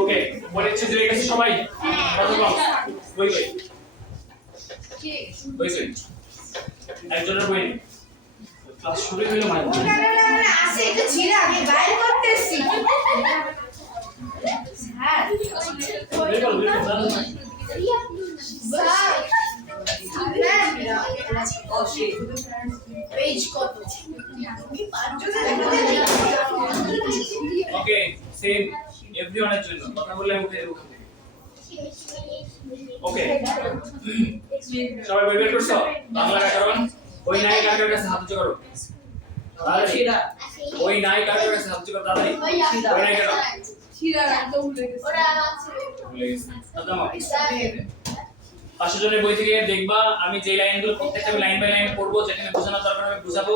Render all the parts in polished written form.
ওকে পরীক্ষা দিয়ে গেছে সবাই কত ক্লাস বই বই বই বই একজনের বই ক্লাস শুরু হলো মানে না আসে এটা ছিড়ে আমি বাইরে করতেছি স্যার পেজ কত ওকে সেম এভরিওয়ানের জন্য কথা বললে মুখে ওখান থেকে ওকে সবাই বই বের করছো বাংলা ব্যাকরণ ওই নাই কার কাছে হাত উঁচু করো ওই নাই কার কাছে হাত উঁচু করো তাড়াতাড়ি ওই নাই কেন ছিড়া তো ভুলে গেছি ভুলে গেছি আদামা পাশের জনের বই থেকে দেখবা আমি যে লাইনগুলো প্রত্যেকটা আমি লাইন বাই লাইন পড়বো যেখানে বোঝানোর দরকার হবে বুঝাবো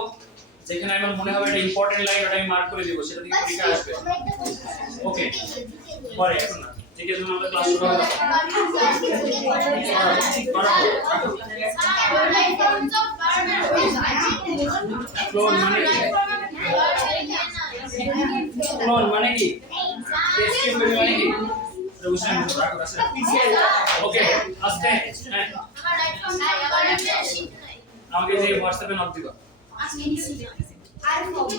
যেখানে আমার মনে হবে এটা ইম্পর্টেন্ট লাইন ওটা আমি মার্ক করে দেব সেটা থেকে পরীক্ষা আসবে ওকে পরে এখন না ঠিক আছে আমরা ক্লাস শুরু করব ক্লোন মানে কি টেস্টিং মানে কি ওকে আস্তে হ্যাঁ আমাকে যে হোয়াটসঅ্যাপে নক দিবা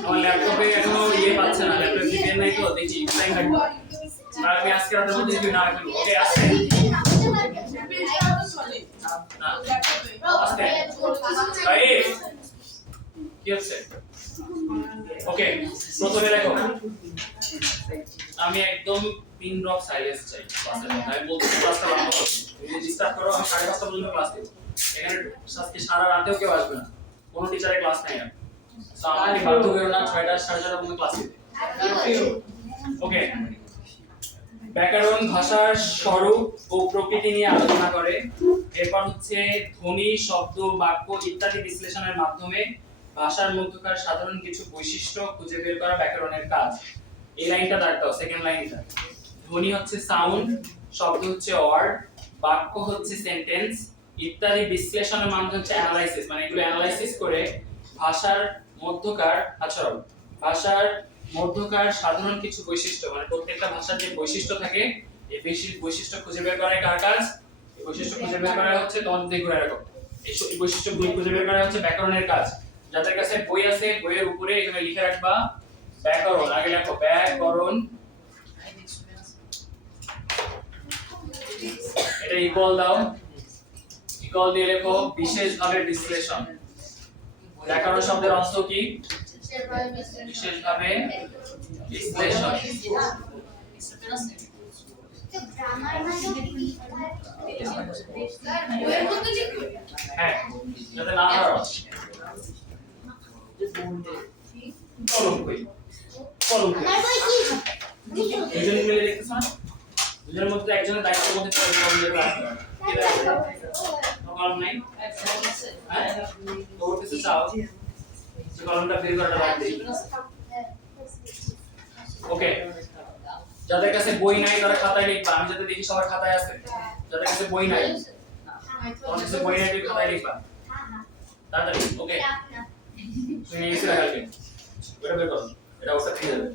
আমার ল্যাপটপে এখনো ইয়ে পাচ্ছে না ল্যাপটপ দিবেন নাই তো দেখি টাইম লাগবে আর আমি আজকে রাতের মধ্যে যদি না রাখি ওকে আস্তে আস্তে ভাই কি হচ্ছে ওকে প্রথমে দেখো আমি একদম পিন ড্রপ সাইলেন্স চাই ক্লাসের মধ্যে আমি বলছি ক্লাসটা লম্বা করো যদি স্টার্ট করো আমি 5:30 পর্যন্ত ক্লাস দেব এখানে আজকে সারা রাতেও কেউ আসবে না কোনো টিচারের ক্লাস নাই আর সো আমাকে বাধ্য করো না 6টা 6:30 পর্যন্ত ক্লাস দিতে ওকে ব্যাকরণ ভাষার স্বরূপ ও প্রকৃতি নিয়ে আলোচনা করে এরপর হচ্ছে ধ্বনি শব্দ বাক্য ইত্যাদি বিশ্লেষণের মাধ্যমে ভাষার মধ্যকার সাধারণ কিছু বৈশিষ্ট্য খুঁজে বের করা ব্যাকরণের কাজ এই লাইনটা দাও সেকেন্ড লাইনটা ধ্বনি হচ্ছে সাউন্ড শব্দ হচ্ছে ওয়ার্ড বাক্য হচ্ছে সেন্টেন্স ইত্যাদি বিশ্লেষণের মাধ্যমে হচ্ছে অ্যানালাইসিস মানে এগুলো অ্যানালাইসিস করে ভাষার মধ্যকার আচরণ ভাষার মধ্যকার সাধারণ কিছু বৈশিষ্ট্য মানে প্রত্যেকটা ভাষার যে বৈশিষ্ট্য থাকে এই বৈশিষ্ট্য খুঁজে বের করা কার কাজ এই বৈশিষ্ট্য খুঁজে বের করা হচ্ছে তোমাদের দেখে রাখো এই বৈশিষ্ট্যগুলো খুঁজে বের করা হচ্ছে ব্যাকরণের কাজ যাদের কাছে বই আছে বইয়ের উপরে এখানে লিখে রাখবা ব্যাকরণ আগে লেখো ব্যাকরণ এটা ইকুয়াল দাও ইকুয়াল দিয়ে লেখো বিশেষভাবে বিশ্লেষণ ব্যাকরণ শব্দের অর্থ কি বিশেষভাবে বিশ্লেষণ হ্যাঁ যাতে না পারো কলম কই কলম দুজন মিলে লিখতেছ না দুজনের মধ্যে একজনের দায়িত্বের মধ্যে কলম দিয়ে ক্লাস কলম নাই হ্যাঁ তো কিছু চাও কলমটা বের করাটা বাদ দিই ওকে যাদের কাছে বই নাই তারা খাতায় লিখবা আমি যাতে দেখি সবার খাতায় আছে যাদের কাছে বই নাই তোমার কাছে বই নাই খাতায় লিখবা তাড়াতাড়ি ওকে তুমি এসে রাখবে এটা বের করো এটা ওটা ঠিক যাবে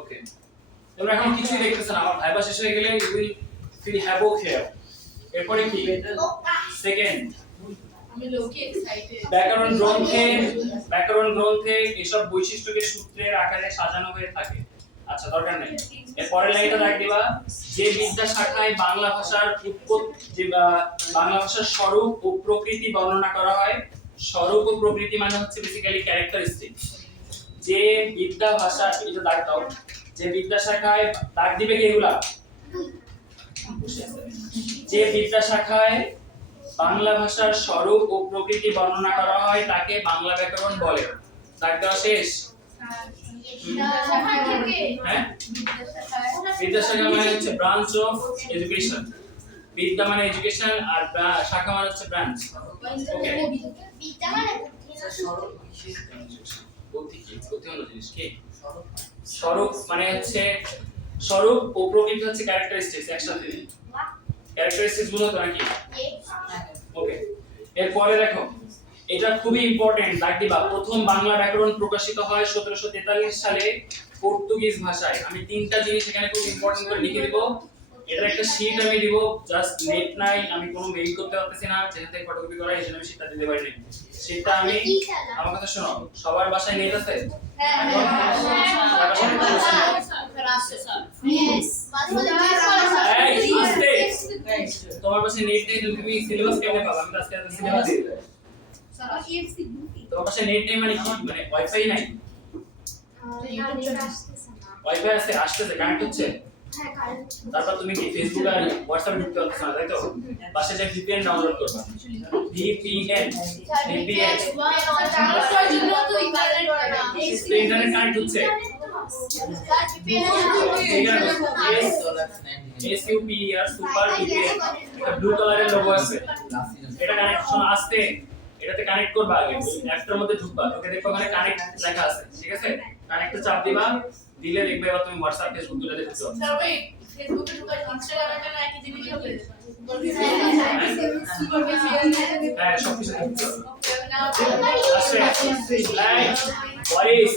ওকে তোমরা এখন কিছুই দেখতেছ না আমার ভাইবা শেষ হয়ে গেলে you will feel havoc here এরপরে কি সেকেন্ড আমি লোকে এক্সাইটেড ব্যাকরণ গ্রন্থে এসব বৈশিষ্ট্যকে সূত্রের আকারে সাজানো হয়ে থাকে আচ্ছা দরকার নেই এর পরের লাইনটা দাগ দিবা যে বিদ্যা শাখায় বাংলা ভাষার উৎপত্তি বাংলা ভাষার স্বরূপ ও প্রকৃতি বর্ণনা করা হয় স্বরূপ ও প্রকৃতি মানে হচ্ছে বেসিক্যালি ক্যারেক্টারিস্টিক যে বিদ্যা ভাষা এটা দাগ দাও যে বিদ্যা শাখায় দাগ দিবে কি এগুলা যে বিদ্যা শাখায় বাংলা ভাষার স্বরূপ ও প্রকৃতি বর্ণনা করা হয় তাকে বাংলা ব্যাকরণ বলে দাগ দেওয়া শেষ হ্যাঁ বিদ্যা শাখা মানে হচ্ছে ব্রাঞ্চ অফ এডুকেশন বিদ্যা মানে এডুকেশন আর শাখা মানে হচ্ছে ব্রাঞ্চ ওকে বিদ্যা মানে বুদ্ধি কি বুদ্ধি হলো জিনিস কি স্বরূপ মানে হচ্ছে স্বরূপ ও প্রকৃতি হচ্ছে ক্যারেক্টারিস্টিক্স একসাথে ক্যারেক্টারিস্টিক্স বুঝো তো নাকি ওকে এরপরে দেখো এটা খুবই ইম্পর্টেন্ট, দাগ দিবা। প্রথম বাংলা ব্যাকরণ প্রকাশিত হয় 1743 সালে পর্তুগিজ ভাষায়। আমি তিনটা জিনিস এখানে খুব ইম্পর্টেন্ট করে লিখে দিব। এটার একটা শীট আমি দিব, জাস্ট নেট নাই, আমি কোনো মেইল করতে পারতেছি না, যেখান থেকে ফটোকপি করা, এই জন্য আমি শীটটা দিতে পারিনি। শীটটা আমি, আমার কথা শোনো, সবার বাসায় নেট আছে? তোমার বাসায় নেট নেই, তুমি সিলেবাস কেমনে পাবা? আমি তো আজকে সিলেবাস দিই। তোমার বাসায় নেট নেই মানে কি? মানে ওয়াইফাই নাই? ওয়াইফাই আছে, আসতেছে, কানেক্ট হচ্ছে। তারপর তুমি কি ফেসবুক আর হোয়াটসঅ্যাপ ঢুকতে পারছো না, তাই তো? বাসায় যে ভিপিএন ডাউনলোড করবা, ভিপিএন ইন্টারনেট কানেক্ট হচ্ছে। SUPER সুপার ভিপিএন, ব্লু কালারের লোগো আছে, এটা কানেকশন আসছে, এটাতে কানেক্ট করবা। আগে অ্যাপটার মধ্যে ঢুকবা, তোকে দেখবা ওখানে কানেক্ট লেখা আছে, ঠিক আছে? কানেক্টে চাপ দিবা, দিলে দেখবে এবার তুমি হোয়াটসঅ্যাপ ফেসবুক দুটোতে ঢুকতে পারছো। ফেসবুকে ঢুকে ইনস্টাগ্রামে কেন একই জিনিস হবে? হ্যাঁ, সবকিছু ঢুকতে ওয়ারিস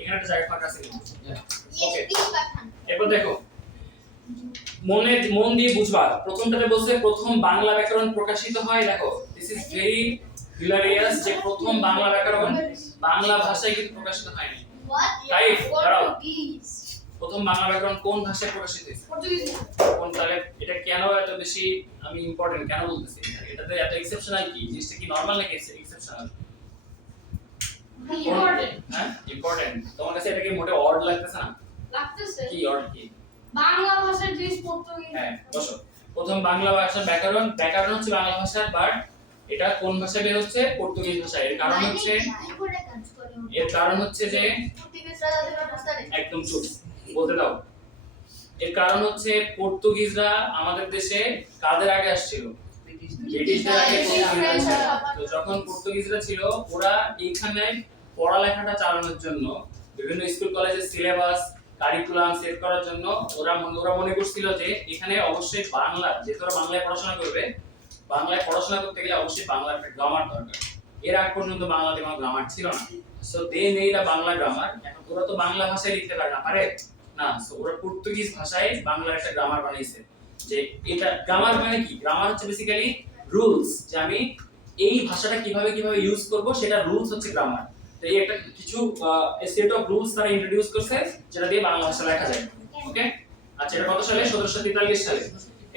এখানে একটা জায়গা ফাঁকা আছে। ওকে, এরপর দেখো, মন দিয়ে বুঝবা। প্রথমটাতে বলছে প্রথম বাংলা ব্যাকরণ প্রকাশিত হয়। দেখো, দিস ইজ ভেরি হিলারিয়াস যে প্রথম বাংলা ব্যাকরণ বাংলা ভাষায় কিন্তু প্রকাশিত হয়নি। রাইট, দাঁড়াও, প্রথম বাংলা ব্যাকরণ কোন ভাষায় প্রকাশিত হয়েছে? কোন? তাহলে এটা কেন এত বেশি আমি ইম্পর্টেন্ট কেন বলতেছি? এটাতে এত এক্সেপশনাল কি? জিনিসটা কি নরমাল নাকি এক্সেপশনাল? ইম্পর্টেন্ট। হ্যাঁ, ইম্পর্টেন্ট। তোমার কাছে এটা কি মোটে অড লাগতেছে না? লাগতেছে। কি অড কি? বাংলা ভাষার জিনিস পর্তুগিজ। হ্যাঁ, বসো। প্রথম বাংলা ভাষার ব্যাকরণ, ব্যাকরণ হচ্ছে বাংলা ভাষার, বাট এটা কোন ভাষায় বের হচ্ছে? পর্তুগিজ ভাষায়। এর কারণ হচ্ছে যে একদম চুপ, বলতে দাও। এর কারণ হচ্ছে পর্তুগিজরা আমাদের দেশে কাদের আগে আসছিল? ব্রিটিশদের আগে পর্তুগিজরা ছিল। তো যখন পর্তুগিজরা ছিল, ওরা এইখানে পড়ালেখাটা চালানোর জন্য বিভিন্ন স্কুল কলেজের সিলেবাস কারিকুলাম সেট করার জন্য ওরা মনে করছিল যে এখানে অবশ্যই বাংলা, যেহেতু ওরা বাংলায় পড়াশোনা করবে, বাংলায় পড়াশোনা করতে গেলে অবশ্যই বাংলার একটা গ্রামার দরকার। এর আগ পর্যন্ত বাংলাতে কোনো গ্রামার ছিল না। So they made a Bangla grammar. এখন ওরা তো বাংলা ভাষায় লিখতে পারে না, পারে না। সো ওরা পর্তুগিজ ভাষায় বাংলার একটা গ্রামার বানাইছে। যে এটা গ্রামার মানে কি? গ্রামার হচ্ছে বেসিক্যালি রুলস, যে আমি এই ভাষাটা কিভাবে ইউজ করব, সেটা রুলস হচ্ছে গ্রামার। তো এই একটা কিছু সেট অফ রুলস তারা ইন্ট্রোডিউস করছে, যেটা দিয়ে বাংলা ভাষা লেখা যায়। ওকে, আচ্ছা, এটা কত সালে? 1743 সালে।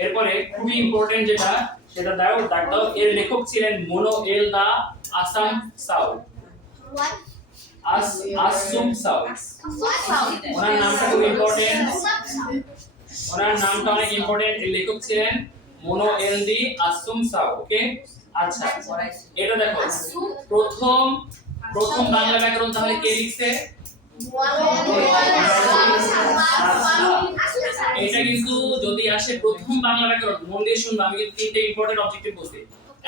এরপরে খুবই ইম্পর্টেন্ট যেটা, সেটা দাও, দাগ দাও। এর লেখক ছিলেন মনোএল দা আসাম সাউ। আসুম সাউ, ওনার নামটা খুব ইম্পর্টেন্ট। ওনার নামটা অনেক ইম্পর্টেন্ট। এর লেখক ছিলেন মনোএল দি আসুম সাউ। ওকে, আচ্ছা, এটা দেখো, প্রথম বাংলা ব্যাকরণ তাহলে কে লিখছে? এটা কিন্তু যদি আসে প্রথম বাংলা ব্যাকরণ, মন দিয়ে শুনবা, আমি কিন্তু তিনটে ইম্পর্টেন্ট অবজেক্টিভ বলছি।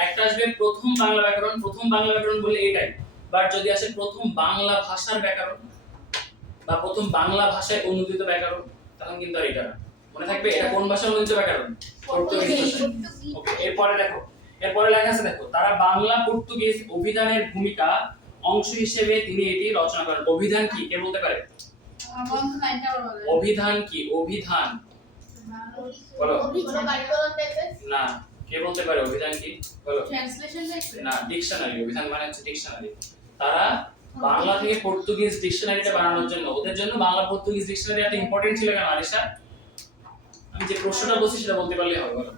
একটা আসবে প্রথম বাংলা ব্যাকরণ, প্রথম বাংলা ব্যাকরণ বলে এটাই। বাট যদি আসে প্রথম বাংলা ভাষার ব্যাকরণ বা প্রথম বাংলা ভাষায় অনুদিত ব্যাকরণ, তখন কিন্তু আর এটা না। মনে থাকবে এটা কোন ভাষায় অনুদিত ব্যাকরণ? পর্তুগিজ ভাষায়। ওকে, এরপরে দেখো, এরপরে লেখা আছে, দেখো, তারা বাংলা পর্তুগিজ অভিধানের ভূমিকা অংশ হিসেবে তিনি এটি রচনা করেন। অভিধান কি? কে বলতে পারে? অভিধান কি? অভিধান বলো না, কে বলতে পারে অভিধান কি? বলো। ট্রান্সলেশন দেখছে না, ডিকশনারি। অভিধান মানে হচ্ছে ডিকশনারি। তারা বাংলা থেকে পর্তুগিজ ডিকশনারিটা বানানোর জন্য, ওদের জন্য বাংলা পর্তুগিজ ডিকশনারি এত ইম্পর্টেন্ট ছিল কেন? আরিশা, আমি যে প্রশ্নটা বলছি সেটা বলতে পারলে হবে। বলো,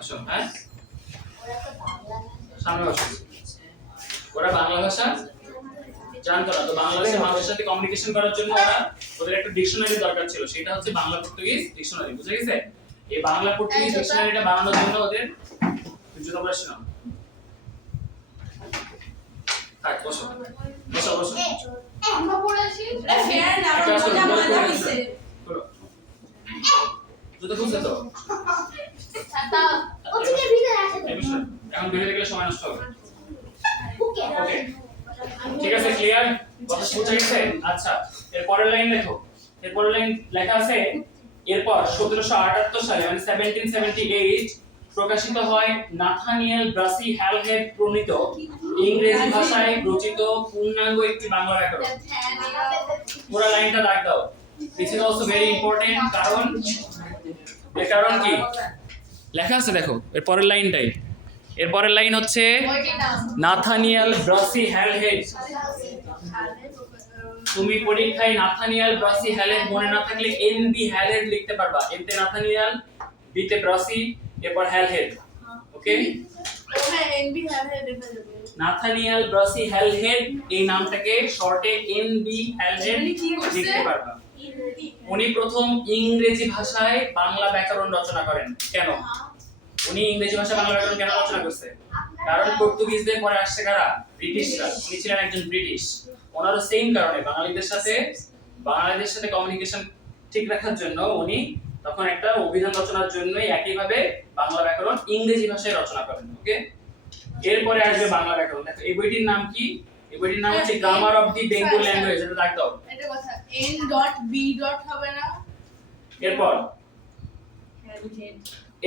আসো। হ্যাঁ, সামনে বসো। ওরা বাংলা ভাষা জানতো না, তো বাংলাদেশের মানুষের সাথে কমিউনিকেশন করার জন্য ওদের একটা ডিকশনারি দরকার ছিল, সেটা হচ্ছে বাংলা পর্তুগিজ ডিকশনারি। বুঝে গেছে? এই বাংলা পর্তুগিজ ডিকশনারিটা বানানোর জন্য ওদের জন্য প্রশ্ন। থাক, বসো বসো বসো। আমরা পড়াছি এটা ফেয়ার না, মজা হইছে। বলো, জুতো খুলছে তো? ছাতা ওদিকে ভিতরে আছে তো। এখন বেরিয়ে গেলে সময় নষ্ট হবে। ওকে, ঠিক আছে, ক্লিয়ার? কথা বুঝে গেছে? আচ্ছা, এর পরের লাইন দেখো। এর পরের লাইন লেখা আছে, এরপর 1778 সালে মানে 1778 প্রকাশিত হয় নাথানিয়েল ব্রাসি হ্যালহেড প্রণীত ইংরেজি ভাষায় রচিত পূর্ণাঙ্গ একটি বাংলা ব্যাকরণ। পুরো লাইনটা দাগ দাও। This is also very important, কারণ এর কারণ কি লেখা আছে দেখো, এর পরের লাইনটাই, এর পরের লাইন হচ্ছে নাথানিয়েল ব্রাসি হ্যালহেড। তুমি পরীক্ষায় নাথানিয়েল ব্রাসি হ্যালেড মনে না থাকলে এনবি হ্যালেড লিখতে পারবা। এনতে নাথানিয়েল, বিতে ব্রাসি, এরপর হ্যালহেড। ওকে, নাথানিয়েল ব্রাসি হ্যালহেড এই নামটাকে শর্টে এনবি হ্যালহেড লিখতে পারবা। উনি প্রথম ইংরেজি ভাষায় বাংলা ব্যাকরণ রচনা করেন। কেন উনি ইংরেজি ভাষায় বাংলা ব্যাকরণ কেন রচনা করছে? কারণ পর্তুগিজদের পরে আসছে কারা? ব্রিটিশরা। উনি ছিলেন একজন ব্রিটিশ। ওনারও সেম কারণে বাঙালিদের সাথে কমিউনিকেশন ঠিক রাখার জন্য উনি তখন একটা অভিধান রচনার জন্য একইভাবে বাংলা ব্যাকরণ ইংরেজি ভাষায় রচনা করেন। ওকে, এরপরে আসবে বাংলা ব্যাকরণ। দেখো এই বইটির নাম কি? এই বইটির নাম হচ্ছে grammar of the Bengal language. এটা দাগ দাও। এটা কথা n ডট b ডট হবে না?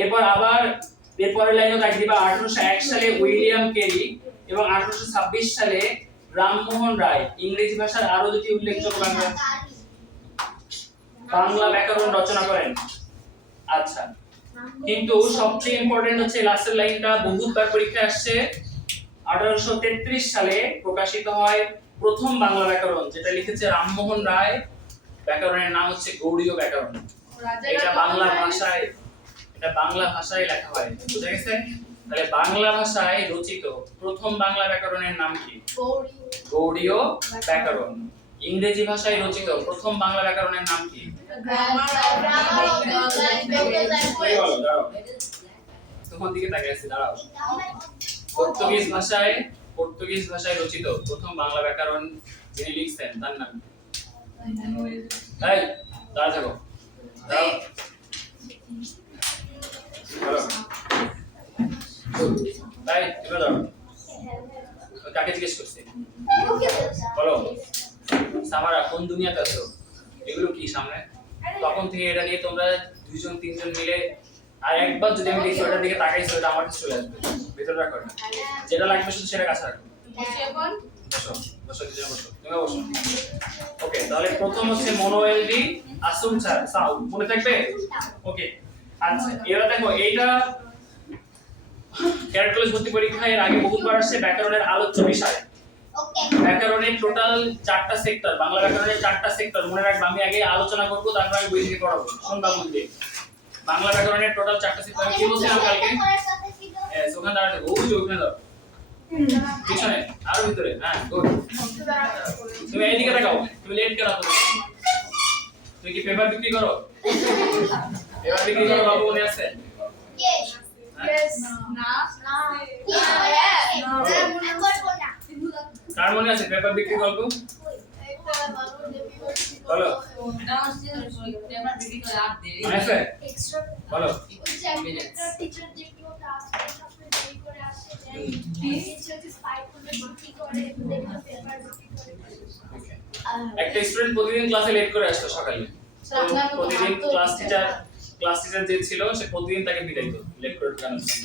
এরপর আবার এরপরের লাইনে দাগ দিবা 1801 সালে উইলিয়াম কেরি এবং 1826 সালে রামমোহন রায় ইংরেজি ভাষার আরো দুটি উল্লেখযোগ্য বাংলা ব্যাকরণ রচনা করেন। আচ্ছা, কিন্তু সবচেয়ে ইম্পর্টেন্ট হচ্ছে লাস্টের লাইনটা, বহুবার পরীক্ষায় আসছে। 1833 সালে প্রকাশিত হয় প্রথম বাংলা ব্যাকরণ, যেটা লিখেছে রামমোহন রায়। ব্যাকরণের নাম হচ্ছে গৌড়ীয় ব্যাকরণ। এটা বাংলা ভাষায় লেখা হয়। বুঝা গেছে? তাহলে বাংলা ভাষায় রচিত প্রথম বাংলা ব্যাকরণের নাম কি? গৌড়ীয় ব্যাকরণ। ইংরেজি ভাষায় রচিত প্রথম বাংলা ব্যাকরণের নাম কি? তোমার দিকে তাকিয়ে আছি, দাঁড়াও। পর্তুগিজ ভাষায় রচিত প্রথম বাংলা ব্যাকরণ যিনি লিখছেন তার নাম কি? এই দাঁড়া থাকো, দাঁড়াও। তাই এবার দাঁড়াও। কাকে জিজ্ঞেস করছি? বলো সামারা, কোন দুনিয়াতে আছো? এগুলো কি সামনে? তখন থেকে এটা নিয়ে তোমরা দুইজন তিনজন মিলে আর একবার যদি আমি দেখি ওটার দিকে তাকাইছো, এটা আমার কাছে চলে আসবে। ভিতরে রাখো না, যেটা লাগবে শুধু সেটা কাছে রাখো। বসো বসো, তুমি বসো। ওকে, তাহলে প্রথম হচ্ছে মনোয়েল ডি আসুনচা সাউ, মনে থাকবে? ওকে, আচ্ছা এবার দেখো এইটা ক্যাডেট কলেজ ভর্তি পরীক্ষায় এর আগে বহুবার আসছে ব্যাকরণের আলোচ্য বিষয়। ব্যাকরণের টোটাল 4টা সেক্টর, বাংলা ব্যাকরণের 4টা সেক্টর মনে রাখবা। আমি আগে আলোচনা করব, তারপর আমি বই থেকে পড়াবো। শুনবা মন দিয়ে। বাংলা ব্যাকরণের টোটাল 4টা সেক্টর আমি কি বলছিলাম কালকে? ওখানে দাঁড়াতে ওই যে ওখানে দাও, পিছনে আর ভিতরে। হ্যাঁ গুড, তুমি এইদিকে তাকাও। তুমি লেট কেন করো? তুমি কি পেপার বিক্রি করো? পেপার বিক্রি করো বাবু, মনে আছে? কার মনে আছে পেপার বিক্রি গল্প? বলো, মনে আছে? বলো। একটা স্টুডেন্ট প্রতিদিন ক্লাসে লেট করে আসতো সকালে। প্রতিদিন ক্লাস টিচার যে ছিল সে প্রতিদিন তাকে পিটাইতো লেট করে ঢোকানোর জন্য।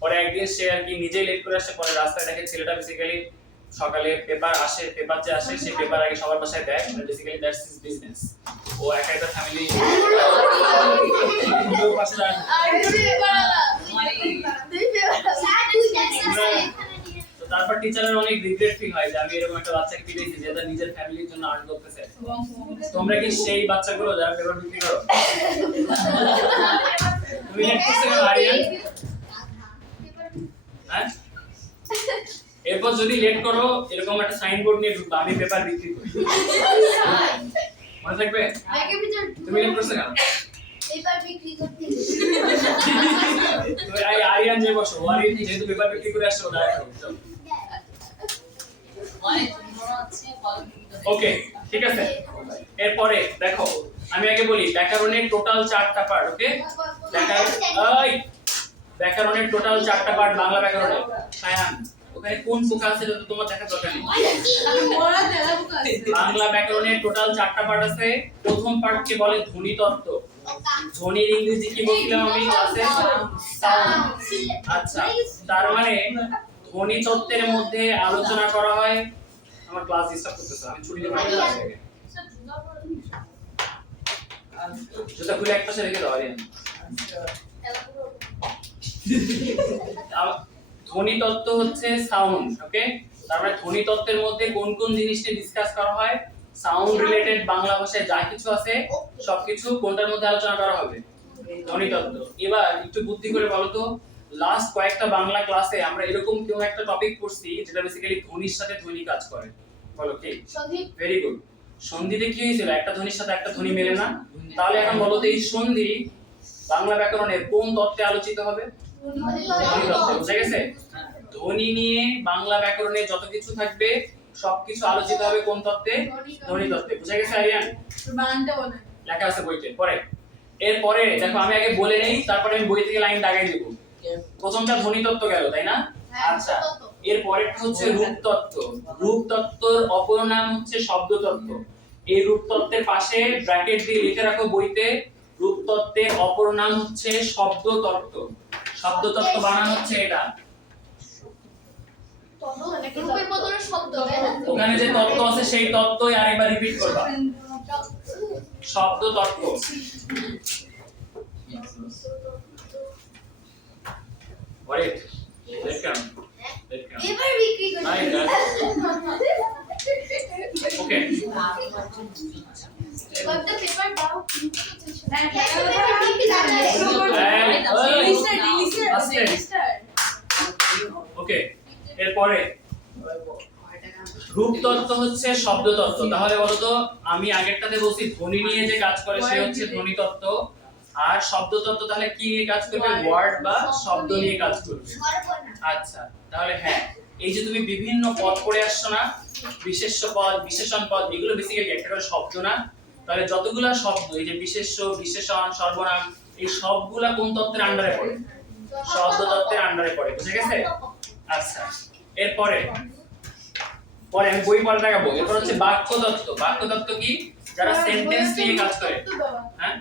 পরে একদিন সে আর কি নিজেই লেট করে আসছে। পরে রাস্তায় দেখে ছেলেটা বেসিক্যালি সকালে পেপার যে আসে সেই পেপার আগে সবার বাসায় দেয়। Basically that's his business. ও একা একটা ফ্যামিলি তো তারপর টিচারের অনেক রিগ্রেট ফিল হয় যে আমি এরকম একটা বাচ্চাকে পিটাইছি যে তার নিজের ফ্যামিলির জন্য আর্ন করতেছে। তোমরা কি সেই বাচ্চাগুলো যারা পেপার বিক্রি করো? তুমি লেট করতে কেন আরিয়ান? হ্যাঁ, এরপর যদি লেট করো এরকম একটা সাইনবোর্ড নিয়ে ঢুকবা, আমি পেপার বিক্রি করি। মনে থাকবে? তুমি লেট করছো কেন? পেপার বিক্রি করতে। তুমি আরিয়ান যে বসো, আরিয়ান যেহেতু পেপার বিক্রি করে আসছো দাঁড়াও। ওকে, ঠিক আছে। এরপরে দেখো আমি আগে বলি ব্যাকরণের টোটাল 4টা পার্ট। ওকে, ব্যাকরণের টোটাল 4টা পার্ট বাংলা ব্যাকরণে। সায়ান, ওখানে কোন পোকা আছে এটা তোমার দেখার দরকার নেই। বাংলা ব্যাকরণের টোটাল 4টা পার্ট আছে। প্রথম পার্টকে বলে ধ্বনি তত্ত্ব। ধ্বনির ইংরেজি কি বলছিলাম আমি ক্লাসে? সাউন্ড। আচ্ছা, তার মানে ধ্বনি তত্ত্বের মধ্যে আলোচনা করা হয়। আমার ক্লাস ডিস্টার্ব করতেছে, আমি ছুটি নেব আগে। জুতা খুলে একটা পাশে রেখে দাও আরিয়ান। ধ্বনি তত্ত্ব হচ্ছে সাউন্ড, ওকে? তার মানে ধ্বনি তত্ত্বের মধ্যে কোন কোন জিনিসটা ডিসকাস করা হয়? সাউন্ড রিলেটেড বাংলা ভাষায় যা কিছু আছে সবকিছু কোনটার মধ্যে আলোচনা করা হবে? ধ্বনি তত্ত্ব। এবার একটু বুদ্ধি করে বলো তো, লাস্ট কয়েকটা বাংলা ক্লাসে আমরা এরকম কেউ একটা টপিক পড়ছি যেটা বেসিক্যালি ধ্বনির সাথে ধ্বনি কাজ করে। বলো কি? সন্ধি। Very good. সন্ধিতে কি হয়েছিল? একটা ধ্বনির সাথে একটা ধ্বনি মেলে না। তাহলে এখন বলো তো এই সন্ধি বাংলা ব্যাকরণের কোন তত্ত্বে আলোচিত হবে? ধ্বনি তত্ত্বে। বুঝা গেছে? ধ্বনি নিয়ে বাংলা ব্যাকরণে যত কিছু থাকবে সবকিছু আলোচিত হবে কোন তত্ত্বে? ধ্বনি তত্ত্বে। বুঝা গেছে আরিয়ান? বানানটা বলে লেখা আছে বইতে। পরে এরপরে দেখো আমি আগে বলে নেই, তারপরে আমি বই থেকে লাইন দাগাই দেব। প্রথমটা ধ্বনি তত্ত্ব গেল, তাই না? আচ্ছা, এর পরেরটা হচ্ছে রূপ তত্ত্ব। রূপ তত্ত্বর অপর নাম হচ্ছে শব্দ তত্ত্ব। এই রূপ তত্ত্বের পাশে ব্র্যাকেট দিয়ে লিখে রাখো বইতে, রূপ তত্ত্বের অপর নাম হচ্ছে শব্দ তত্ত্ব। শব্দ তত্ত্ব বানান হচ্ছে এটা। রূপের বদলে শব্দ, ওখানে যে তত্ত্ব আছে সেই তত্ত্বই আরেকবার রিপিট করবা। শব্দ তত্ত্ব। Wait, let's come. এবার বিক্রি করতে Okay. কতটা পেপার দাও? ওকে, এরপরে রূপ তত্ত্ব হচ্ছে শব্দ তত্ত্ব। তাহলে বলতো আমি আগেরটাতে বলছি ধ্বনি নিয়ে যে কাজ করে সে হচ্ছে ধ্বনি তত্ত্ব, আর শব্দ তত্ত্ব তাহলে কি নিয়ে কাজ করবে? ওয়ার্ড বা শব্দ নিয়ে কাজ করবে। আচ্ছা, তাহলে হ্যাঁ, এই যে তুমি বিভিন্ন পদ পড়ে আসছো না, বিশেষ্য পদ, বিশেষণ পদ, এগুলো বেসিক্যালি একটা করে শব্দ না? তাহলে যতগুলা শব্দ, এই যে বিশেষ্য, বিশেষণ, সর্বনাম, এই সবগুলা কোন তত্ত্বের আন্ডারে পড়ে? শব্দ তত্ত্বের আন্ডারে পড়ে। বুঝে গেছে? আচ্ছা, এরপরে আমি বই পড়া দেখাবো। এরপর হচ্ছে বাক্য তত্ত্ব। বাক্য তত্ত্ব কি? যারা সেন্টেন্স নিয়ে কাজ করে। হ্যাঁ,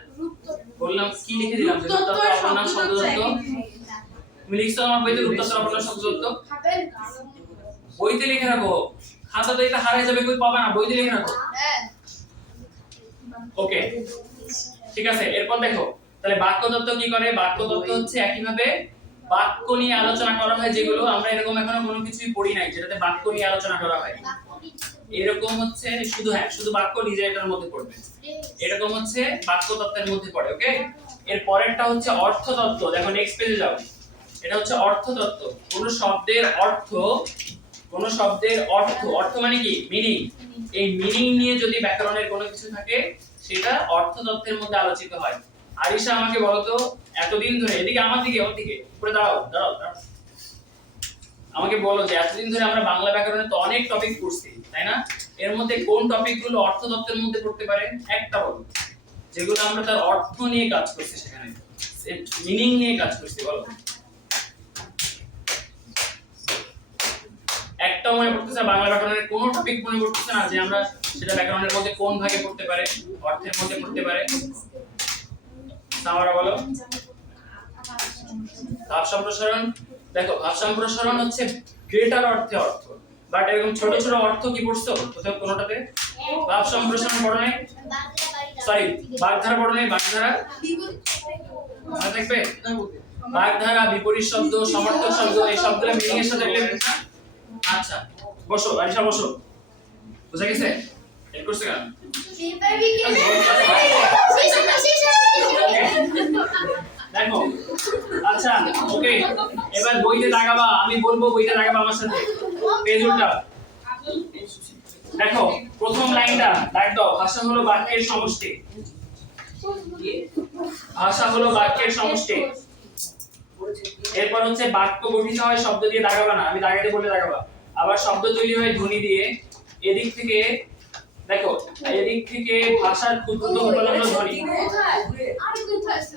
বললাম কি লিখে দিলাম? রূপ তত্ত্ব, অপর নাম শব্দ তত্ত্ব। তুমি লিখছো আমার বইতে রূপ তত্ত্ব, অপর নাম শব্দ তত্ত্ব? বইতে লিখে রাখো। খাতা তো এটা হারিয়ে যাবে, কই পাবে না, বইতে লিখে রাখো। ওকে, ঠিক আছে। এরপর দেখো তাহলে বাক্য তত্ত্ব কি করে? বাক্য তত্ত্ব হচ্ছে একইভাবে বাক্য নিয়ে আলোচনা করা হয়, যেগুলো আমরা এরকম এখনো কোনো কিছুই পড়ি নাই যেটাতে বাক্য নিয়ে আলোচনা করা হয়। এরকম হচ্ছে শুধু, হ্যাঁ, শুধু বাক্য নিজে এটার মধ্যে পড়বে। এরকম হচ্ছে বাক্য তত্ত্বের মধ্যে পড়ে। ওকে, এর পরেরটা হচ্ছে অর্থ তত্ত্ব। দেখো নেক্সট পেজে যাও। এটা হচ্ছে অর্থ তত্ত্ব। কোন শব্দের অর্থ, কোন শব্দের অর্থ, অর্থ মানে কি? মিনিং। এই মিনিং নিয়ে যদি ব্যাকরণের কোনো কিছু থাকে সেটা অর্থ তত্ত্বের মধ্যে আলোচিত হয়। আরিশা আমাকে বলো তো, এতদিন ধরে, এদিকে আমার দিকে, ওর দিকে উপরে দাঁড়াও, দাঁড়াও, আমাকে বলো যে এতদিন ধরে আমরা বাংলা ব্যাকরণে তো অনেক টপিক পড়ছি, তাই না? এর মধ্যে কোন টপিকগুলো অর্থ তত্ত্বের মধ্যে পড়তে পারে? একটা বলো, যেগুলো আমরা তার অর্থ নিয়ে কাজ করছি, সেখানে মিনিং নিয়ে কাজ করছি, বলো। একটাও মনে পড়তেছে বাংলা ব্যাকরণের কোন টপিক মনে পড়তেছে না যে আমরা সেটা ব্যাকরণের মধ্যে কোন ভাগে পড়তে পারে? অর্থের মধ্যে পড়তে পারে। আমরা বলো ভাব সম্প্রসারণ। দেখো ভাব সম্প্রসারণ হচ্ছে গ্রেটার অর্থে অর্থ, বাট এরকম ছোট ছোট অর্থ কি পড়ছো কোথাও কোনোটাতে? ভাব সম্প্রসারণ পড়ো নাই? সরি, বাগধারা পড়ো নাই? বাগধারা মনে থাকবে? বাগধারা, বিপরীত শব্দ, সমর্থক শব্দ, এই সবগুলো মিনিং এর সাথে রিলেটেড না? আচ্ছা, বসো আরিশা, বসো। বুঝা গেছে? এর করছে কেন? পেপার বিক্রি দেখো, আচ্ছা, ওকে, এবার বইতে দাগাবা, আমি বলবো বইতে দাগাবা আমার সাথে, পেজ উল্টাও। দেখো প্রথম লাইনটা দাগ দাও, ভাষা হলো বাক্যের সমষ্টি। ভাষা হলো বাক্যের সমষ্টি। এরপর হচ্ছে বাক্য গঠিত হয় শব্দ দিয়ে, দাগাবা না, আমি দাগাতে বলে দাগাবা। আবার শব্দ তৈরি হয় ধ্বনি দিয়ে। এদিক থেকে দেখো, এদিক থেকে ভাষার ক্ষুদ্রতম উপাদান হলো ধ্বনি।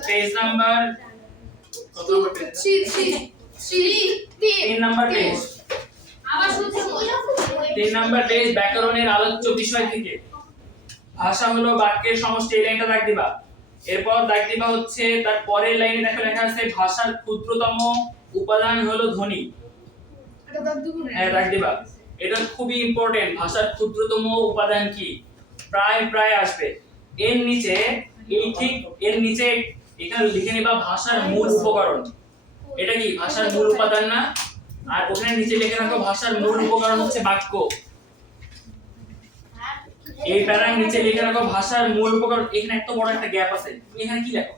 পেজ নাম্বার কত নম্বর পেজ? 3 number page. আবার শুনতে 3 নাম্বার পেজ, ব্যাকরণের আলোচ্য বিষয় থেকে। ভাষা হলো বাক্যের সমষ্টি, এই লাইনটা দাগ দিবা। এরপর দাগ দিবা হচ্ছে তার পরের লাইনে দেখো লেখা আছে ভাষার ক্ষুদ্রতম উপাদান হলো ধ্বনি। এটা দাগ দিব না। হ্যাঁ দাগ দিবা, এটা খুবই ইম্পর্টেন্ট। ভাষার ক্ষুদ্রতম উপাদান কি? প্রায় প্রায় আসবে এর নিচে, এই ঠিক এর নিচে এখানে লিখে নিবা ভাষার মূল উপকরণ। এটা কি ভাষার মূল উপাদান না? আর ওখানে নিচে লিখে রাখো ভাষার মূল উপকরণ হচ্ছে বাক্য। এই প্যারার নিচে লিখে রাখো ভাষার মূল উপকরণ। এখানে এত বড় একটা গ্যাপ আছে, তুমি এখানে কি লেখো?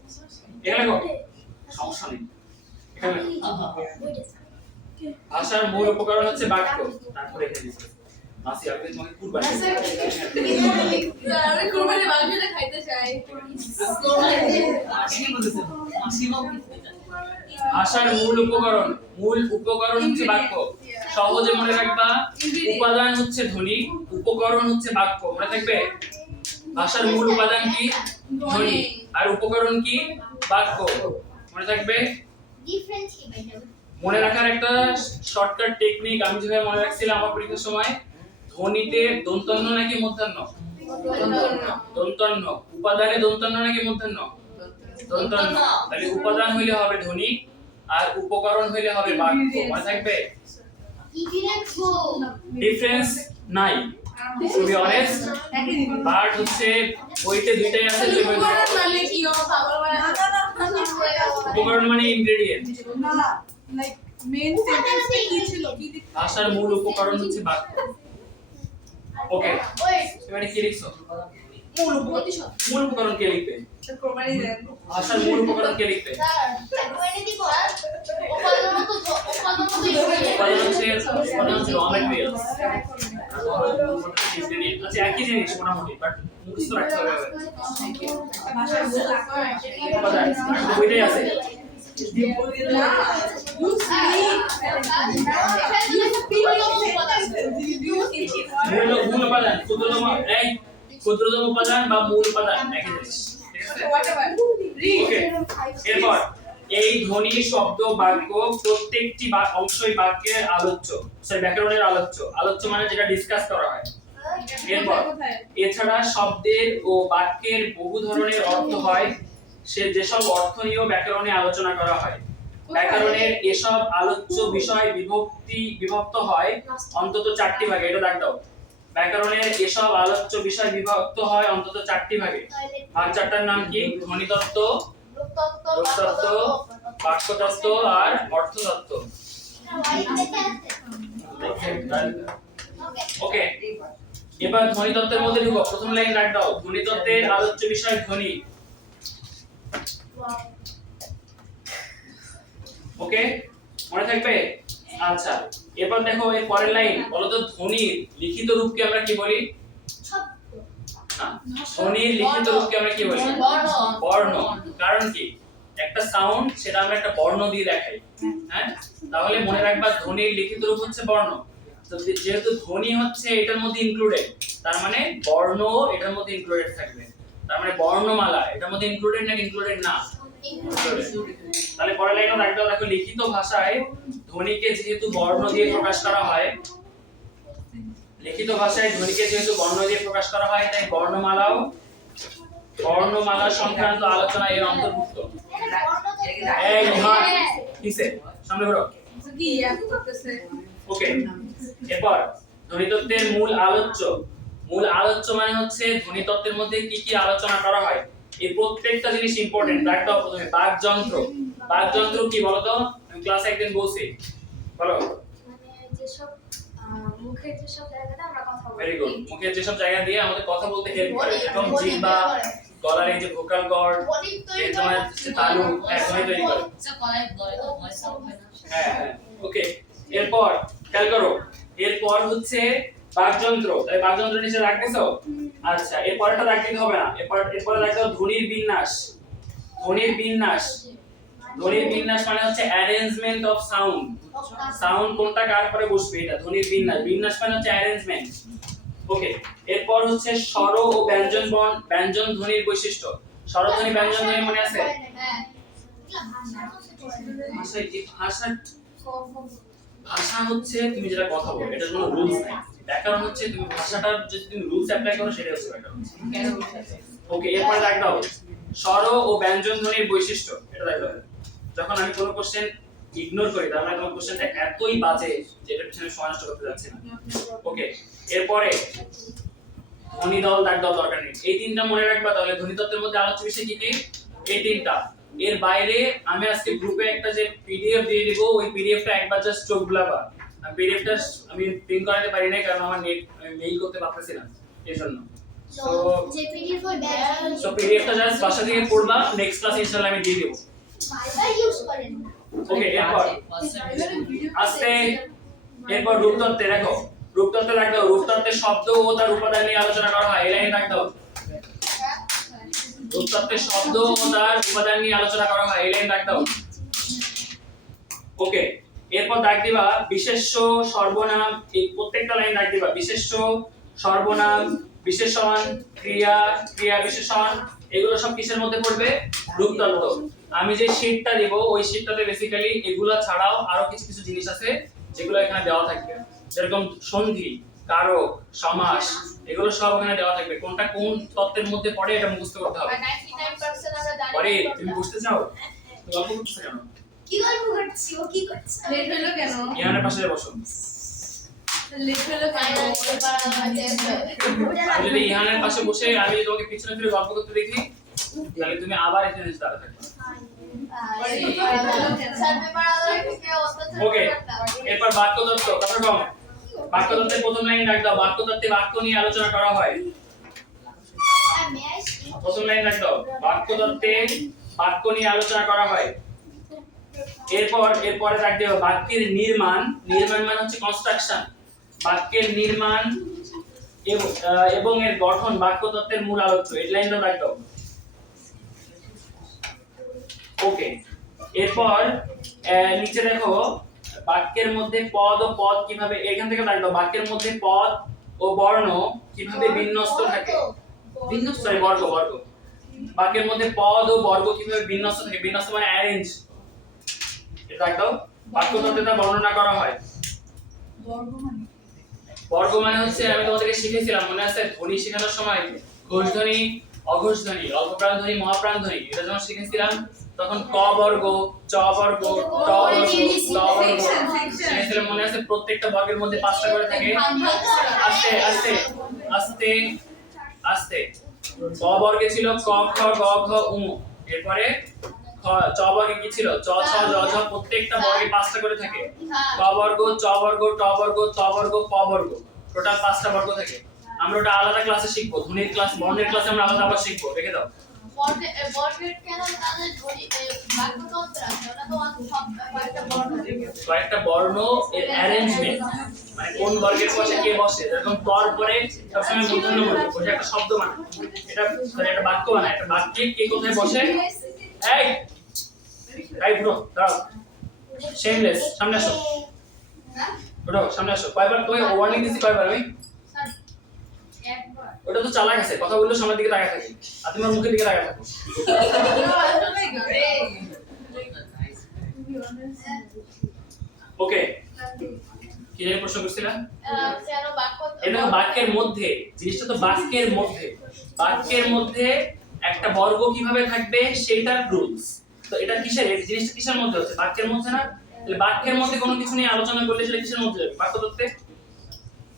এখানে লেখো, সমস্যা নেই, এখানে লেখো। ভাষার মূল উপকরণ হচ্ছে বাক্য। তারপরে এখানে দিচ্ছি মাসি আমি তোমাকে কুরবানি আমি কুরবানি মাংসটা খাইতে চাই। ভাষার মূল উপকরণ, মূল উপকরণ হচ্ছে বাক্য। সহজে মনে রাখবা, উপাদান হচ্ছে ধ্বনি, উপকরণ হচ্ছে বাক্য। মনে থাকবে ভাষার মূল উপাদান কি? ধ্বনি। আর উপকরণ কি? বাক্য। মনে থাকবে। মনে রাখার একটা শর্টকাট টেকনিক আমি যেভাবে মনে রাখছিলাম আমার পরীক্ষার সময়, ধ্বনিতে দন্তন্য নাকি মূর্ধন্য? দন্তন্য। উপাদানে দন্তন্য নাকি মূর্ধন্য? দন্তন্য। তাহলে উপাদান হইলে হবে ধ্বনি আর উপকরণ হইলে হবে বাক্য। মনে থাকবে। ডিফারেন্স নাই, টু বি অনেস্ট। বাট হচ্ছে ওইতে দুইটাই আছে। উপকরণ মানে কি? ও পাগল মানে উপকরণ মানে ইনগ্রেডিয়েন্ট। না লাইক মেইন সেন্টেন্সে কি ছিল কি ভাষার মূল উপকরণ হচ্ছে বাক্য। ওকে, এবারে কি লিখছো? মূল প্রতিশত। মূল উপকরণ কে লিখবে? কোরবানি দেন ভাষার মূল উপকরণ কে লিখবে? উপাদান হচ্ছে raw materials। আচ্ছা একই জিনিস মোটামুটি, বাট মুখস্থ রাখতে হবে। ভাষার মূল উপাদান ওইটাই আছে। না মূল উপাদান, ক্ষুদ্রতম, এই ক্ষুদ্রতম উপাদান বা মূল উপাদান একই জিনিস। ঠিক আছে? ওকে, এরপর এই ধ্বনি শব্দ বাক্য প্রত্যেকটি অংশই বাক্যের আলোচ্য, সরি ব্যাকরণের আলোচ্য। আলোচ্য মানে যেটা ডিসকাস করা হয়। এরপর এছাড়া শব্দের ও বাক্যের বহু ধরনের অর্থ হয়, সে যেসব অর্থ নিয়েও ব্যাকরণে আলোচনা করা হয়। ব্যাকরণের এসব আলোচ্য বিষয় বিভক্ত হয় অন্তত 4টি ভাগে। এটা দাগ দাও। ব্যাকরণের এসব আলোচ্য বিষয় বিভক্ত হয় অন্তত 4টি ভাগে। ভাগ 4টার নাম কি? ধ্বনিতত্ত্ব, রূপতত্ত্ব, বাক্যতত্ত্ব আর অর্থতত্ত্ব। ওকে, এবার ধ্বনিতত্ত্বের মধ্যে ঢুকো। প্রথম লাইন দাগ দাও। ধ্বনিতত্ত্বের আলোচ্য বিষয় ধ্বনি। ওকে, মনে থাকবে। আচ্ছা, এবার দেখো এর পরের লাইন, বলো তো ধ্বনির লিখিত রূপকে আমরা কি বলি? ধ্বনির লিখিত রূপকে আমরা কি বলি? বর্ণ। কারণ কি? একটা সাউন্ড, সেটা আমরা একটা বর্ণ দিয়ে দেখাই। হ্যাঁ, তাহলে মনে রাখবা ধ্বনির লিখিত রূপ হচ্ছে বর্ণ। তো যেহেতু ধ্বনি হচ্ছে এটার মধ্যে ইনক্লুডেড, তার মানে বর্ণ এটার মধ্যে ইনক্লুডেড থাকবে। তার মানে বর্ণমালা এটার মধ্যে ইনক্লুডেড না ইনক্লুডেড না? তাহলে পরের লাইনও রাখতে হবে। দেখো লিখিত ভাষায় ধ্বনিকে যেহেতু বর্ণ দিয়ে প্রকাশ করা হয়, লিখিত ভাষায় ধ্বনিকে যেহেতু বর্ণ দিয়ে প্রকাশ করা হয়, তাই বর্ণমালা সংক্রান্ত আলোচনা এর অন্তর্ভুক্ত। এই মহান কিসে সামনে ঘোরো। কি ইয়াক করতেছে ওকে, এরপর ধ্বনিতত্ত্বের মূল আলোচ্য। মূল আলোচ্য মানে হচ্ছে ধ্বনিতত্ত্বের মধ্যে কি কি আলোচনা করা হয়। এই প্রত্যেকটা জিনিস ইম্পর্টেন্ট। দাগটা প্রথমে বাকযন্ত্র। বাকযন্ত্র কি বলো তো? আমি ক্লাসে একদিন বলছি, বলো। মানে যেসব মুখের যেসব জায়গাটা আমরা কথা বলি। Very good. মুখের যেসব জায়গা দিয়ে আমাদের কথা বলতে হেল্প করে, যেরকম জিহ্বা, গলার এই যে ভোকাল কর্ড, এই তোমার হচ্ছে তালু, ধ্বনি তৈরি করে। হ্যাঁ, ওকে। এরপর খেয়াল করো, এরপর হচ্ছে বাকযন্ত্র। তাই বাকযন্ত্র নিচে রাখতেছো। আচ্ছা, এরপরটা রাখতে হবে না। এরপরে রাখতে হবে ধ্বনির বিন্যাস। ধ্বনির বিন্যাস, ধ্বনির বিন্যাস মানে হচ্ছে অ্যারেঞ্জমেন্ট অফ সাউন্ড। সাউন্ড কোনটা কার পরে বসবে, এটা ধ্বনির বিন্যাস। বিন্যাস মানে হচ্ছে অ্যারেঞ্জমেন্ট। ওকে, এরপর হচ্ছে স্বর ও ব্যঞ্জন বর্ণ, ব্যঞ্জন ধ্বনির বৈশিষ্ট্য। স্বরধ্বনি, ব্যঞ্জন ধ্বনি মনে আছে? ভাষা হচ্ছে তুমি যেটা কথা বলো, এটার কোনো রুলস নাই। ব্যাকরণ হচ্ছে তুমি ভাষাটার যদি তুমি রুলস অ্যাপ্লাই করো, সেটা হচ্ছে ব্যাকরণ। ওকে, এরপরে দাগ দাও। স্বর ও ব্যঞ্জন ধ্বনির বৈশিষ্ট্য এটা দেখতে হবে। যখন আমি কোনো কোশ্চেন ইগনোর করি তার মানে তোমার কোশ্চেনটা এতই বাজে যে এটার পিছনে সময় নষ্ট করতে যাচ্ছি না। ওকে, এরপরে ধ্বনি দল দাগ দল দরকার নেই, এই তিনটা মনে রাখবা। তাহলে ধ্বনি তত্ত্বের মধ্যে আলোচ্য বিষয় কি কি? এই তিনটা। এর বাইরে আমি আজকে গ্রুপে একটা যে পিডিএফ দিয়ে দিব, ওই পিডিএফটা একবার জাস্ট চোখ বুলাবা। পিডিএফটা আমি প্রিন্ট করাতে পারি না কারণ আমার নেট মেইল করতে পারতেছি না এজন্য। সো যে পিডিএফ ওই ব্যাচ সো পিডিএফটা জাস্ট বাসা থেকে পড়বা, নেক্সট ক্লাসে ইনশাআল্লাহ আমি দিয়ে দেব। বারবার ইউজ করেন না। ওকে, এরপর রূপতত্ত্বে দেখো, রূপতত্ত্বে রাখ দাও, রূপতত্ত্বের শব্দ ও তার উপাদান নিয়ে আলোচনা করা হয়, এই লাইন রাখ দাও। রূপতত্ত্বের শব্দ ও তার উপাদান নিয়ে আলোচনা করা হয়, এই লাইন রাখ দাও। ওকে, এরপর দাগ দিবা বিশেষ্য সর্বনাম, এই প্রত্যেকটা লাইন দাগ দিবা বিশেষ্য সর্বনাম বিশেষণ ক্রিয়া ক্রিয়া বিশেষণ, এগুলো সব কিসের মধ্যে পড়বে? রূপতত্ত্ব। আমি যে শীটটা দিব ওই শীটটাতে বেসিক্যালি এগুলো ছাড়াও আরো কিছু কিছু জিনিস আছে যেগুলো এখানে দেওয়া থাকবে, যেরকম সন্ধি, কারক, সমাস, এগুলো সব এখানে দেওয়া থাকবে। কোনটা কোন তত্ত্বের মধ্যে পড়ে এটা মুখস্থ করতে হবে। 99% আমরা জানি। পরে তুমি বুঝতে চাও গল্প করতেছ কেন? কি গল্প করছি? ও কি করছে? লেট হলো কেন? ইয়ানের পাশে বসো। লেট হলো কেন? আমি যদি ইহানের পাশে বসে আমি তোমাকে পিছনে ফিরে গল্প করতে দেখি তাহলে তুমি আবার এখানে এসে দাঁড়া থাকবে। স্যার পেপার আলাদা থেকে অত্যাচার ওকে, করতাম। এরপর বাক্যতত্ত্ব। কথা কম। বাক্যতত্ত্বের প্রথম লাইন রাখ দাও, বাক্যতত্ত্বে বাক্য নিয়ে আলোচনা করা হয়। প্রথম লাইন রাখ দাও, বাক্যতত্ত্বে বাক্য নিয়ে আলোচনা করা হয়। এরপরে রাখ দিও বাক্যের নির্মাণ, নির্মাণ মানে হচ্ছে কনস্ট্রাকশন, বাক্যের নির্মাণ এবং এর গঠন বাক্যতত্ত্বের মূল আলোচ্য, এই লাইনটা রাখ দাও। ওকে, এরপর নিচে দেখো বাক্যের মধ্যে পদ ও পদ কিভাবে, এখান থেকে রাখ দাও বাক্যের মধ্যে পদ ও বর্ণ কিভাবে বিন্যস্ত থাকে। বর্গ বর্গ, বাক্যের মধ্যে পদ ও বর্গ কিভাবে বিন্যস্ত থাকে, বিন্যস্ত মানে অ্যারেঞ্জ, এটা রাখ দাও। বাক্যতত্ত্বে তা বর্ণনা করা হয়। বর্গ মানে হচ্ছে আমি তোমাদেরকে শিখিয়েছিলাম মনে আছে ধ্বনি শেখানোর সময়, ঘোষ ধ্বনি, অঘোষ ধ্বনি, অল্পপ্রাণ ধ্বনি, মহাপ্রাণ ধ্বনি, এটা যখন শিখেছিলাম তখন ক বর্গ, চ বর্গ, ট বর্গ, ত বর্গ শিখেছিলাম মনে আছে। প্রত্যেকটা বর্গের মধ্যে 5টা করে থাকে। আস্তে আস্তে আস্তে আস্তে, ক বর্গে ছিল ক খ গ ঘ উ, এরপরে চ বর্গে কি ছিল চ ছ জ ঝ, প্রত্যেকটা বর্গে 5টা করে থাকে। ক বর্গ, চ বর্গ, ট বর্গ, ত বর্গ, প বর্গ, টোটাল 5টা বর্গ থাকে। আমরা ওটা আলাদা ক্লাসে শিখবো, ধ্বনির ক্লাস, বর্ণের ক্লাসে আমরা আলাদা আবার শিখবো, রেখে দাও। বর্গের কেন তাদের বাক্যতন্ত্র আছে, ওটা তো সব কয়েকটা বর্ণ থাকে। কয়েকটা বর্ণ এর অ্যারেঞ্জমেন্ট, মানে কোন বর্গের পাশে কে বসে, যেরকম তর পরে সবসময় মূর্ধন্য বর্গ, ওটা একটা শব্দ মানে, এটা একটা বাক্য মানে, একটা বাক্যে কে কোথায় বসে। এই ব্রো দাঁড়াও, শেমলেস, সামনে আসো, ব্রো সামনে আসো। কয়বার তোমাকে ওয়ার্নিং দিছি, কয়বার আমি? একবার ওটা তো চালাক আছে, কথা বললে সামনের দিকে তাকায় থাকে আর তুমি ওর মুখের দিকে তাকায় থাকো। ওকে, কি জানি প্রশ্ন করছিলাম? কেন বাক্য এটা বাক্যের মধ্যে, জিনিসটা তো বাক্যের মধ্যে, বাক্যের মধ্যে একটা বর্গ কিভাবে থাকবে সেটার রুলস। তো এটা কিসের, এই জিনিসটা কিসের মধ্যে হচ্ছে? বাক্যের মধ্যে না? তাহলে বাক্যের মধ্যে কোনো কিছু নিয়ে আলোচনা করলে সেটা কিসের মধ্যে যাবে? বাক্যতত্ত্বে।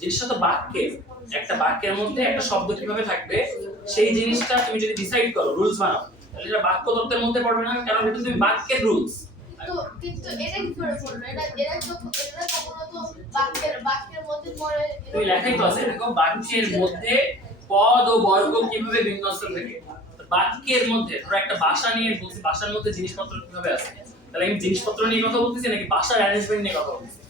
জিনিসটা তো বাক্যের, একটা বাক্যের মধ্যে একটা শব্দ কিভাবে থাকবে সেই জিনিসটা তুমি যদি ডিসাইড করো, রুলস বানাও, তাহলে এটা বাক্যতত্ত্বের মধ্যে পড়বে না, কারণ এটা তুমি বাক্যের রুলস। কিন্তু এটা কি করে পড়লো? এটা কখনো তো বাক্যের মধ্যে পড়ে। তুমি লেখাই তো আছে, দেখো বাক্যের মধ্যে পদ ও বর্গ কিভাবে বিন্যস্ত থাকে। বাক্যের মধ্যে ধরো একটা ভাষা নিয়ে বলছি, ভাষার মধ্যে জিনিসপত্র কিভাবে আছে, তাহলে আমি জিনিসপত্র নিয়ে কথা বলতেছি নাকি ভাষার অ্যারেঞ্জমেন্ট নিয়ে কথা বলতেছি?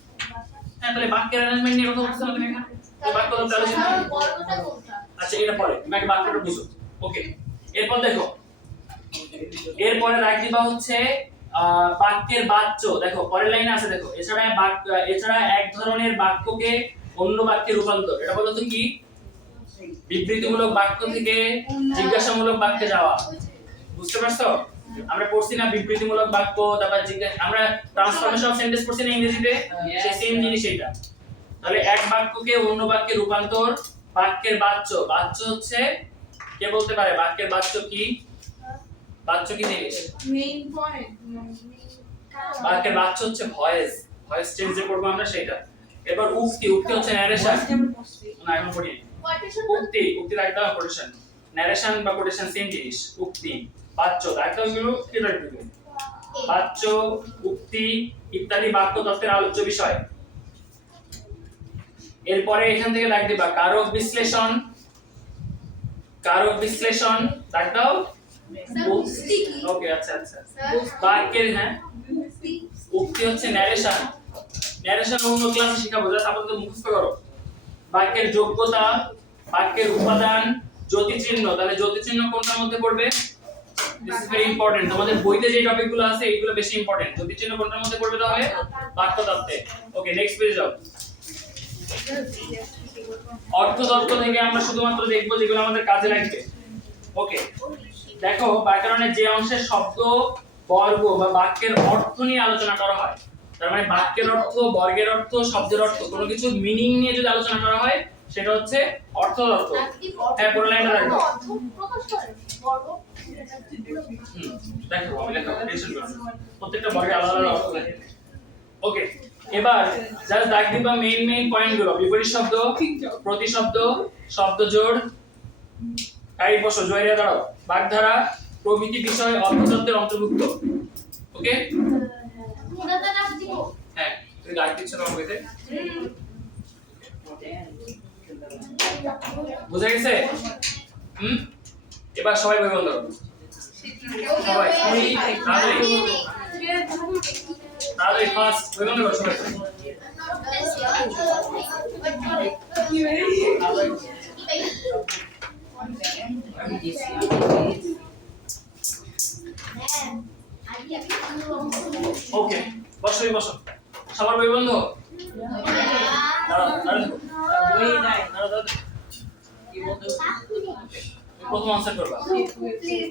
হ্যাঁ, তাহলে বাক্যের অ্যারেঞ্জমেন্ট নিয়ে কথা বলতেছি না তুমি এখানে, বাক্যতত্ত্ব আলোচনা। বর্গটা কোনটা? আচ্ছা, এটা পরে তুমি আগে বাক্যটা বুঝো। ওকে, এরপর দেখো, এরপরে রাখ দিবা হচ্ছে বাক্যের বাচ্য। দেখো পরের লাইনে আছে, দেখো এছাড়া এক ধরনের বাক্যকে অন্য বাক্যে রূপান্তর, এটা বলতো কি? বিবৃতিমূলক বাক্য থেকে জিজ্ঞাসামূলক বাক্যে যাওয়া, বুঝতে পারছো? আমরা পড়ছি না বিবৃতিমূলক বাক্য, তারপর জিজ্ঞাসা, আমরা ট্রান্সফরমেশন অফ সেন্টেন্স পড়ছি না ইংরেজিতে, সেই সেম জিনিস এটা। তাহলে এক বাক্যকে অন্য বাক্যে রূপান্তর, বাক্যের বাচ্য। বাচ্য হচ্ছে কে বলতে পারে বাক্যের বাচ্য কি? বাচ্য কি জিনিস? মেইন পয়েন্ট বাক্যের বাচ্য হচ্ছে ভয়েস, ভয়েস চেঞ্জ যে করবো আমরা সেটা। এবার উক্তি, উক্তি হচ্ছে ন্যারেশন। না এখন পড়ি উক্তি, উক্তি রাইট দাও কোটেশন। ন্যারেশন বা কোটেশন সেম জিনিস। উক্তি, বাচ্য রাইট দাও গুলো কি রাইট দিবে? বাচ্য, উক্তি ইত্যাদি বাক্য তত্ত্বের আলোচ্য বিষয়। এরপরে এখান থেকে লাইক দিবা কারক বিশ্লেষণ, কারক বিশ্লেষণ রাইট দাও। ওকে আচ্ছা আচ্ছা। বাক্যের হ্যাঁ উক্তি হচ্ছে ন্যারেশন, ন্যারেশন অন্য ক্লাসে শেখাবো, জাস্ট আপাতত মুখস্থ করো। বাক্যের যোগ্যতা, বাক্যের উপাদান, জ্যোতিচিহ্ন। তাহলে জ্যোতিচিহ্ন কোনটার মধ্যে পড়বে? This is very important. তোমাদের বইতে যে টপিকগুলো আছে এইগুলো বেশি ইম্পর্টেন্ট। জ্যোতিচিহ্ন কোনটার মধ্যে পড়বে তাহলে? বাক্য তত্ত্বে। ওকে নেক্সট পেজে যাও। অর্থতত্ত্ব থেকে আমরা শুধুমাত্র দেখব যেগুলো আমাদের কাজে লাগবে। ওকে দেখো ব্যাকরণের যে অংশের শব্দ বর্গ বা বাক্যের অর্থ নিয়ে আলোচনা করা হয়, তার মানে বাক্যের অর্থ, বর্গের অর্থ, শব্দের অর্থ, কোনো কিছুর মিনিং নিয়ে যদি আলোচনা করা হয় সেটা হচ্ছে অর্থতত্ত্ব। হ্যাঁ পুরো লাইনটা রাখো। দেখো আমি লেখা টেনশন করো না, প্রত্যেকটা বর্গে আলাদা আলাদা অর্থ থাকে। ওকে এবার জাস্ট দাগ দিবা মেইন পয়েন্টগুলো। বিপরীত শব্দ, প্রতিশব্দ, শব্দজোড়, কাই বসো জয়রিয়া দাঁড়াও, বাগধারা প্রভৃতি বিষয় অর্থতত্ত্বের অন্তর্ভুক্ত। ওকে হ্যাঁ তুমি গাইড দিচ্ছ না বইতে? বুঝা গেছে? এবার সবাই বই বন্ধ করো। সবাই তাড়াতাড়ি তাড়াতাড়ি ফাস্ট বই বন্ধ করো সবাই। ওকে বসো বসো সবার বই বন্ধ। প্রথম আনসার করবা। প্লিজ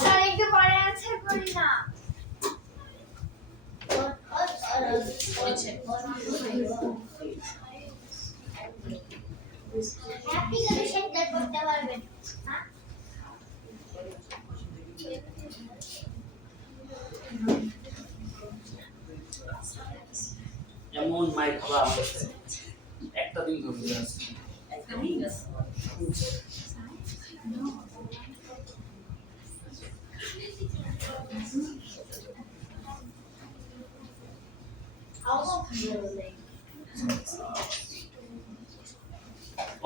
স্যার একটু পরে আনসার করি না। আপনি যদি সেটা করতে পারবেন হ্যাঁ এমন মাই খাওয়া আমাদের একটা দিন ধরে আছে একটা দিন আছে।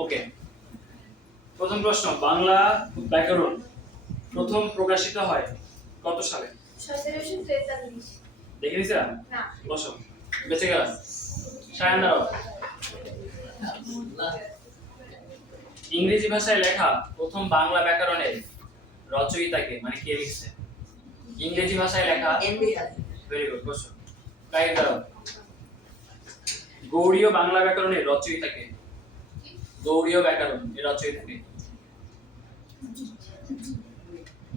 ওকে প্রথম প্রশ্ন, বাংলা ব্যাকরণ প্রথম প্রকাশিত হয় কত সালে? 1743। দেখে নিছিলাম না বসো বেঁচে গেলাম। সায়ন দাও। ইংরেজি ভাষায় লেখা প্রথম বাংলা ব্যাকরণের রচয়িতাকে, মানে কে লিখছে? ইংরেজি ভাষায় লেখা ভেরি গুড বসো। কাই দাও। গৌড়ীয় বাংলা ব্যাকরণের রচয়িতাকে? গৌড়ীয় ব্যাকরণ এর রচয়িতাকে?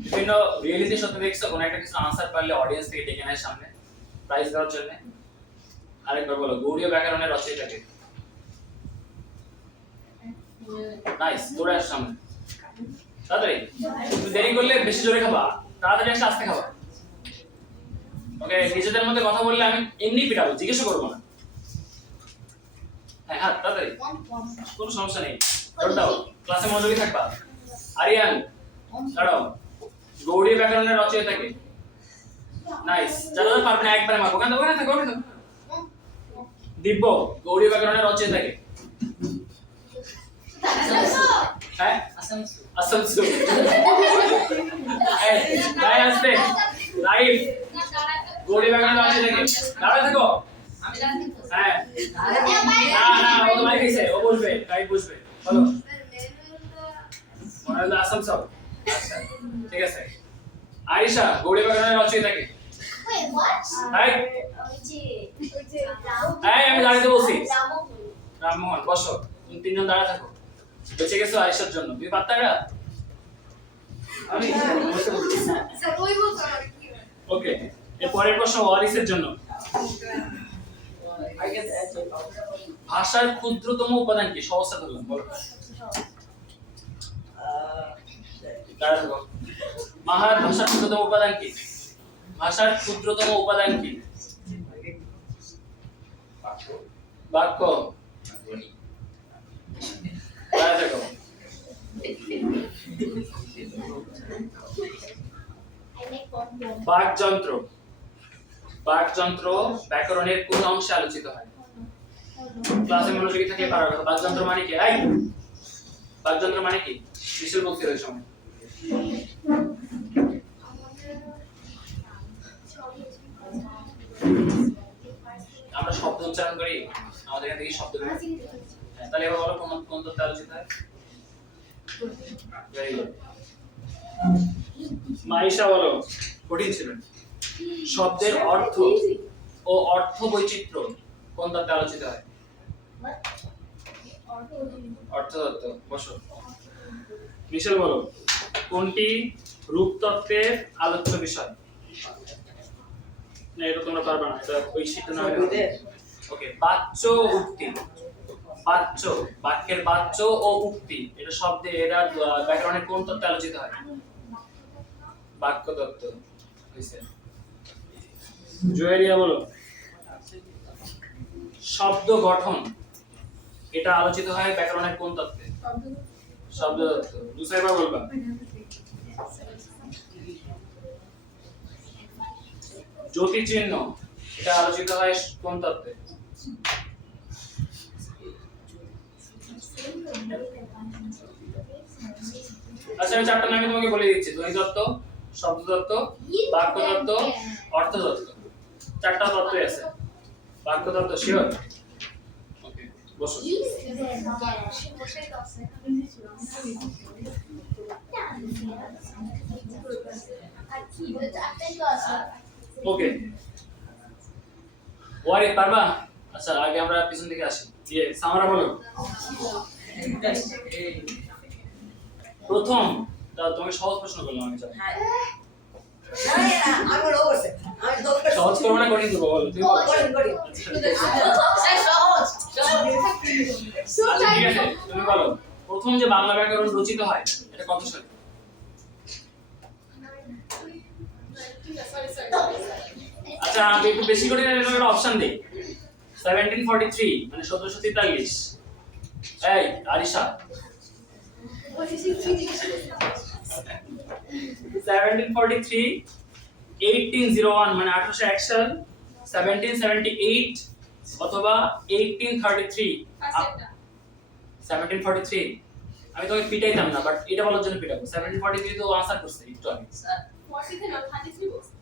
বিভিন্ন রিয়েলিটি শোতে দেখছো কোন একটা কিছু আনসার পারলে অডিয়েন্স থেকে ডেকে নেয় সামনে প্রাইজ দেওয়ার জন্য। আরেকবার বলো গৌড়ীয় ব্যাকরণের রচয়িতাকে? নাইস দৌড়ে আস সামনে তাড়াতাড়ি। তুমি দেরি করলে বেশি জোরে খাবা, তাড়াতাড়ি এসে আস্তে খাবা। ওকে নিজেদের মধ্যে কথা বললে আমি এমনি পিটাবো, জিজ্ঞেস করবো না। হ্যাঁ হাত তাড়াতাড়ি, কোনো সমস্যা নেই। জোর দাও, ক্লাসে মনোযোগী থাকবা। আরিয়ান দাঁড়াও। গৌড়ীয় ব্যাকরণের রচয়িতাকে? নাইস যারা পারবে না একবারে মারবো। ওখানে ওখানে থাকো ওখানে থাকো। দিব্য গৌড়ীয় ব্যাকরণের রচয়িতাকে? হ্যাঁ আসানসোল। এই গায় আসবে লাইভ। গৌড়ীয় ব্যাকরণের রচয়িতাকে? দাঁড়ায় থাকো। আমি জানি তো হ্যাঁ না ও তো মাইক দিছে, ও বলবে তাই বুঝবে। বলো মনে হলো আসানসোল। আচ্ছা ঠিক আছে। আয়েশা গৌড়ীয় ব্যাকরণের রচয়িতাকে? Wait, what? হাই এই আমি দাঁড়াতে বলছি। রামমোহন বসো। তুমি তিনজন দাঁড়া থাকো। বেঁচে গেছো আয়েশার জন্য। তুমি পাত্তা না? আমি স্যার ওই বলতো কি ওকে এর পরের প্রশ্ন ওয়ারিসের জন্য। ভাষার ক্ষুদ্রতম উপাদান কি? সহজটা ধরলাম বলো। দাঁড়া থাকো। মা মাহাত ভাষার ক্ষুদ্রতম উপাদান কি? ভাষার ক্ষুদ্রতম উপাদান কি? বাক্য। দাঁড়ায় থাকো। বাকযন্ত্র। বাকযন্ত্র ব্যাকরণের কোন অংশে আলোচিত হয়? ক্লাসে মনোযোগী থাকলে পারার কথা। বাকযন্ত্র মানে কি? এই বাকযন্ত্র মানে কি? বিশেষ বক্তৃতার ওই সময় আমরা শব্দ উচ্চারণ করি, আমাদের এখান থেকে শব্দ বের হয়। হ্যাঁ, তাহলে এবার বলো কোন কোন তত্ত্বে আলোচিত হয়? Very good. মাইশা বলো, কঠিন ছিল। শব্দের অর্থ ও অর্থ বৈচিত্র্য কোন তত্ত্বে আলোচিত হয়? অর্থতত্ত্ব। বসো। মিশেল বলো, কোনটি রূপতত্ত্বের আলোচ্য বিষয়? না, এটা তোমরা পারবে না, এটা ওই শীত না। ওকে, বাচ্য উক্তি। বাচ্য, বাক্যের বাচ্য ও উক্তি, এটা শব্দে এরা ব্যাকরণের কোন তত্ত্বে আলোচিত হয়? বাক্যতত্ত্ব। হইছে। জুয়েরিয়া বলো, শব্দ গঠন, এটা আলোচিত হয় ব্যাকরণের কোন তত্ত্বে? শব্দতত্ত্ব। লুসাইবা বলবা, জ্যোতিচিহ্ন, এটা আলোচিত হয় কোন তত্ত্বে? আচ্ছা, আমি চারটা নামে তোমাকে বলে দিচ্ছি: ধ্বনিতত্ত্ব, শব্দতত্ত্ব, বাক্যতত্ত্ব, অর্থতত্ত্ব। চারটা তত্ত্বই আছে। বাক্যতত্ত্ব শিওর? ওকে, বসো। ওকে, ওয়ারি পারবা? আচ্ছা, আগে আমরা পিছন দিকে আসি। সামারা বলো, প্রথম তোমাকে সহজ প্রশ্ন করলাম আমি। সহজ করবো না কঠিন করবো? বলো, তুমি বলো। আচ্ছা, ঠিক আছে, তুমি বলো, প্রথম যে বাংলা ব্যাকরণ রচিত হয় এটা কত সালে? আচ্ছা, আমি একটু বেশি করে একটা অপশন দিই। 1743 মানে 1743। এই আরিশা, 1743, 1801 মানে 1801 সাল, 1778 অথবা 1833। 1743 আমি তোকে পিটাইতাম না, বাট এটা বলার জন্য পিটাবো। 1743 তো আনসার করছে একটু আগে। 1743 বলছে।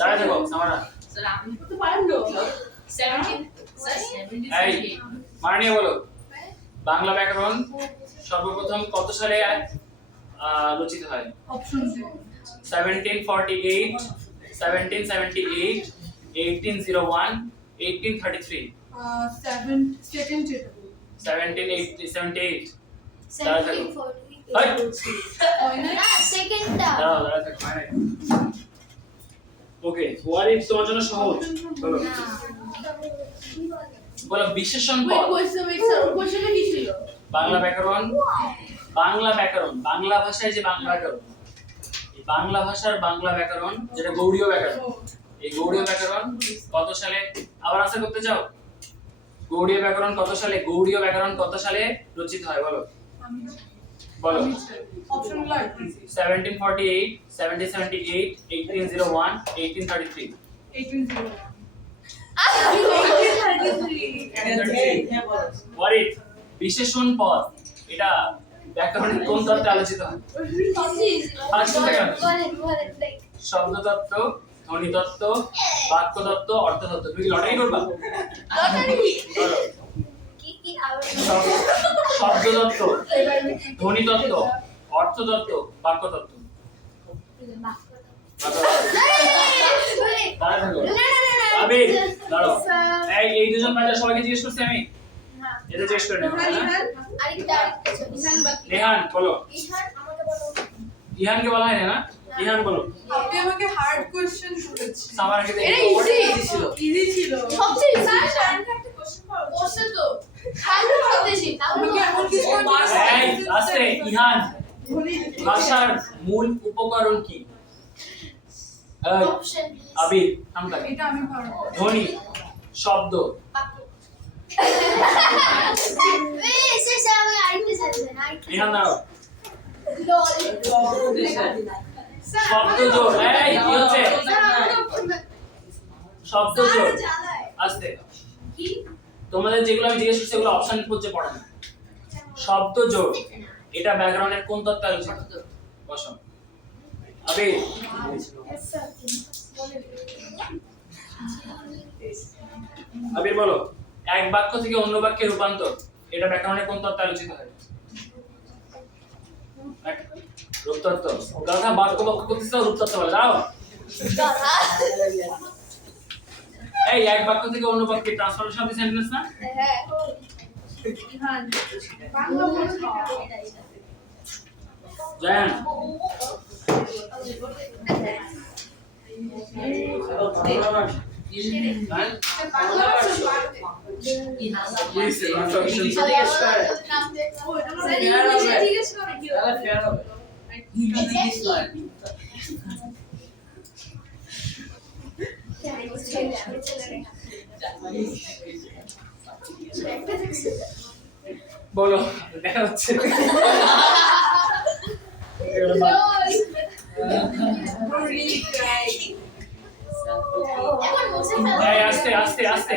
দাঁড়ায় থাকো সামারা। স্যার আপনি তো পারেন তো 17 এই মাননীয় বলো, বাংলা ব্যাকরণ সর্বপ্রথম কত সালে রচিত হয়? অপশন 1748, 1778, 1801, 1833। 1778। ওকে, ওয়ারি তোমার জন্য সহজ। বলো, বলো বিশেষণ পদ। বাংলা ব্যাকরণ, বাংলা ব্যাকরণ, বাংলা ভাষায় যে বাংলা ব্যাকরণ, এই বাংলা ভাষার বাংলা ব্যাকরণ যেটা গৌড়ীয় ব্যাকরণ, এই গৌড়ীয় ব্যাকরণ কত সালে? আবার আনসার করতে চাও? গৌড়ীয় ব্যাকরণ কত সালে? গৌড়ীয় ব্যাকরণ কত সালে রচিত হয়? বলো, বলো। অপশনগুলো 1748, 1778, 1801, 1833। 1833। ওয়ারি, বিশেষণ পদ এটা ব্যাকরণের কোন তত্ত্বে আলোচিত হয়? শব্দতত্ত্ব, ধ্বনিতত্ত্ব, বাক্যতত্ত্ব, অর্থতত্ত্ব। তুমি কি লটারি করবা? শব্দতত্ত্ব, ধ্বনিতত্ত্ব, অর্থতত্ত্ব, বাক্যতত্ত্ব। দাঁড়ায় থাকো। আবির, দাঁড়াও। এই দুজন বাচ্চা সবাইকে জিজ্ঞেস করছি আমি? এটা জিজ্ঞেস করে নাও। রেহান বলো। ইহানকে বলা হয় না? ইহান বলো। আপনি আমাকে হার্ড কোশ্চেন করেছেন। সামারকে দেখো। এটা ইজি ছিল। ইজি ছিল। সবচেয়ে স্যার একটা কোশ্চেন করো। কোশ্চেন তো খালি ভাবতেছি। আমাকে এমন কিছু এই আস্তে ইহান, ভাষার মূল উপকরণ কি? অপশন আবির আমরা এটা আমি পারবো। ধ্বনি, শব্দ, শেষে আমি আরেকটা ছাড়বেন এখানে দাঁড়াও। স্যার শব্দ জোড়, এই কি হচ্ছে? শব্দ জোড় আস্তে। তোমাদের যেগুলো আমি জিজ্ঞেস করছি সেগুলো অপশন পড়ছে পড়ে না। শব্দ জোড় এটা ব্যাকগ্রাউন্ডের কোন তত্ত্বে আলোচিত? বসো আবির। আবির বলো, এক বাক্য থেকে অন্য বাক্যে রূপান্তর এটা ব্যাকরণে কোন তত্ত্বে আলোচিত হয়? রূপতত্ত্ব। কথা বাক্য বাক্য করতেছ রূপতত্ত্ব বলে দাও। এই এক বাক্য থেকে অন্য বাক্যে ট্রান্সফরমেশন অফ সেন্টেন্স না? বাংলা বলতে জান বলো দেখা হচ্ছে। এই আস্তে আস্তে আস্তে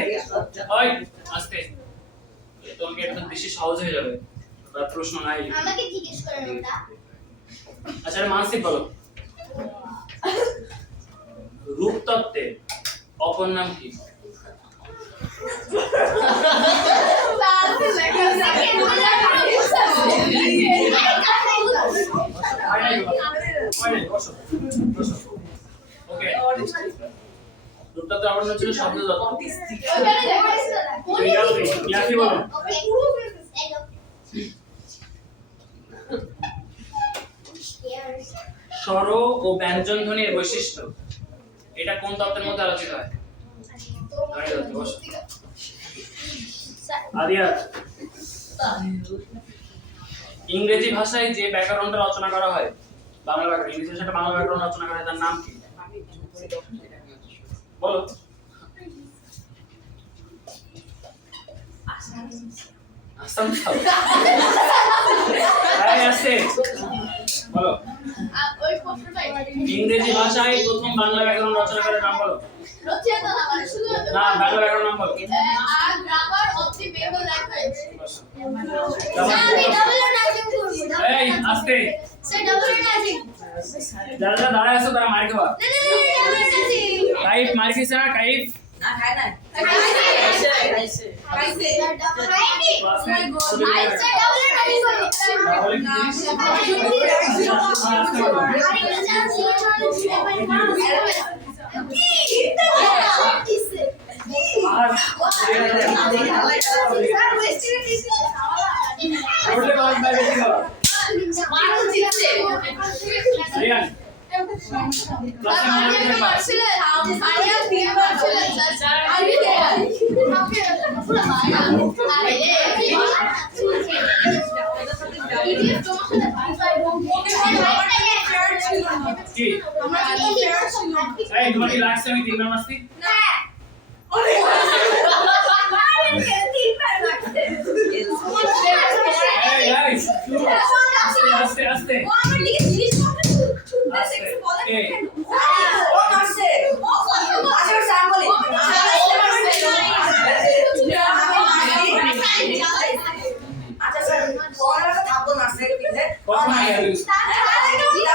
ওই আস্তে। তোমাকে এটা বেশি সহজ হয়ে যাবে, আর প্রশ্ন নাই। আমাকে জিজ্ঞেস করেন ওটা আচ্ছা মানসিক বলো, রূপতত্ত্বের অপর নাম কি? ওকে রূপতত্ত্বের অপর নাম ছিল শব্দতত্ত্ব। ইয়াকি বলো, স্বর ও ব্যঞ্জন ধ্বনির বৈশিষ্ট্য এটা কোন তত্ত্বের মধ্যে আলোচিত হয়? আদিয়া, ইংরেজি ভাষায় যে ব্যাকরণটা রচনা করা হয়, বাংলা ব্যাকরণ, ইংরেজি ভাষায় বাংলা ব্যাকরণ রচনা করা হয় তার নাম কি? বলো। আসাম খাও। এই আছে বলো, ওই প্রশ্নটাই ইংরেজি ভাষায় প্রথম বাংলা ব্যাকরণ রচনা করার নাম বলো। রচয়িতা না মানে শুধু না বাংলা ব্যাকরণ নাম বলো। আর grammar of the Bengal language এই আস্তে স্যার ডাবল নাজিং যারা যারা দাঁড়ায় আছো তারা মার খাবা। ডাবল নাজিং কাইফ মার খেয়েছে না? কাইফ না খায় না খাইছে স্যার ডাবল নাজিং ক্লাসে স্যার ডাবল নাজিং তাহলে আরেকটা চান্স আর করলে বাদ বাই বেশি খাবা। রিয়ান ক্লাসে মনে রাখবা। কি এই তোমার কি লাগছে আমি তিনবার মারছি? এই এই আস্তে আস্তে আস্তে এই ও মারছে আশা স্যার বলে আচ্ছা স্যার তোমার কাছে থাকবো মারছে দিতে কখন আগে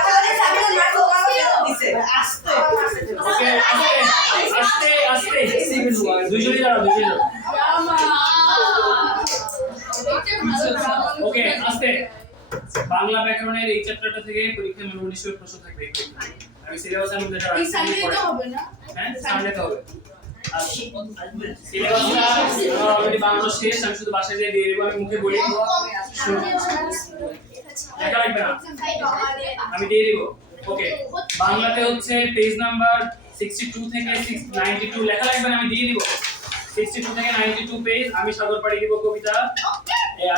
তাহলে সাবিনা মারছে ওরা দিছে আস্তে ওকে আস্তে আস্তে আস্তে দুইজনই দাঁড়াও দুইজনই দাঁড়াও। ওকে আস্তে। বাংলা ব্যাকরণের এই চ্যাপ্টারটা থেকে পরীক্ষায় মনে নিশ্চয়ই প্রশ্ন থাকবে। আমি সিলেবাসের মধ্যে এটা এই সাইডে হবে না হ্যাঁ সামনেতে হবে। সিলেবাসটা অলরেডি বানানো শেষ, আমি শুধু বাসায় গিয়ে দিয়ে দেবো। আমি মুখে বলি লেখা লাগবে না, আমি দিয়ে দিব। ওকে বাংলাতে হচ্ছে পেজ নাম্বার 62 থেকে 92 লেখা লাগবে না, আমি দিয়ে দিব। 62 থেকে 92 পেজ। আমি সাগর পাড়ি দিব কবিতা।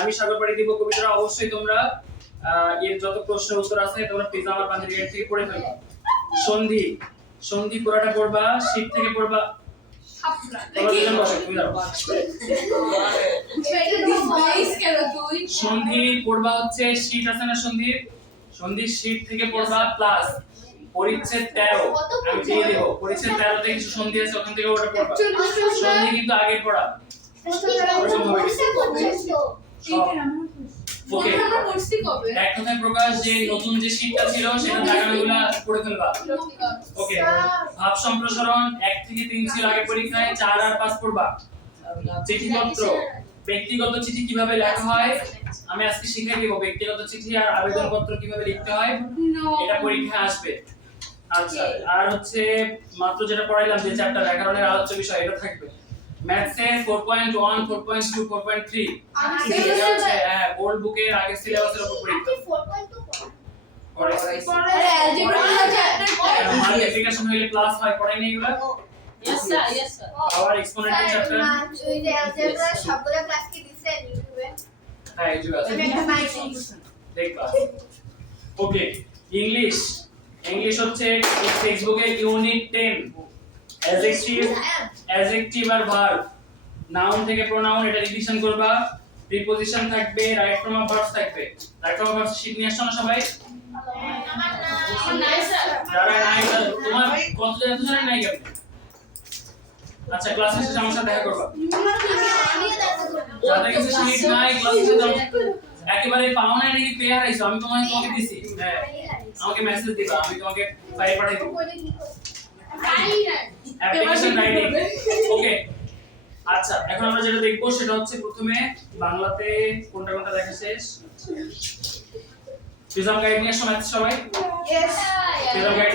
আমি সাগর পাড়ি দিব কবিতাটা অবশ্যই তোমরা এর যত প্রশ্নের উত্তর আছে তোমরা প্লিজ আমার পাঞ্জাবি গাইড থেকে পড়ে ফেলবা। সন্ধি, সন্ধি পুরোটা পড়বা, শীত থেকে পড়বা। তোমরা দুজন বসো, তুমি দাঁড়াও। সন্ধি পড়বা হচ্ছে শীত আছে না সন্ধি, সন্ধি শীত থেকে পড়বা প্লাস পরিচ্ছেদ 13 আমি দিয়ে দেব, পরিচ্ছেদ 13 তে কিছু সন্ধি আছে ওখান থেকে ওটা পড়বা। সন্ধি কিন্তু আগে পড়া। ওকে, এক কথায় প্রকাশ যে নতুন যে শীটটা ছিল সেটা জায়গাগুলো পড়ে ফেলবা। ওকে, ভাব সম্প্রসারণ 1 থেকে 3 ছিল আগে পরীক্ষায়, 4 আর 5 পড়বা। চিঠিপত্র, ব্যক্তিগত চিঠি কিভাবে লেখা হয় আমি আজকে শিখিয়ে দেব। ব্যক্তিগত চিঠি আর আবেদনপত্র কিভাবে লিখতে হয় এটা পরীক্ষায় আসবে। আচ্ছা, আর হচ্ছে মাত্র যেটা পড়াইলাম যে চ্যাপ্টার ব্যাকরণের আলোচ্য বিষয় এটা থাকবে। ম্যাথসে 4.1 4.2 4.3 এটা হচ্ছে বোর্ড বুকের আগের সিলেবাসের উপর পরীক্ষা পড়ে। মাল্টিপ্লিকেশন হইলে প্লাস হয়, পড়াই নেই এগুলা। Yes sir, yes sir. পাওয়ার এক্সপোনেন্টের চ্যাপ্টার সবগুলো ক্লাস কি দিছেন ইউটিউবে? হ্যাঁ এই যে আছে আমি একটা পাইছি। দেখবা। ওকে, ইংলিশ, ইংলিশ হচ্ছে টেক্সট বুকে ইউনিট 10 অ্যাডজেক্টিভ আর ভার্ব, নাউন থেকে প্রোনাউন এটা রিভিশন করবা। প্রিপজিশন থাকবে, রাইট ফর্ম অফ ভার্বস থাকবে। Right form of verbs sheet নিয়ে আসছো না সবাই? আমার নাই স্যার। যারা নাই তোমার কতজন এতজন নাই কেন? আচ্ছা, ক্লাস শেষে আমার সাথে দেখা করবা। যাদের কাছে শিট নাই ক্লাস শেষে দাও। একেবারে পাও নাই নাকি পেয়ে হারাইছো? আমি তোমাকে দিছি। হ্যাঁ, আমাকে মেসেজ দিবা, আমি তোমাকে ফাইল পাঠিয়ে দেব। Application writing. ওকে, আচ্ছা এখন আমরা যেটা দেখবো সেটা হচ্ছে প্রথমে বাংলাতে কোনটা কোনটা দেখা শেষ। প্রিজম গাইড নিয়ে আসো ম্যাথ সবাই। Yes. প্রিজম গাইড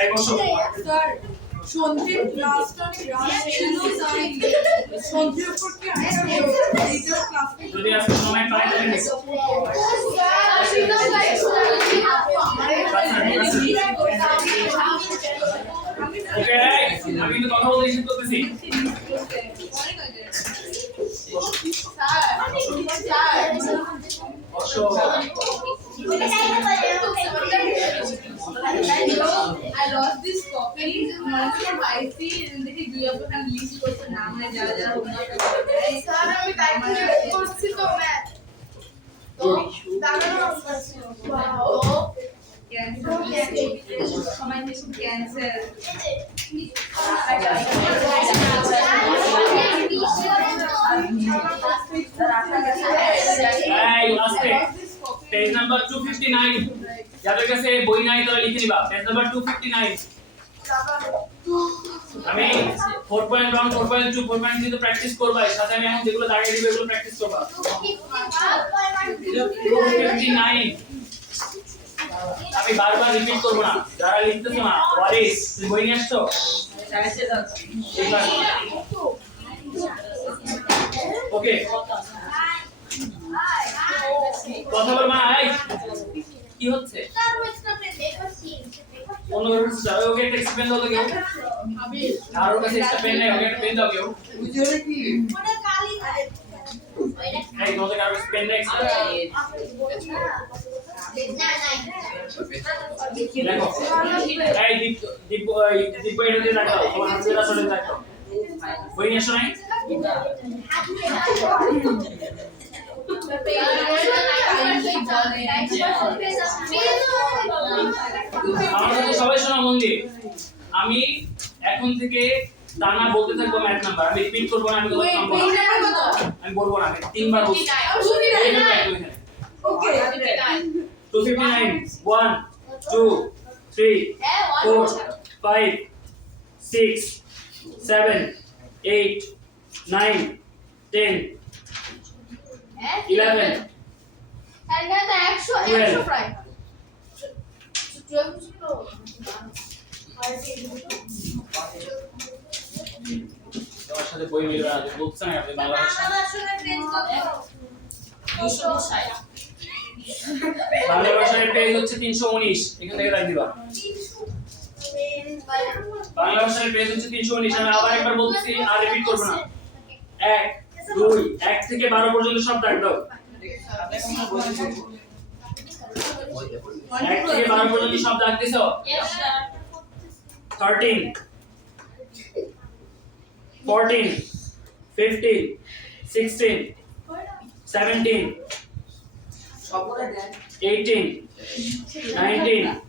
এই বসো। সন্ধির ক্লাসটা রাত ছিল তাই সন্ধির উপর কি এইটার ক্লাস যদি আজকে সময় পাই তাহলে নিও। ওকে, আমি কিন্তু কথা বলতে ইচ্ছা করতেছি। বসো। I lost this copy. I see in the video and list was the name है जरा जरा होना স্যার আমি টাইপিং করছি তো ম্যাথ তো দাঁড়ানো করছি ও সময় কিছু ক্যান্সেল এই আস্তে, পেজ নাম্বার 259 যাদের কাছে বই নাই তারা লিখে নিবা। পেজ নাম্বার 259 আমি 4.1 4.2 4.3 তো প্র্যাকটিস করবা, এর সাথে আমি এখন যেগুলো দাঁড়িয়ে দিব এগুলো প্র্যাকটিস করবা। 259 আমি বারবার রিপিট করব না, যারা লিখতেছো না ওয়ারিস তুমি বই নিয়ে আসছো? ওকে, কথা বলবা। এই কি হচ্ছে? অন্য কারো কাছে যাও, ওকে একটা এক্সপ্লেন দাও তো কেউ। কারোর কাছে একটা পেন নেই, ওকে একটা পেন দাও কেউ। এই তোমাদের কারোর কাছে পেন নেই? দেখো এই দীপ এটা দিয়ে রাখো, তোমার হাতে যেটা চলে রাখো। বই নিয়ে আসো নাই? আমার কথা সবাই শোনা মন দিয়ে। আমি এখন থেকে টানা বলতে থাকবো ম্যাথ নাম্বার, আমি রিপিট করবো না, আমি কথা থামবো না, আমি বলবো না, আমি তিনবার বলবো। ওকে 259 1 2 3 4 5 6 7 8 9 10 11 তোমার সাথে বই মিলবে না, বলছেন আপনি বাংলা ভাষা। বাংলা ভাষার পেজ হচ্ছে 319, এখান থেকে রাখ দিবা। বাংলা ভাষার পেজ হচ্ছে 319, আমি আবার একবার বলতেছি আর রিপিট করব না। 1 2 1 থেকে 12 পর্যন্ত সব দাগ দাও 1 থেকে 12 পর্যন্ত সব দাগ দিছো Yes, sir. 13 14 15 16 17 18 19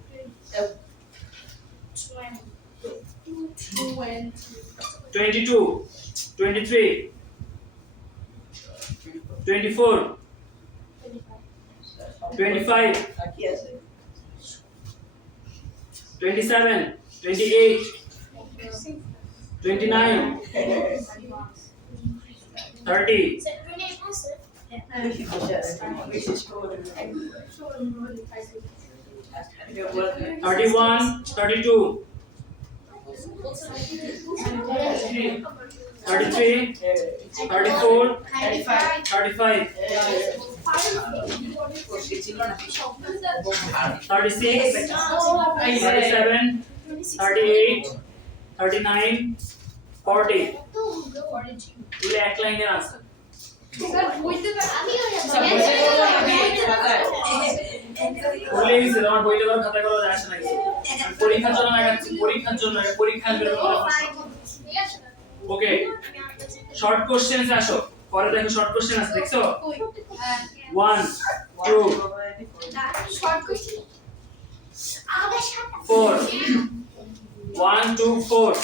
22 23 24 25 27 28 29 30 31 32 33 34 35 36 37 38 39 40 এগুলো এক লাইনের আনসার স্যার বইতে তো বলে গেছে তোমার বইতে ধর খাতা করা যায় না কিছু পরীক্ষার জন্য লাগাচ্ছি পরীক্ষার বের করা ওকে শর্ট কোশ্চেনস আসো পরে দেখো শর্ট কোশ্চেন আছে দেখছো 1 2 শর্ট কোশ্চেন 4 1 2 4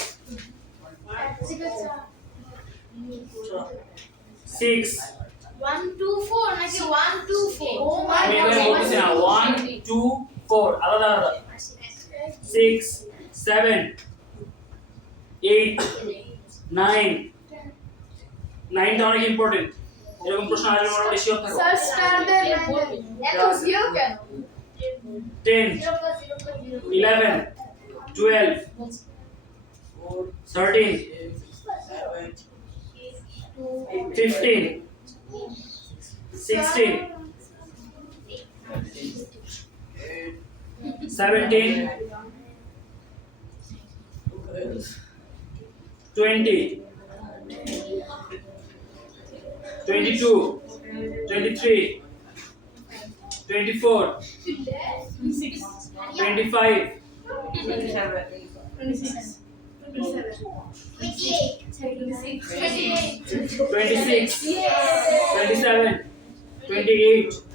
6 1 2 4 নাকি 1 2 4 আমি এখানে বলতেছি না 1 2 4 আলাদা আলাদা 6 7 8 9 9টা অনেক ইম্পর্টেন্ট এরকম প্রশ্ন আসলে মোটামুটি শিওর থাকো স্যার স্টার দেন এত জিরো কেন 10 11 12 13 15 16 17 20 22 23 24 25 26 27 28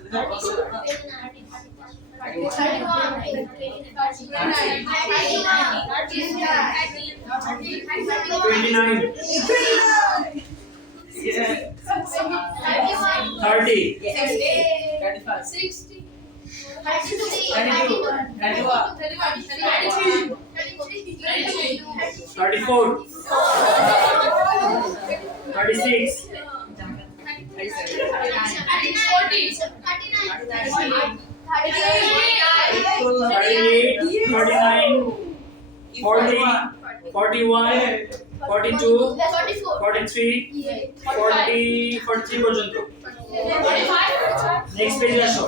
29 30 34 36 38 39 40 41 42 43 40 43 পর্যন্ত নেক্সট পেজে আসো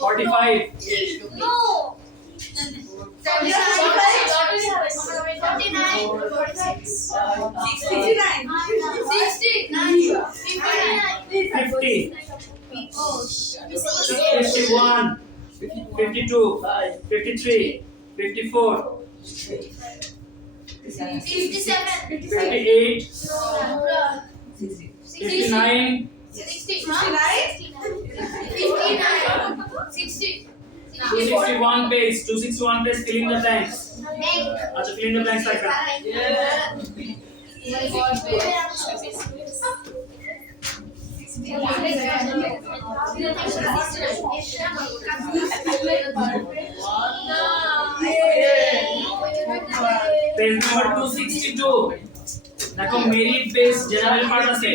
45 50 51 52 53 54 58 59 261 page 261 page fill in the blanks acha fill in the blanks like that page number 262 দেখো মেরিট বেস জেনারেল পার্ট আছে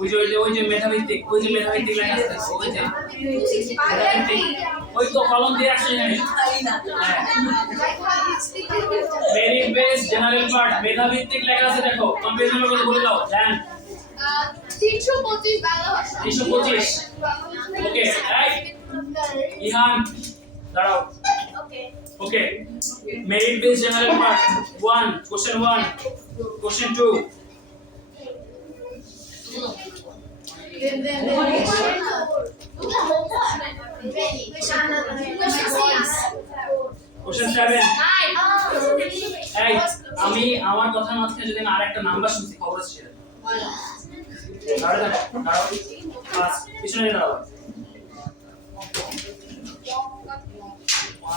ওই যে মেধাভিত্তিক লাইন আছে ওই যে ওই তো কলম দিয়ে আসছে জানি মেরিট বেস জেনারেল পার্ট মেধাভিত্তিক লেখা আছে দেখো কম্পিউটার লোক বলে দাও জান 325 বাংলা ভাষা 325 ওকে রাইট ইহান দাঁড়াও okay merit base general part 1 question 2 question 7 এই আমি আমার কথার মাঝখানে যদি আমি আরেকটা নাম্বার শুনছি খবর আছে দাঁড়াও দাঁড়াও ক্লাস পিছনে দাঁড়াও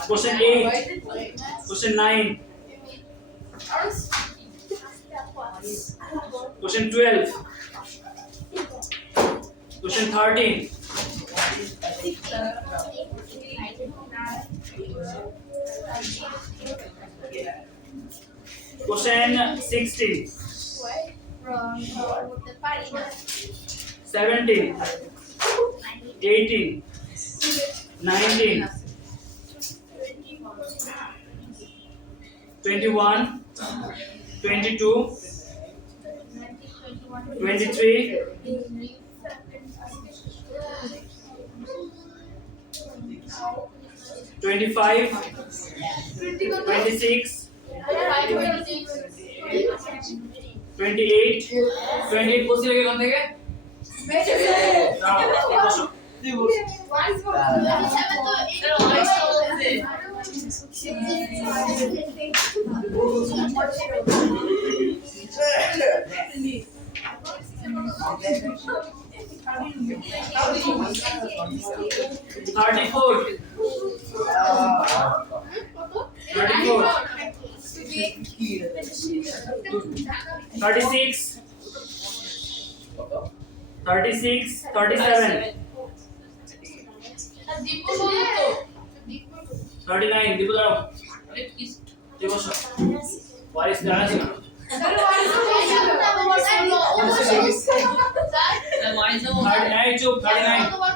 question 8 question 9 question 12 question 13 Question 16, 17, 18, 19, 21, 22, 23, 25, 26, 28 28 বসে লাগে কোন থেকে দাও বসো Thirty-six, 37, 39, Dipu দাও বসো ওয়ারিস দাঁড়া ছিল চুপ 39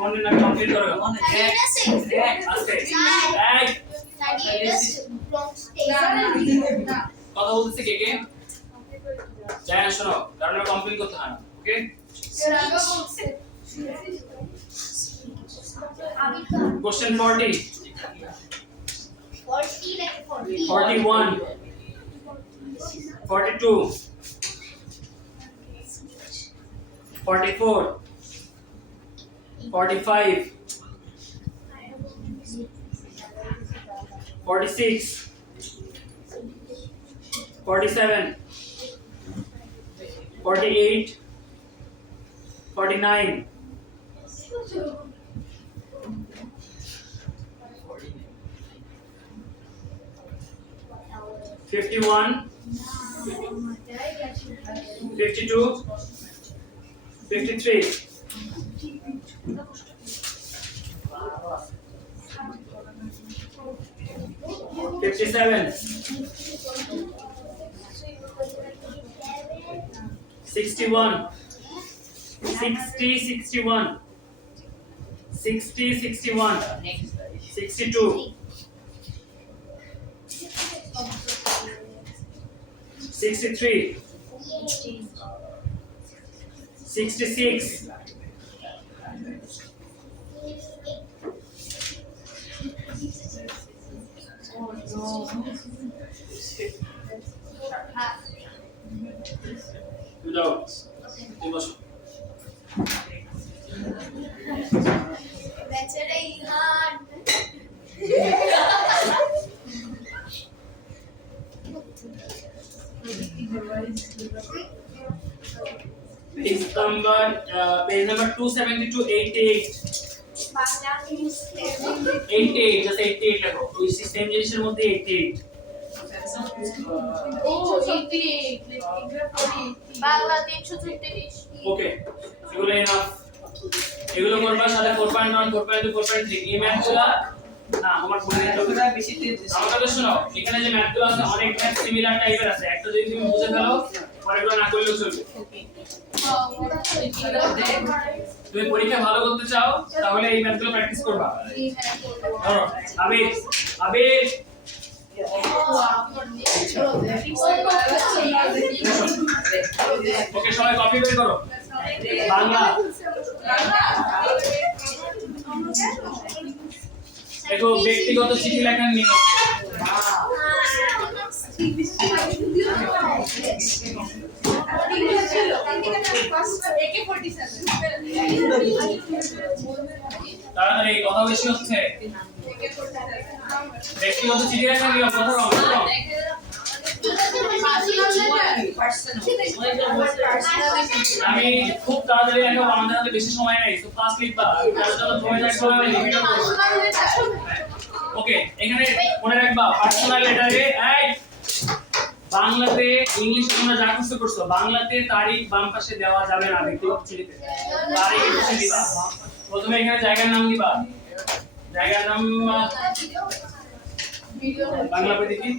মনে না কমপ্লিট করো আস্তে কথা বলতেছে কে কে জানেন শোনো কারণ কমপ্লিট করতে হয় না okay question 40 41 42 44 45 46 47 48 49 51 52 53 57 61 60 61 60 61 62 63 66 Without emotion. Page number 272, 88. 88, just 88 ago. So, this is same generation mode 88. Okay. এগুলো enough. এগুলো করবার সাথে 4.1, 4.2, 4.3 এই ম্যাথগুলো না আমার পড়ে নিতে হবে বেশি আমার কথা শোনো এখানে যে ম্যাথগুলো আছে অনেক ম্যাথ সিমিলার টাইপের আছে একটা যদি তুমি বুঝে ফেলো পরেরগুলো না করলেও চলবে তুমি পরীক্ষা ভালো করতে চাও তাহলে এই ম্যাথগুলো প্র্যাকটিস করবা ধরো আবির ওকে সবাই কপি বের করো বাংলা দেখো ব্যক্তিগত চিঠি লেখার নিয়ম ঠিক আছে ফার্স্ট AK47 তাড়াতাড়ি কথা বেশি হচ্ছে। ব্যক্তিগত চিঠি লেখার নিয়ম কথা বলো। আমি খুব তাড়াতাড়ি লেখো, আমাদের হাতে বেশি সময় নেই, তো ফাস্ট লিখবা। তার জন্য সময় থাকবে আমি লিমিট করব। ওকে, এখানে মনে রাখবা পার্সোনাল লেটারে এই বাংলাতে ইংলিশে তোমরা যা কিছু করছো, বাংলাতে তারিখ বাম পাশে দেওয়া যাবে না ব্যক্তিগত চিঠিতে। তারিখ পাশে দিবা। প্রথমে এখানে জায়গার নাম দিবা। জায়গার নাম বাংলা পড়ে দেখি।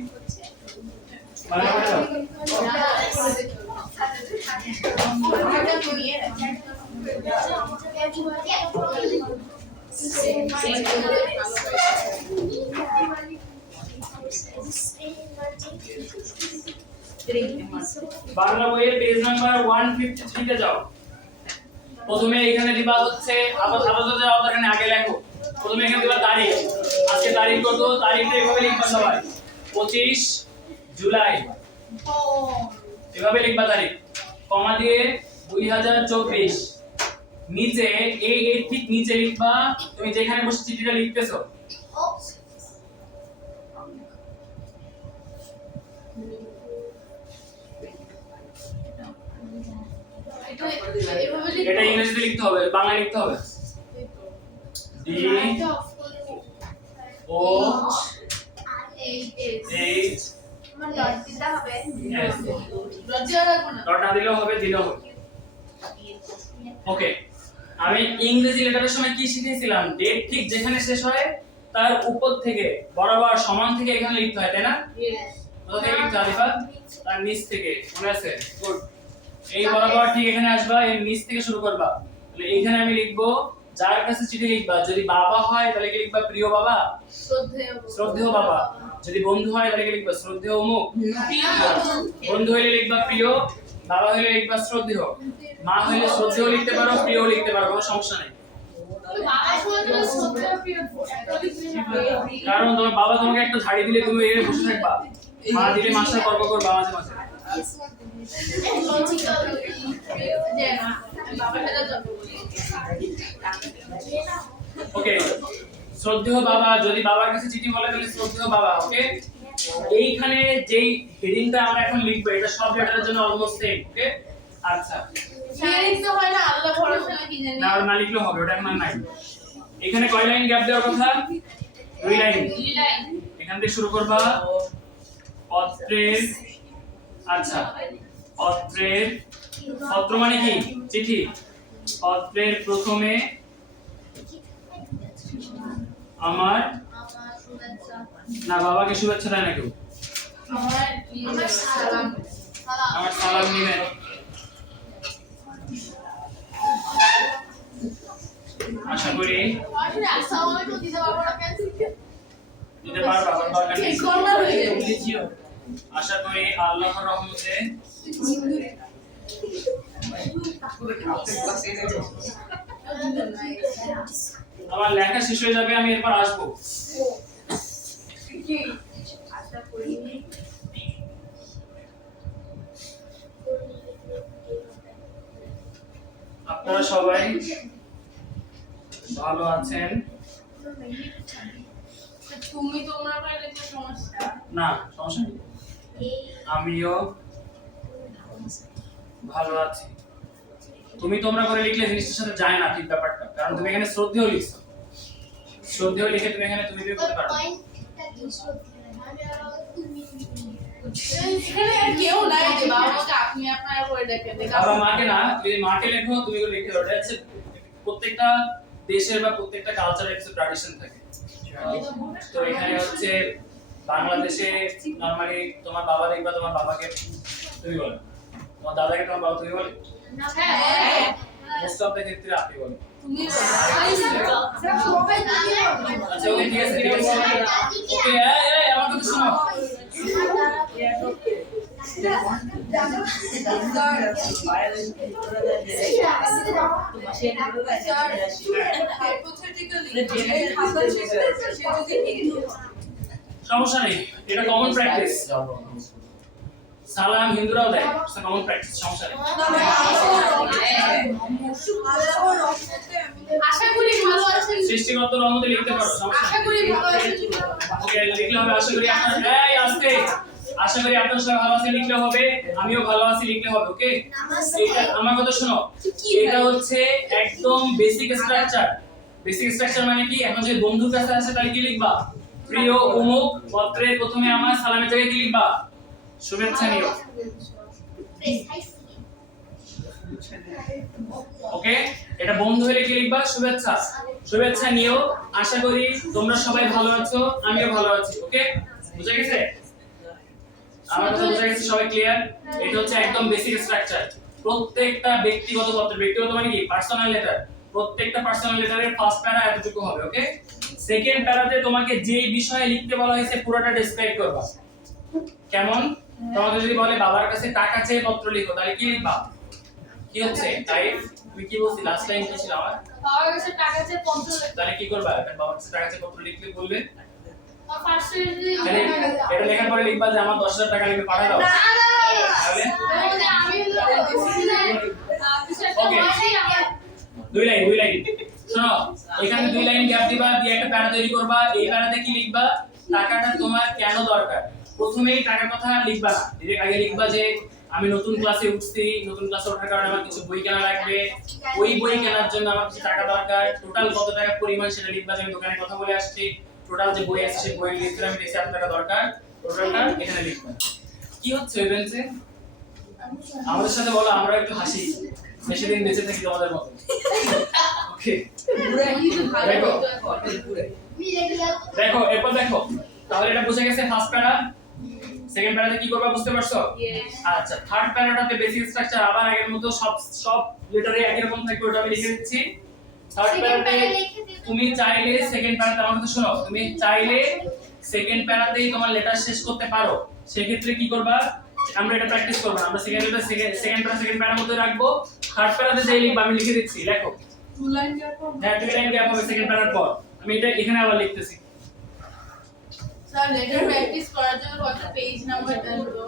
বাংলা পড়ে দাও। বাংলা বইয়ের পেজ নাম্বার 153 তে যাও। প্রথমে এখানে দিবা হচ্ছে আপাতত যাও, এখানে আগে লেখো। প্রথমে এখানে দিবা তারিখ। আজকে তারিখ কত? তারিখটা এভাবে লিখবা সবাই, 25 জুলাই। এভাবে লিখবা তারিখ, কমা দিয়ে 2024। নিচে এই ঠিক নিচে লিখবা তুমি যেখানে বসে চিঠিটা লিখতেছো। এটা ইংরেজিতে লিখতে হবে, বাংলায় লিখতে হবে। D O H ডট না দিলেও হবে, দিলেও হবে। ওকে, আমি ইংরেজি লেটারের সময় কি শিখেছিলাম? ডেট ঠিক যেখানে শেষ হয় তার উপর থেকে বরাবর সমান থেকে এখানে লিখতে হয়, তাই না? কোথা থেকে লিখতে হয়? তার নিচ থেকে, মনে আছে? গুড। এই বরাবর ঠিক এখানে আসবা, এর নিচ থেকে শুরু করবা। তাহলে এইখানে আমি লিখবো যার কাছে চিঠি লিখবা। যদি বাবা হয় তাহলে কি লিখবা? প্রিয় বাবা, শ্রদ্ধেয় বাবা। যদি বন্ধু হয় তাহলে কি লিখবা? শ্রদ্ধেয় অমুক। বন্ধু হইলে লিখবা প্রিয়, বাবা হইলে লিখবা শ্রদ্ধেয়। মা হইলে শ্রদ্ধেয় লিখতে পারো, প্রিয় লিখতে পারো, কোনো সমস্যা নেই। কারণ তোমার বাবা তোমাকে একটা ঝাড়ি দিলে তুমি এর বসে থাকবা, মা দিলে মাস্টার করব করবা মাঝে মাঝে। ওকে, শ্রদ্ধেয় বাবা। যদি বাবার কাছে চিঠি বলে তাহলে শ্রদ্ধেয় বাবা। ওকে, এইখানে যেই হেডিংটা আমরা এখন লিখবো এটা সব লেটারের জন্য অলমোস্ট সেম। ওকে, আচ্ছা না না লিখলেও হবে, ওটা এখন আর নাই। এখানে কয় লাইন গ্যাপ দেওয়ার কথা? 2 লাইন। এখান থেকে শুরু করবা পত্রের। আচ্ছা, পত্রের, পত্র মানে কি? চিঠি। পত্রের প্রথমে আমার না বাবাকে শুভেচ্ছা দেয় না কেউ, আমার সালাম নিবেন। আশা করি দিতে পারবা, আমার দরকার নেই। আশা করি আল্লাহর রহমতে আমার লেখা শেষ হয়ে যাবে, আমি এরপর আসবো। আপনারা সবাই ভালো আছেন? তুমি তোমরা পাইলে তো সমস্যা না, সমস্যা নেই। আমিও ভালো আছি। তুমি তোমরা করে লিখলে জিনিসটার সাথে যায় না ঠিক ব্যাপারটা, কারণ তুমি এখানে শ্রদ্ধেয় লিখছো। শ্রদ্ধেয় লিখে তুমি এখানে তুমি করতে পারো। এখানে আর কেউ নাই যে বাবাকে আপনি আপনারা করে দেখেন। বাবা মাকে না, যদি মাকে লেখো তুমি করে লিখতে পারো। এটা হচ্ছে প্রত্যেকটা দেশের বা প্রত্যেকটা কালচারের কিছু ট্র্যাডিশন থাকে। তো এখানে হচ্ছে বাংলাদেশে নরমালি তোমার বাবা দেখবা তোমার বাবাকে তুমি বলো, তোমার দাদাকে তোমার বাবা তুমি বলে, মোস্ট অফ দ্য ক্ষেত্রে আপনি বলো। তুমি আচ্ছা ওকে, ঠিক আছে ঠিক আছে। ওকে, এই আমার কথা শোনো। সমস্যা নেই, এটা কমন প্র্যাকটিস। সালাম হিন্দুরাও দেয়, কমন প্র্যাকটিস, সমস্যা নেই। আশা করি ভালো আছেন। সৃষ্টিগত রহমতে লিখতে পারো, সমস্যা আশা করি ভালো আছেন। ওকে, লিখলে হবে। আশা করি আপনারা আস্তে, আশা করি আপনারা সবাই ভালো আছেন লিখলে হবে, আমিও ভালো আছি লিখলে হবে। ওকে, এটা আমার কথা শোনো, এটা হচ্ছে একদম বেসিক স্ট্রাকচার। বেসিক স্ট্রাকচার মানে কি? এখন যে বন্ধুর কাছে আসে তাহলে কি লিখবা? প্রিয় অমুক, পত্রে প্রথমে আমার সালামের জায়গায় কি লিখবা? শুভেচ্ছা নিও। ওকে, এটা বন্ধু হলে কি লিখবা? শুভেচ্ছা। শুভেচ্ছা নিও। আশা করি তোমরা সবাই ভালো আছো, আমিও ভালো আছি। ওকে, বুঝা গেছে? আমার কথা বুঝা গেছে? সবাই ক্লিয়ার? এটা হচ্ছে একদম বেসিক স্ট্রাকচার। প্রত্যেকটা ব্যক্তিগত পত্র, ব্যক্তিগত মানে কি? Personal letter. প্রত্যেকটা পার্সোনাল লেটারের ফার্স্ট প্যারা এতটুকু হবে। ওকে, সেকেন্ড প্যারাতে তোমাকে যে বিষয়ে লিখতে বলা হয়েছে পুরোটা ডেসক্রাইব করবা। কেমন? তোমাকে যদি বলে বাবার কাছে টাকা চেয়ে পত্র লিখো, তাহলে কি লিখবা? কি হচ্ছে টাইপ? তুমি কি বলছি? লাস্ট লাইন কি ছিল আমার? বাবার কাছে টাকা চেয়ে পত্র লিখতে। তাহলে কি করবা? বাবার কাছে টাকা চেয়ে পত্র লিখলে বলবে, আর ফার্স্টে যদি তাহলে এটা লেখার পরে লিখবা যে আমার 10,000 টাকা লিখে পাঠিয়ে দাও। তাহলে আমি ওকে, দুই লাইন শোনো, এখানে দুই লাইন গ্যাপ দিবা, দিয়ে একটা প্যারা তৈরি করবা। এই প্যারাতে কি লিখবা? টাকাটা তোমার কেন দরকার। প্রথমেই টাকার কথা লিখবা না, ডিরেক্ট আগে লিখবা যে আমি নতুন ক্লাসে উঠছি, নতুন ক্লাসে ওঠার কারণে আমার কিছু বই কেনা লাগবে, ওই বই কেনার জন্য আমার কিছু টাকা দরকার, টোটাল কত টাকা পরিমাণ সেটা লিখবা। যে আমি দোকানে কথা বলে আসছি, টোটাল যে বই আছে সেই বই লিখতে আমি বেশি এত টাকা দরকার, টোটালটা এখানে লিখবা। কি হচ্ছে ওই বেঞ্চে? আমাদের সাথে বলো, আমরা একটু হাসি, বেশি দিন বেঁচে থাকি তোমাদের মতো। ওকে, দেখো এরপর দেখো, তাহলে এটা বুঝে গেছে ফার্স্ট প্যারা। সেকেন্ড প্যারাতে কি করবা বুঝতে পারছো? আচ্ছা, থার্ড প্যারাটাতে বেসিক স্ট্রাকচার আবার আগের মতো সব লেটারে একই রকম থাকবে, ওটা আমি লিখে দিচ্ছি। থার্ড প্যারাতে তুমি চাইলে সেকেন্ড প্যারাতে, আমার কথা শোনো, তুমি চাইলে সেকেন্ড প্যারাতেই তোমার লেটার শেষ করতে পারো। সেই ক্ষেত্রে কি করবা? আমরা এটা প্র্যাকটিস করব না, আমরা সেকেন্ড প্যারার মধ্যে রাখবো। থার্ড প্যারাতে যেই লিখবা আমি লিখে দিচ্ছি, লেখো। টু লাইন গ্যাপ হবে। হ্যাঁ, 2 লাইন গ্যাপ হবে সেকেন্ড প্যারার পর। আমি এটা এখানে আবার লিখতেছি। স্যার লেটার প্র্যাকটিস করার জন্য কত পেজ নাম্বার দেন তো?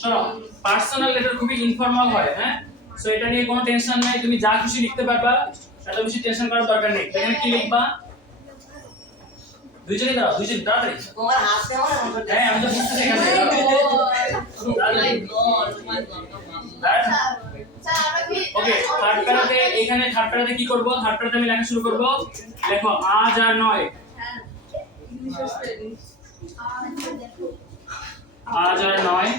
শোনো, পার্সোনাল লেটার খুবই ইনফর্মাল হয়, হ্যাঁ, সো এটা নিয়ে কোনো টেনশন নাই, তুমি যা খুশি লিখতে পারবা, এত বেশি টেনশন করার দরকার নেই। এখানে কি লিখবা? দুইজনই দাও, দুইজন তাড়াতাড়ি। তোমার হাসতে আমার মতো হ্যাঁ, আমি তো বুঝতেছি এখানে। ওকে, থার্ড প্যারাতে এখানে থার্ড প্যারাতে কি করব? থার্ড প্যারাতে আমি লেখা শুরু করব। দেখো, আজ আর নয়, আজ আর নয়।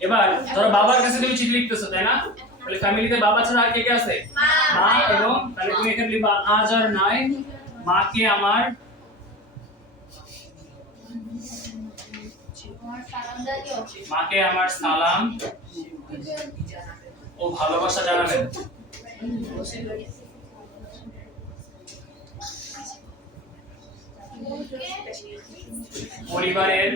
এবার ধরো বাবার কাছে তুমি চিঠি লিখতেছো, তাই না? তাহলে ফ্যামিলিতে বাবা ছাড়া আর কে কে আছে? মা। এবং তাহলে তুমি এখানে লিখবা আজ আর নয়, মাকে আমার সালাম ও ভালোবাসা জানাবেন। পরিবারের,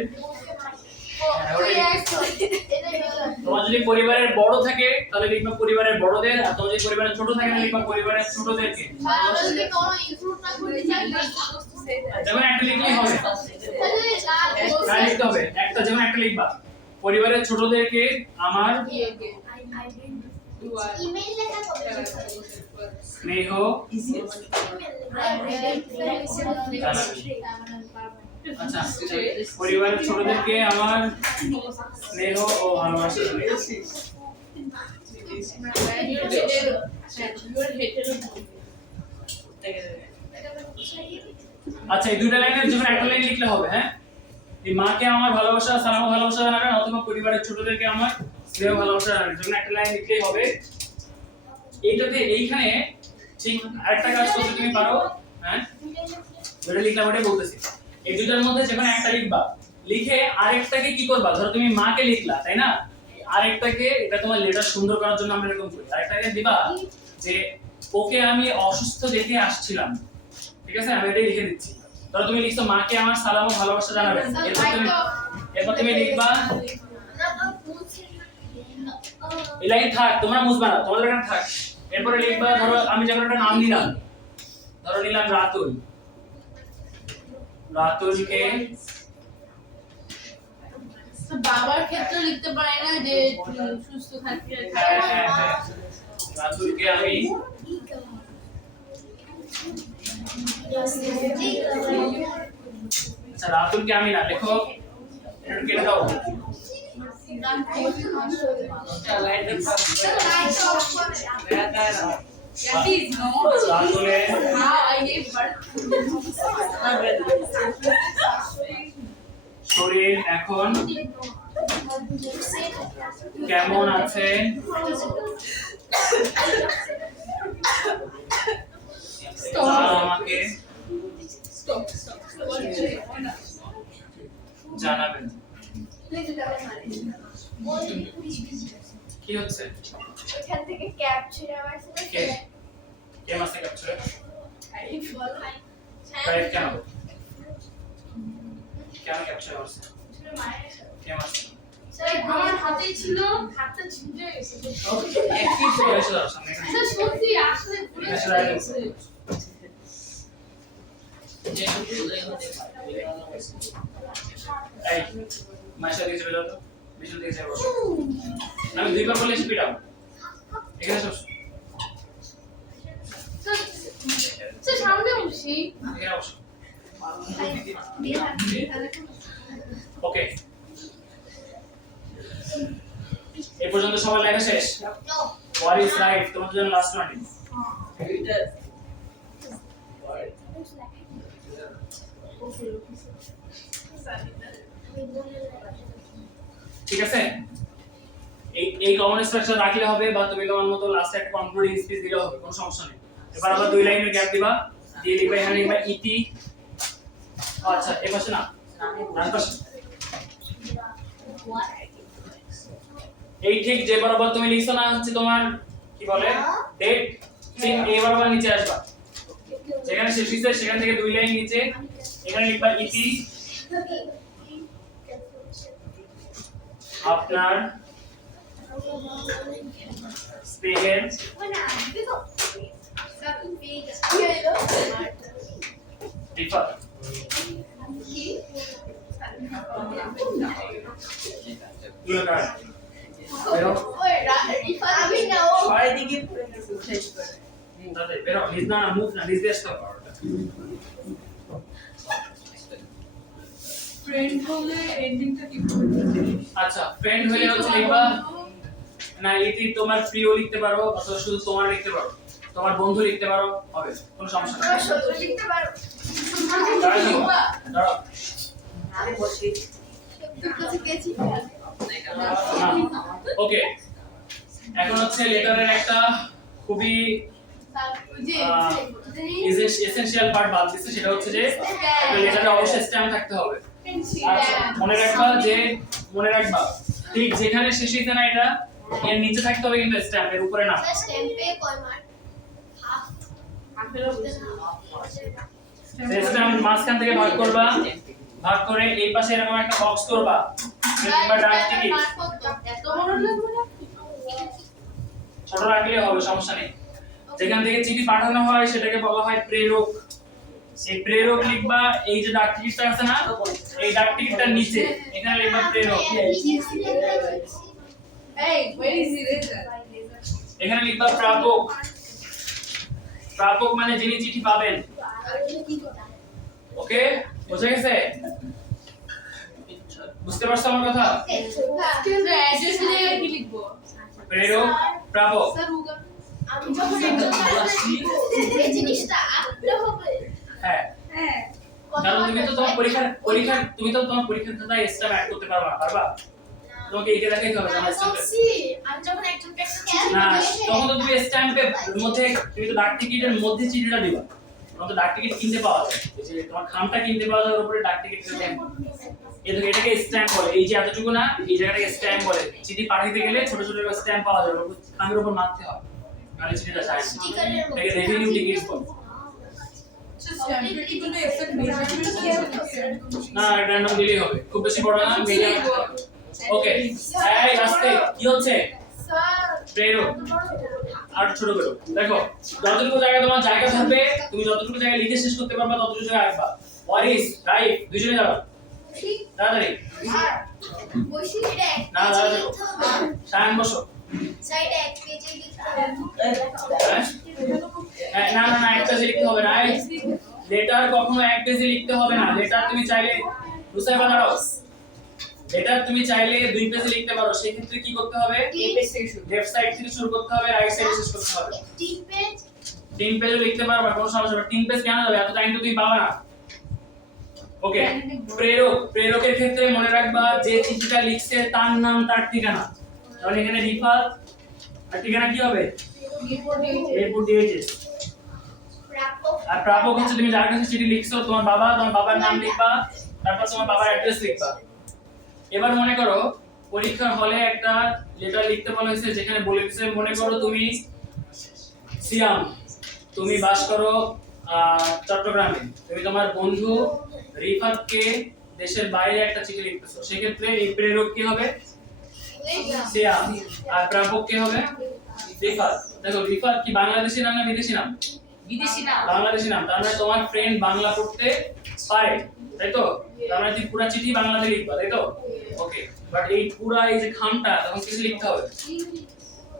তোমার যদি পরিবারের বড় থাকে তাহলে লিখবা পরিবারের বড়দের, আর তোমার যদি পরিবারের ছোট থাকে তাহলে লিখবা পরিবারের ছোটদেরকে। যেমন একটা লিখলেই হবে, না লিখতে হবে একটা, যেমন একটা লিখবা পরিবারের ছোটদেরকে আমার স্নেহ আচ্ছা, পরিবারের ছোটদেরকে আমার স্নেহ ও ভালোবাসা জানাই। আচ্ছা, এই দুটো লাইনের যখন একটা লাইন লিখলে হবে, হ্যাঁ, এই মাকে আমার ভালোবাসা, সালাম ও ভালোবাসা জানাবেন, অথবা পরিবারের ছোটদেরকে আমার স্নেহ ভালোবাসা জানাবেন, যখন একটা লাইন লিখলেই হবে। এইটাতে এইখানে ঠিক আরেকটা কাজ করতে তুমি পারো, হ্যাঁ, যেটা লিখলাম ওটাই বলতেছি। এই দুটার মধ্যে যখন একটা লিখবা, লিখে আরেকটাকে কি করবা? ধরো তুমি মাকে লিখলা, তাই না? আরেকটাকে, এটা তোমার লেটার সুন্দর করার জন্য আমরা এরকম করি, আরেকটাকে দিবা যে ওকে আমি অসুস্থ দেখে আসছিলাম, ঠিক আছে? আমি এটাই লিখে দিচ্ছি। ধরো তুমি লিখছো মাকে আমার সালাম ও ভালোবাসা জানাবেন, এরপর তুমি লিখবা, এই লাইন থাক, তোমরা মুছবা না, তোমাদের এখানে থাক। এরপরে লিখবা, ধরো আমি যখন একটা নাম নিলাম, ধরো নিলাম রাতুল, রাতুলকে তো বাবার ক্ষেত্রে লিখতে পারে না যে সুস্থ থাকতে হ্যাঁ রাতুলকে আমি আচ্ছা রাতুলকে আমি না লেখো এটা কেটে দাও That is no. রাতুলে How I gave birth. শরীর এখন কেমন আছে তা আমাকে Stop. জানাবেন কি হচ্ছে এখান থেকে ক্যাপ ছেড়ে আমার সাথে কে কে মাসে ক্যাপচার বল প্রাইভ কেন কেন ক্যাপচার করছে কে মাসে আমার হাতে ছিল হাতটা ছিঁড়ে গেছে একই তো এসে দাও সামনে এখানে। আচ্ছা সত্যি আসলে পুরো এসে দাঁড়িয়ে গেছে এই মাসা দিয়ে চলে যাও তো বিশাল দিয়ে যাবো আমি দুইবার বলে স্পিড আপ এখানে সব তো সামনে বসি এখানে বসো ওকে এই পর্যন্ত সবার লেখা শেষ হোয়াট ইজ রাইট তোমাদের জন্য লাস্ট ওয়ার্নিং ঠিক আছে এই কমন স্ট্রাকচার রাখলে হবে বা তুমি তোমার মতো লাস্টে একটা কনক্লুডিং স্পিচ দিলে হবে কোনো সমস্যা নেই এবার আবার দুই লাইনের গ্যাপ দিবা দিয়ে লিখবা এখানে লিখবা ইতি আচ্ছা এই পাশে না ডান পাশে এই ঠিক যে বরাবর তুমি লিখছো না হচ্ছে তোমার কি বলে ডেট ঠিক এই বরাবর নিচে আসবা যেখানে শেষ হইছে সেখান থেকে দুই লাইন নিচে এখানে লিখবা ইতি আপনার স্পেহের রিফার বেরো দাদা বেরো নিজ না মুভ না নিজ দেশ তো ফ্রেন্ড হলে এন্ডিংটা কি করবে আচ্ছা ফ্রেন্ড হলে হচ্ছে লিখবা না ইতি তোমার প্রিয় লিখতে পারো অথবা শুধু তোমার লিখতে পারো তোমার বন্ধু লিখতে পারো হবে কোনো সমস্যা নেই দাঁড়াও ওকে এখন হচ্ছে লেটারের একটা খুবই এসেনশিয়াল পার্ট বাদ দিচ্ছে সেটা হচ্ছে যে লেটারে অবশ্যই স্ট্যাম্প থাকতে হবে আচ্ছা মনে রাখবা ঠিক যেখানে শেষ হইছে না এটা এর নিচে থাকতে হবে কিন্তু স্ট্যাম্প এর উপরে না স্ট্যাম্প মাঝখান থেকে ভাগ করবা ভাগ করে এই পাশে এরকম একটা বক্স করবা কিংবা ডান টিকিট ছোট রাখলে হবে সমস্যা নেই যেখান থেকে চিঠি পাঠানো হয় সেটাকে বলা হয় প্রেরক এই প্রেরক লিখবা এই যে ডাক টিকিটটা আছে না এই ডাক টিকিটটার নিচে এখানে লিখবা প্রেরক এই where is eraser এখানে লিখবা প্রাপক প্রাপক মানে যিনি চিঠি পাবেন ওকে বুঝে গেছে বুঝতে পারছো আমার কথা কিন্তু অ্যাড্রেস এর জায়গায় কি লিখবো প্রেরক প্রাপক স্যার হোগা আমি যখন একজন এই জিনিসটা আঁকতে হবে হ্যাঁ হ্যাঁ কারণ তুমি তো তোমার পরীক্ষার খাতায় স্ট্যাম্প অ্যাড করতে পারবা তোমাকে এইটা দেখাইতে হবে তোমার স্ট্যাম্পে আমি যখন একজনকে না তখন তো তুমি স্ট্যাম্পের মধ্যে তুমি তো ডাক টিকিটের মধ্যে চিঠিটা দিবা তখন তো ডাক টিকিট কিনতে পাওয়া যায় এই যে তোমার খামটা কিনতে পাওয়া যায় উপরে ডাক টিকিটের স্ট্যাম্প এটাকে স্ট্যাম্প বলে এই যে এতটুকু না এই জায়গাটাকে স্ট্যাম্প বলে চিঠি পাঠাতে গেলে ছোট ছোট স্ট্যাম্প পাওয়া যায় খামের উপর মারতে হয় মানে চিঠিটা যায় এটাকে রেভিনিউ টিকিট বলে স্ট্যাম্পের কি কোনো এক্সাক্ট মেজারমেন্ট আছে না র্যান্ডম দিলেই হবে খুব বেশি বড় না মিডিয়াম ওকে এই আস্তে কি হচ্ছে স্যার প্রেরক আর ছোট করো দেখো যতটুকু জায়গা তোমার জায়গা থাকবে তুমি যতটুকু জায়গা লিখে শেষ করতে পারবা ততটুকু জায়গা রাখবা ওয়ারিস রাইট দুইজনে যাবা তাড়াতাড়ি বসি এটা এক না পেজে দাঁড়াও লিখতে হবে সায়ন বসো সাইডে এক পেজে লিখতে হবে হ্যাঁ? না না না এক পেজে লিখতে হবে না লেটার কখনো এক পেজে লিখতে হবে না লেটার তুমি চাইলে রুসাইবা দাঁড়াও লেটার তুমি চাইলে দুই পেজে লিখতে পারো সেই ক্ষেত্রে কি করতে হবে লেফট সাইড থেকে শুরু করতে হবে রাইট সাইডে শেষ করতে হবে 3 পেজ 3 পেজে লিখতে পারবা কোনো সমস্যা হবে 3 পেজ কেন যাবে এত টাইম তো তুমি পাবা না ওকে প্রেরকের ক্ষেত্রে মনে রাখবা যে চিঠিটা লিখছে তার নাম তার ঠিকানা তাহলে এখানে রিফাত আর ঠিকানা কি হবে এরপর দিয়েছে আর প্রাপক হচ্ছে তুমি যার কাছে চিঠি লিখছো তোমার বাবার নাম লিখবা তারপর তোমার বাবার অ্যাড্রেস লিখবা এবার মনে করো পরীক্ষার হলে একটা লেটার লিখতে বলা হয়েছে যেখানে বলে দিয়েছে মনে করো তুমি সিয়াম তুমি বাস করো চট্টগ্রামে তুমি তোমার বন্ধু রিফাতকে দেশের বাইরে একটা চিঠি লিখতেছো সেক্ষেত্রে এই প্রেরক কি হবে সিয়াম আর প্রাপক কি হবে রিফাত দেখো রিফাত কি বাংলাদেশি নাম না বিদেশি নাম বাংলাদেশি নাম তার মানে তোমার ফ্রেন্ড বাংলা পড়তে পারে তাই তো তার মানে তুমি পুরো চিঠি বাংলাতে লিখবা তাই তো ওকে বাট এই পুরো এই যে খামটা তখন কিছু লিখতে হবে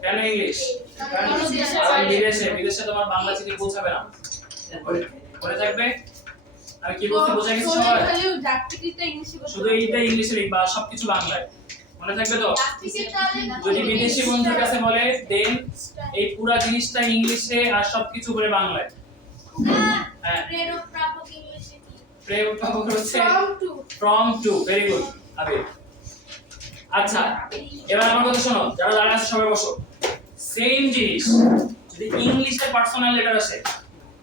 কেন ইংলিশ কারণ বিদেশে তোমার বাংলা চিঠি পৌঁছাবে না মনে থাকবে আমি কি বলতে বোঝা গেছে সবাই শুধু এইটা ইংলিশে লিখবা আর সবকিছু বাংলায় মনে থাকবে তো যদি বিদেশি বন্ধুর কাছে বলে দেন এই পুরো জিনিসটা ইংলিশে আর সবকিছু করে বাংলায় হ্যাঁ প্রেরক প্রাপক ইংলিশে কি প্রেরক প্রাপক হচ্ছে from to ভেরি গুড আবে আচ্ছা এবার আমার কথা শোনো যারা দাঁড়া আছে সবাই বসো সেম জিনিস যদি ইংলিশে পার্সোনাল লেটার আসে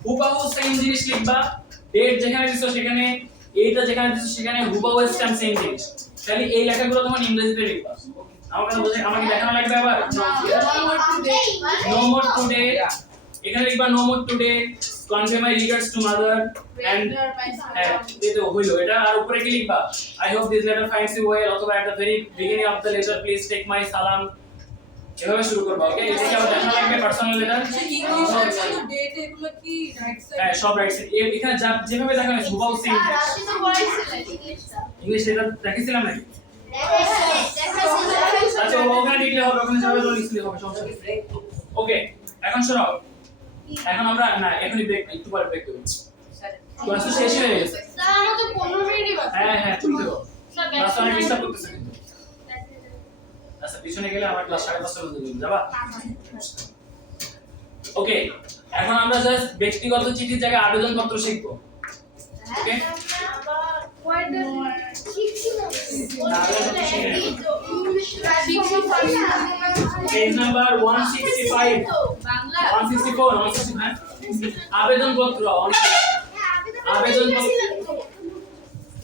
হুবাহু সেম জিনিস লিখবা ডেট যেখানে দিছো সেখানে এইটা যেখানে দিছো সেখানে হুবাহু স্ট্যাম্প সেম জিনিস তাহলে এই লেখাগুলো তখন ইংরেজিতে লিখবা আমার কথা বুঝে আমাকে দেখানো লাগবে আবার নো মোর টুডে এখানে লিখবা no more today convey my regards to mother and এই তো হইলো এটা আর উপরে কি লিখবা I hope this letter finds you well অথবা at the very beginning of the letter please take my সালাম এভাবে শুরু করবা ওকে এটা কি আবার দেখানো লাগবে পার্সোনাল লেটার ডেট এগুলো কি রাইট সাইড হ্যাঁ সব রাইট সাইড এখানে যেভাবে দেখানো আছে হুবাহু সেম রাশি তো পড়াইছিলেন ইংলিশটা ইংলিশ লেটার দেখিছিলাম নাকি দেখাইছিলেন আচ্ছা ওখানে লিখলে হবে ওখানে যাবে তো লিখলে হবে সমস্যা নেই ওকে এখন শোনো এখন আমরা না এখনই ব্রেক একটু পরে ব্রেক দেব ক্লাস তো শেষ হয়ে গেছে স্যার আমরা তো 15 মিনিটই বাকি হ্যাঁ চলতে দাও স্যার ক্লাস অনেক ডিস্টার্ব করতেছে কিন্তু আচ্ছা পিছনে গেলে আমার ক্লাস 5:30 পর্যন্ত যাবা ওকে এখন আমরা জাস্ট ব্যক্তিগত চিঠির জায়গায় আবেদনপত্র শিখবো ওকে পেজ নাম্বার 165 164 হ্যাঁ আবেদনপত্র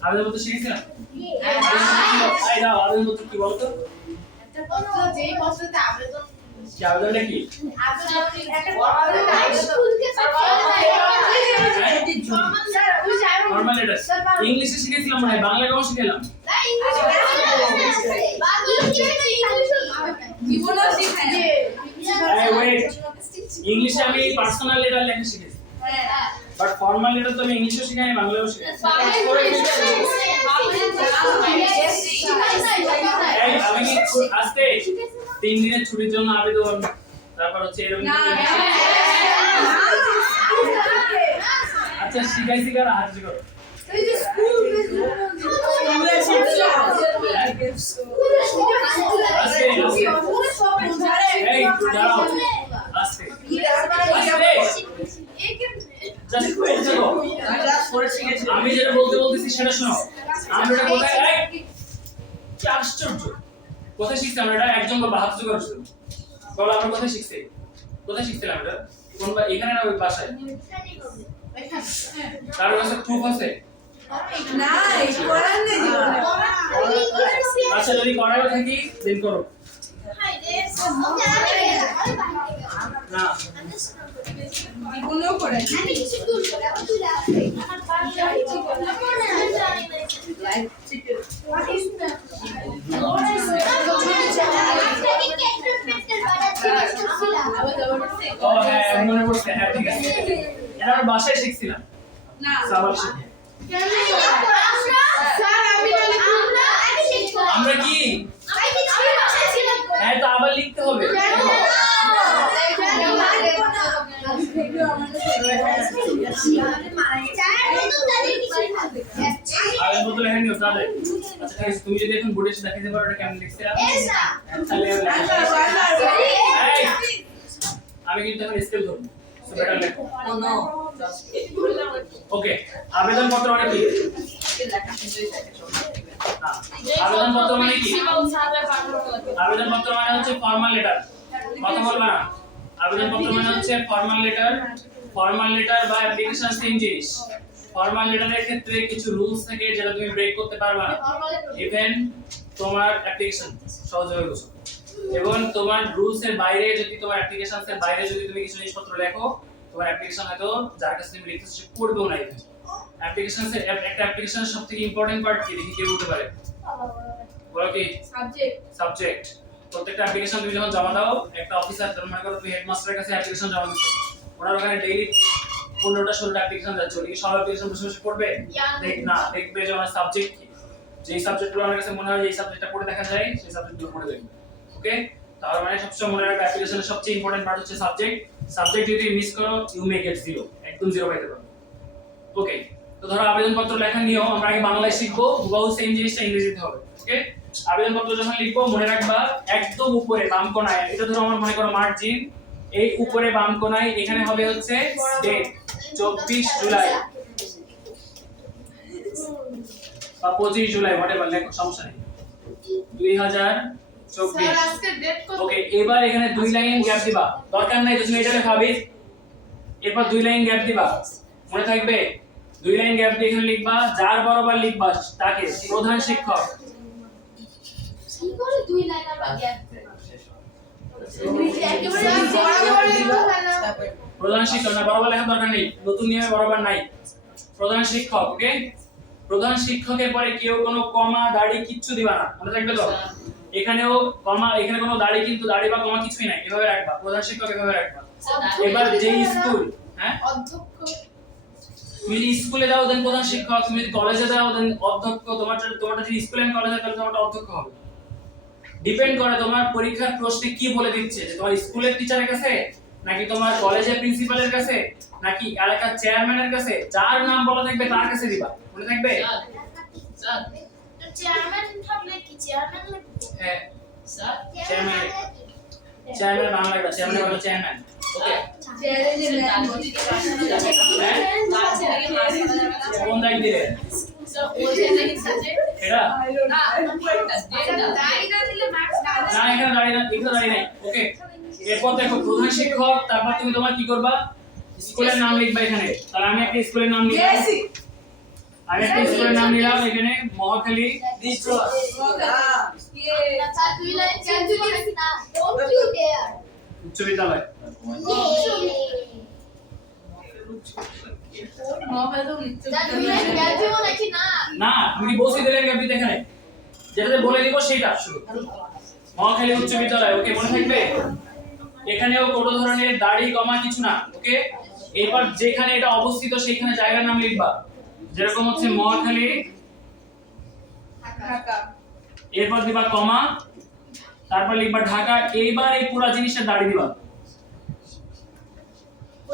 আবেদনপত্র শিখেছিলাম এই দাও আবেদনপত্র কি বলতো একটা পত্র যেই পত্রতে আবেদন কি আবেদনটা কি নরমাল লেটার ইংলিশে শিখেছিলাম মনে হয় বাংলা কেমন শিখেলাম ইংলিশে আমি পার্সোনাল লেটার লেখা শিখেছি বাট ফর্মাল লেটার তো আমি ইংলিশেও শিখাই বাংলাও শিখাই আমি কি আজকে 3 দিনের ছুটির জন্য আবেদন তারপর হচ্ছে এরকম আচ্ছা শিখাইছি কারা হাত করো এই দাঁড়াও আস্তে আমি যেটা বলতেছি সেটা শোনো আমরা এটা কোথায় কি আশ্চর্য কোথায় শিখছি আমরা এটা একজন বা 72 করে শুধু বলো আমরা কোথায় শিখছিলাম এটা কোন বা এখানে না ওই বাসায় কারো কাছে প্রুফ আছে না এই করার নেই আচ্ছা যদি করাও থাকি দেন করো না জীবনেও করে আমি কিছু দূর করে আবার তুই আমার Bangla live chicken what is that ও হ্যাঁ মনে পড়ছে হ্যাঁ ঠিক আছে এটা আমরা বাসায় শিখছিলাম না সাবাল শিখে স্যার আমি বলি আমরা কি হ্যাঁ তো আবার লিখতে হবে আগে বলতে লেখা নিও তাহলে আচ্ছা ঠিক আছে তুমি যদি এখন বোর্ডে এসে দেখাতে পারো এটা কেমন লিখতে তাহলে এই, আমি কিন্তু এখন স্কেল ধরবো সো বেটার লেখো ওকে আবেদনপত্র মানে কি আবেদনপত্র মানে কি আবেদনপত্র মানে হচ্ছে ফর্মাল লেটার কথা বলবা না আবেদনপত্র মানে হচ্ছে ফর্মাল লেটার বা অ্যাপ্লিকেশন সেম জিনিস ফর্মাল লেটারের ক্ষেত্রে কিছু রুলস থাকে যেটা তুমি ব্রেক করতে পারবে না ইভেন তোমার অ্যাপ্লিকেশন সহজভাবে বুঝো এবং তোমার রুলস এর বাইরে যদি তোমার অ্যাপ্লিকেশনস এর বাইরে যদি তুমি কিছু জিনিসপত্র লেখো তোমার অ্যাপ্লিকেশন হয়তো যার কাছে তুমি লিখতেছো সে পড়বেও না ইভেন অ্যাপ্লিকেশনস এর একটা অ্যাপ্লিকেশনের সবথেকে ইম্পর্টেন্ট পার্ট কি দেখি কে বলতে পারে বলো কি সাবজেক্ট প্রত্যেকটা অ্যাপ্লিকেশন তুমি যখন জমা দাও একটা অফিসার ধরো মনে করো তুমি হেডমাস্টারের কাছে অ্যাপ্লিকেশন জমা দিচ্ছ ওনার ওখানে ডেইলি 15টা 16টা অ্যাপ্লিকেশন যাচ্ছে ওই সব অ্যাপ্লিকেশন বসে বসে পড়বে দেখ না দেখবে যে আমার সাবজেক্ট কি যেই সাবজেক্টগুলো আমার কাছে মনে হয় যে এই সাবজেক্টটা পড়ে দেখা যায় সেই সাবজেক্টগুলো পড়ে দেখবে ওকে তার মানে সবসময় মনে রাখবে অ্যাপ্লিকেশনের সবচেয়ে ইম্পর্টেন্ট পার্ট হচ্ছে সাবজেক্ট যদি মিস করো ইউ মে গেট 0 একদম 0 পাইতে পারো ওকে তো ধরো আবেদনপত্র লেখা নিও আমরা আগে বাংলায় শিখবো হুবহু সেম জিনিসটা ইংরেজিতে হবে ওকে আবেদনপত্র যখন লিখবো মনে রাখবা একদম উপরে বাম কোণায় এটা ধরো আমার মনে করো মার্জিন এই উপরে বাম কোণায় এখানে হবে হচ্ছে ডেট 24 জুলাই বা 25 জুলাই হোয়াটএভার লেখো সমস্যা নেই 2024 ওকে এবার এখানে দুই লাইন গ্যাপ দিবা দরকার নাই তুমি এটা লেখাবে এরপর দুই লাইন গ্যাপ দিবা মনে থাকবে দুই লাইন গ্যাপ দিয়ে এখানে লিখবা যার বরাবর লিখবা তাকে প্রধান শিক্ষক কি করে দুই লাইন আবার গ্যাপ প্রধান শিক্ষক না বরাবর লেখা দরকার নেই নতুন নিয়মে বরাবর নাই প্রধান শিক্ষক ওকে প্রধান শিক্ষকের পরে কেউ কোনো কমা দাড়ি কিচ্ছু দিবা না মনে থাকবে তো এখানেও কমা এখানে কোনো দাড়ি কিন্তু দাড়ি বা কমা কিছুই নাই এভাবে রাখবা প্রধান শিক্ষক এভাবে রাখবা এবার যেই স্কুল হ্যাঁ অধ্যক্ষ তুমি যদি স্কুলে দাও দেন প্রধান শিক্ষক তুমি যদি কলেজে দাও দেন অধ্যক্ষ তোমারটা যদি স্কুল এন্ড কলেজে তাহলে তোমারটা অধ্যক্ষ হবে ডিপেন্ড করে তোমার পরীক্ষার প্রশ্নে কি বলে দিচ্ছে যে তোমার স্কুলের টিচারের কাছে নাকি তোমার কলেজের প্রিন্সিপালের কাছে নাকি এলাকার চেয়ারম্যানের কাছে যার নাম বলা থাকবে তার কাছে দিবা মনে থাকবে স্যার চেয়ারম্যান থাকলে কি চেয়ারম্যান লাগবে হ্যাঁ স্যার চেয়ারম্যান বাংলা এটা চেয়ারম্যান বলে চেয়ারম্যান ওকে কোন দায়িত্ব দিলে এটা না এখানে দাঁড়িয়ে না এখানে দাঁড়িয়ে নাই ওকে এরপর দেখো প্রধান শিক্ষক তারপর তুমি তোমার কি করবা স্কুলের নাম লিখবা এখানে তাহলে আমি একটা স্কুলের নাম লিখলাম আমি একটা স্কুলের নাম নিলাম এখানে মহাখালী স্যার দুই লাইন চেঞ্জ করছি না ডোন্ট ইউ ডেয়ার উচ্চ বিদ্যালয় স্যার দুই লাইন গ্যাপ দিব নাকি না না তুমি বসে দিলে আপনি এখানে যেটাতে বলে দিব সেটা শুরু মহাখালী উচ্চ বিদ্যালয় ওকে মনে থাকবে এখানেও কোনো ধরনের দাড়ি কমা কিছু না ওকে এরপর যেখানে এটা অবস্থিত সেখানে জায়গার নাম লিখবা যেরকম হচ্ছে মহাখালী ঢাকা এরপর দিবা কমা তারপর লিখবা ঢাকা এইবার এই পুরো জিনিসের দাড়ি দিবা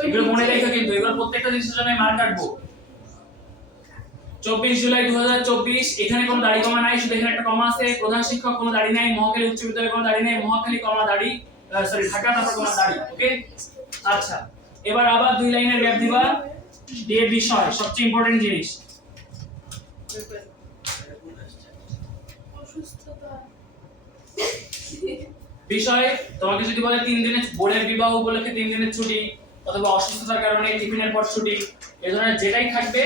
এগুলো মনে রেখো কিন্তু এগুলো প্রত্যেকটা জিনিসের জন্য মার্ক কাটবো 24 জুলাই 2024 এখানে কোনো দাড়ি কমা নাই শুধু এখানে একটা কমা আছে প্রধান শিক্ষক কোনো দাড়ি নাই মহাখালী উচ্চ বিদ্যালয়ে কোনো দাড়ি নাই মহাখালী কমা দাড়ি সরি ঢাকা তারপর কোনো দাড়ি ওকে আচ্ছা এবার আবার দুই লাইনের গ্যাপ দিবা দিয়ে বিষয় সবচেয়ে ইম্পর্টেন্ট জিনিস বিষয় তোমাকে যদি বলে 3 দিনের বোর্ডের বিবাহ উপলক্ষে 3 দিনের ছুটি অথবা অসুস্থতার কারণে টিফিনের পর ছুটি এই ধরনের যেটাই থাকবে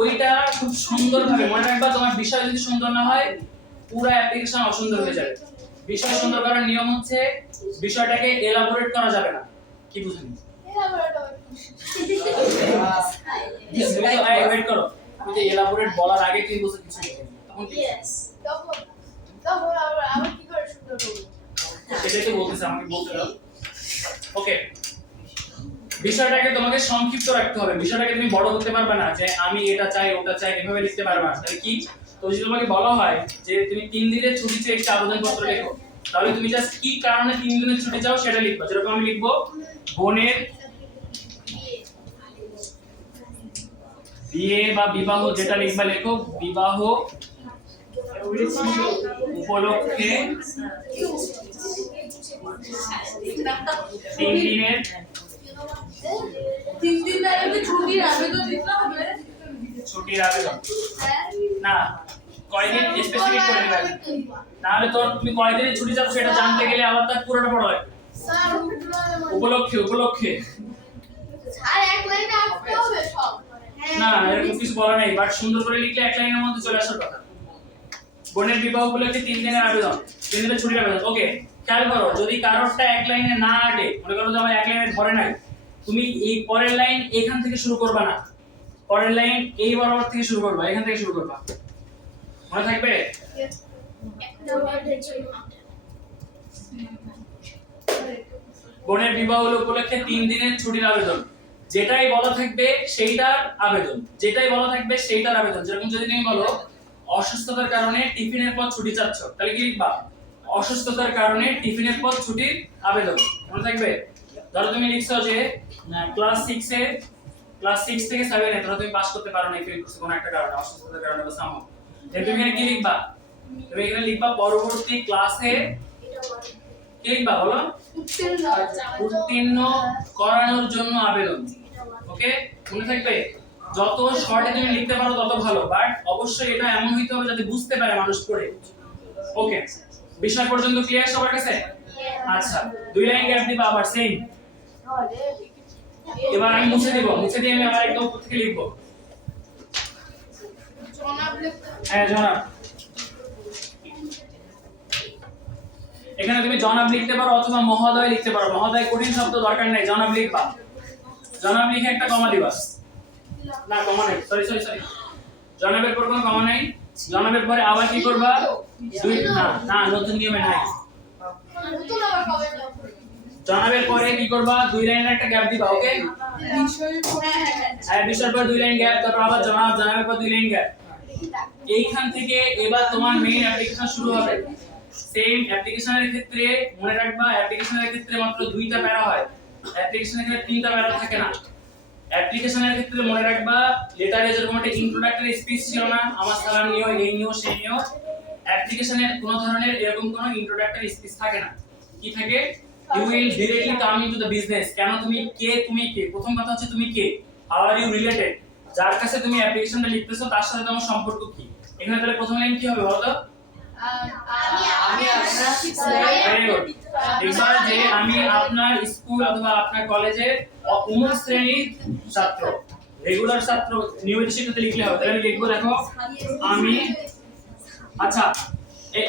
ওইটা খুব সুন্দরভাবে মনে রাখবা তোমার বিষয় যদি সুন্দর না হয় পুরো অ্যাপ্লিকেশন অসুন্দর হয়ে যাবে বিষয় সুন্দর করার নিয়ম হচ্ছে বিষয়টাকে এলাবোরেট করা যাবে না কি বুঝেন ওয়েট করো তুমি যে এলাবোরেট বলার আগে তুমি বুঝতে কিছু লিখে তখন কি ইয়েস তখন আবার কি করে সুন্দর হবে সেটাই তো বলতেছে আমাকে বলতে দাও ওকে বিষয়টাকে তোমাকে সংক্ষিপ্ত রাখতে হবে, বিষয়টাকে তুমি বড় করতে পারবে না যে আমি এটা চাই ওটা চাই এভাবে লিখতে পারবে না। তাহলে কি, তো যদি তোমাকে বলা হয় যে তুমি 3 দিনের ছুটি চেয়ে একটা আবেদনপত্র লেখো, তাহলে তুমি জাস্ট কি কারণে 3 দিনের ছুটি চাও সেটা লিখবা। যেরকম আমি লিখবো বোনের বিয়ে বা বিবাহ, যেটা লিখবা লেখো বিবাহ উপলক্ষে 3 দিনের 3 দিন আগে ছুটির আবেদন দিতে হবে। ছুটির আবেদন না, কয়দিন স্পেসিফিক করে দিবা, নাহলে তো তুমি কয়দিনের ছুটি চাচ্ছ সেটা জানতে গেলে আবার তার পুরোটা পড়া হয়। স্যার উপলক্ষে উপলক্ষে আর এক লাইনে আসতে হবে সব। না, এরকম কিছু বলা নেই, বাট সুন্দর করে লিখলে এক লাইনের মধ্যে চলে আসার কথা। বোনের বিবাহ উপলক্ষে 3 দিনের আবেদন, 3 দিনের ছুটির আবেদন। ওকে, খেয়াল করো, যদি কারোরটা এক লাইনে না আটে, মনে করো যে আমার এক লাইনে ধরে নাই, তুমি এই পরের লাইন এখান থেকে শুরু করবা না, পরের লাইন এই বরাবর থেকে শুরু করবা, এখান থেকে শুরু করবা, মনে থাকবে? বোনের বিবাহ উপলক্ষে 3 দিনের ছুটির আবেদন, যেটাই বলা থাকবে সেইটার আবেদন, যেটাই বলা থাকবে সেইটার আবেদন। যেরকম যদি তুমি বলো অসুস্থতার কারণে টিফিনের পর ছুটি চাচ্ছ, তাহলে কি লিখবা অসুস্থতার কারণে টিফিনের পর ছুটির আবেদন, মনে থাকবে? ধরো তুমি লিখছো যে ক্লাস 6 থেকে 7 এ ধরো তুমি পাস করতে পারো না, ফেল করছো কোনো একটা কারণে, অসুস্থতার কারণে বা সামহাও, তাহলে তুমি এখানে কি লিখবা? তুমি এখানে লিখবা পরবর্তী ক্লাসে কি লিখবা বলো? উত্তীর্ণ করানোর জন্য আবেদন। ওকে, মনে থাকবে? যত শর্টে তুমি লিখতে পারো তত ভালো, বাট অবশ্যই এটা এমন হইতে হবে যাতে বুঝতে পারে মানুষ পড়ে। ওকে, বিষয় পর্যন্ত ক্লিয়ার সবার কাছে? আচ্ছা, 2 লাইন গ্যাপ দিবা আবার সেম। এবার আমি মুছে দেব, মুছে দিয়ে আমি আবার একদম উপর থেকে লিখব। হ্যাঁ জনাব, এখানে তুমি জনাব লিখতে পারো অথবা মহোদয় লিখতে পারো, মহোদয় কঠিন শব্দ দরকার নাই, জনাব লিখবা, জনাব লিখে একটা কমা দিবা, না কমা নাই, সরি সরি সরি, জনাবের পর কোনো কমা নাই, জনাবের পরে আবার কি করবা? না না, নতুন নিয়মে নাই, নতুন আবার কবে জনাবের পরে কি করবা? 2 লাইনের একটা গ্যাপ দিবা। ওকে, হ্যাঁ বিষয়ের পর 2 লাইন গ্যাপ, তারপর আবার জনাব, জনাবের পর 2 লাইন গ্যাপ। এইখান থেকে এবার তোমার মেইন অ্যাপ্লিকেশন শুরু হবে। সেম অ্যাপ্লিকেশনের ক্ষেত্রে মনে রাখবা, অ্যাপ্লিকেশনের ক্ষেত্রে মাত্র 2টা প্যারা হয়, অ্যাপ্লিকেশনের ক্ষেত্রে 3টা প্যারা থাকে না। অ্যাপ্লিকেশনের ক্ষেত্রে মনে রাখবা লেটারে যেরকম একটা ইন্ট্রোডাক্টরি স্পিচ ছিল না, আমার সালাম নিও, এই নিও, সেই নিও, অ্যাপ্লিকেশনের কোনো ধরনের এরকম কোনো ইন্ট্রোডাক্টরি স্পিচ থাকে না। কি থাকে? You will directly come into the business. কেন? তুমি কে, তুমি কে, প্রথম কথা হচ্ছে তুমি কে, হাউ আর ইউ রিলেটেড, যার কাছে তুমি অ্যাপ্লিকেশনটা লিখতেছো তার সাথে তোমার সম্পর্ক কি। এখানে তাহলে প্রথম লাইন কি হবে বলো তো? আমি ভেরি গুড। লিখবা যে আমি আপনার স্কুল অথবা আপনার কলেজের অমুক শ্রেণীর ছাত্র, রেগুলার ছাত্র, নিয়মিত শিক্ষার্থী লিখলে হবে। তাহলে আমি লিখবো, দেখো আমি, আচ্ছা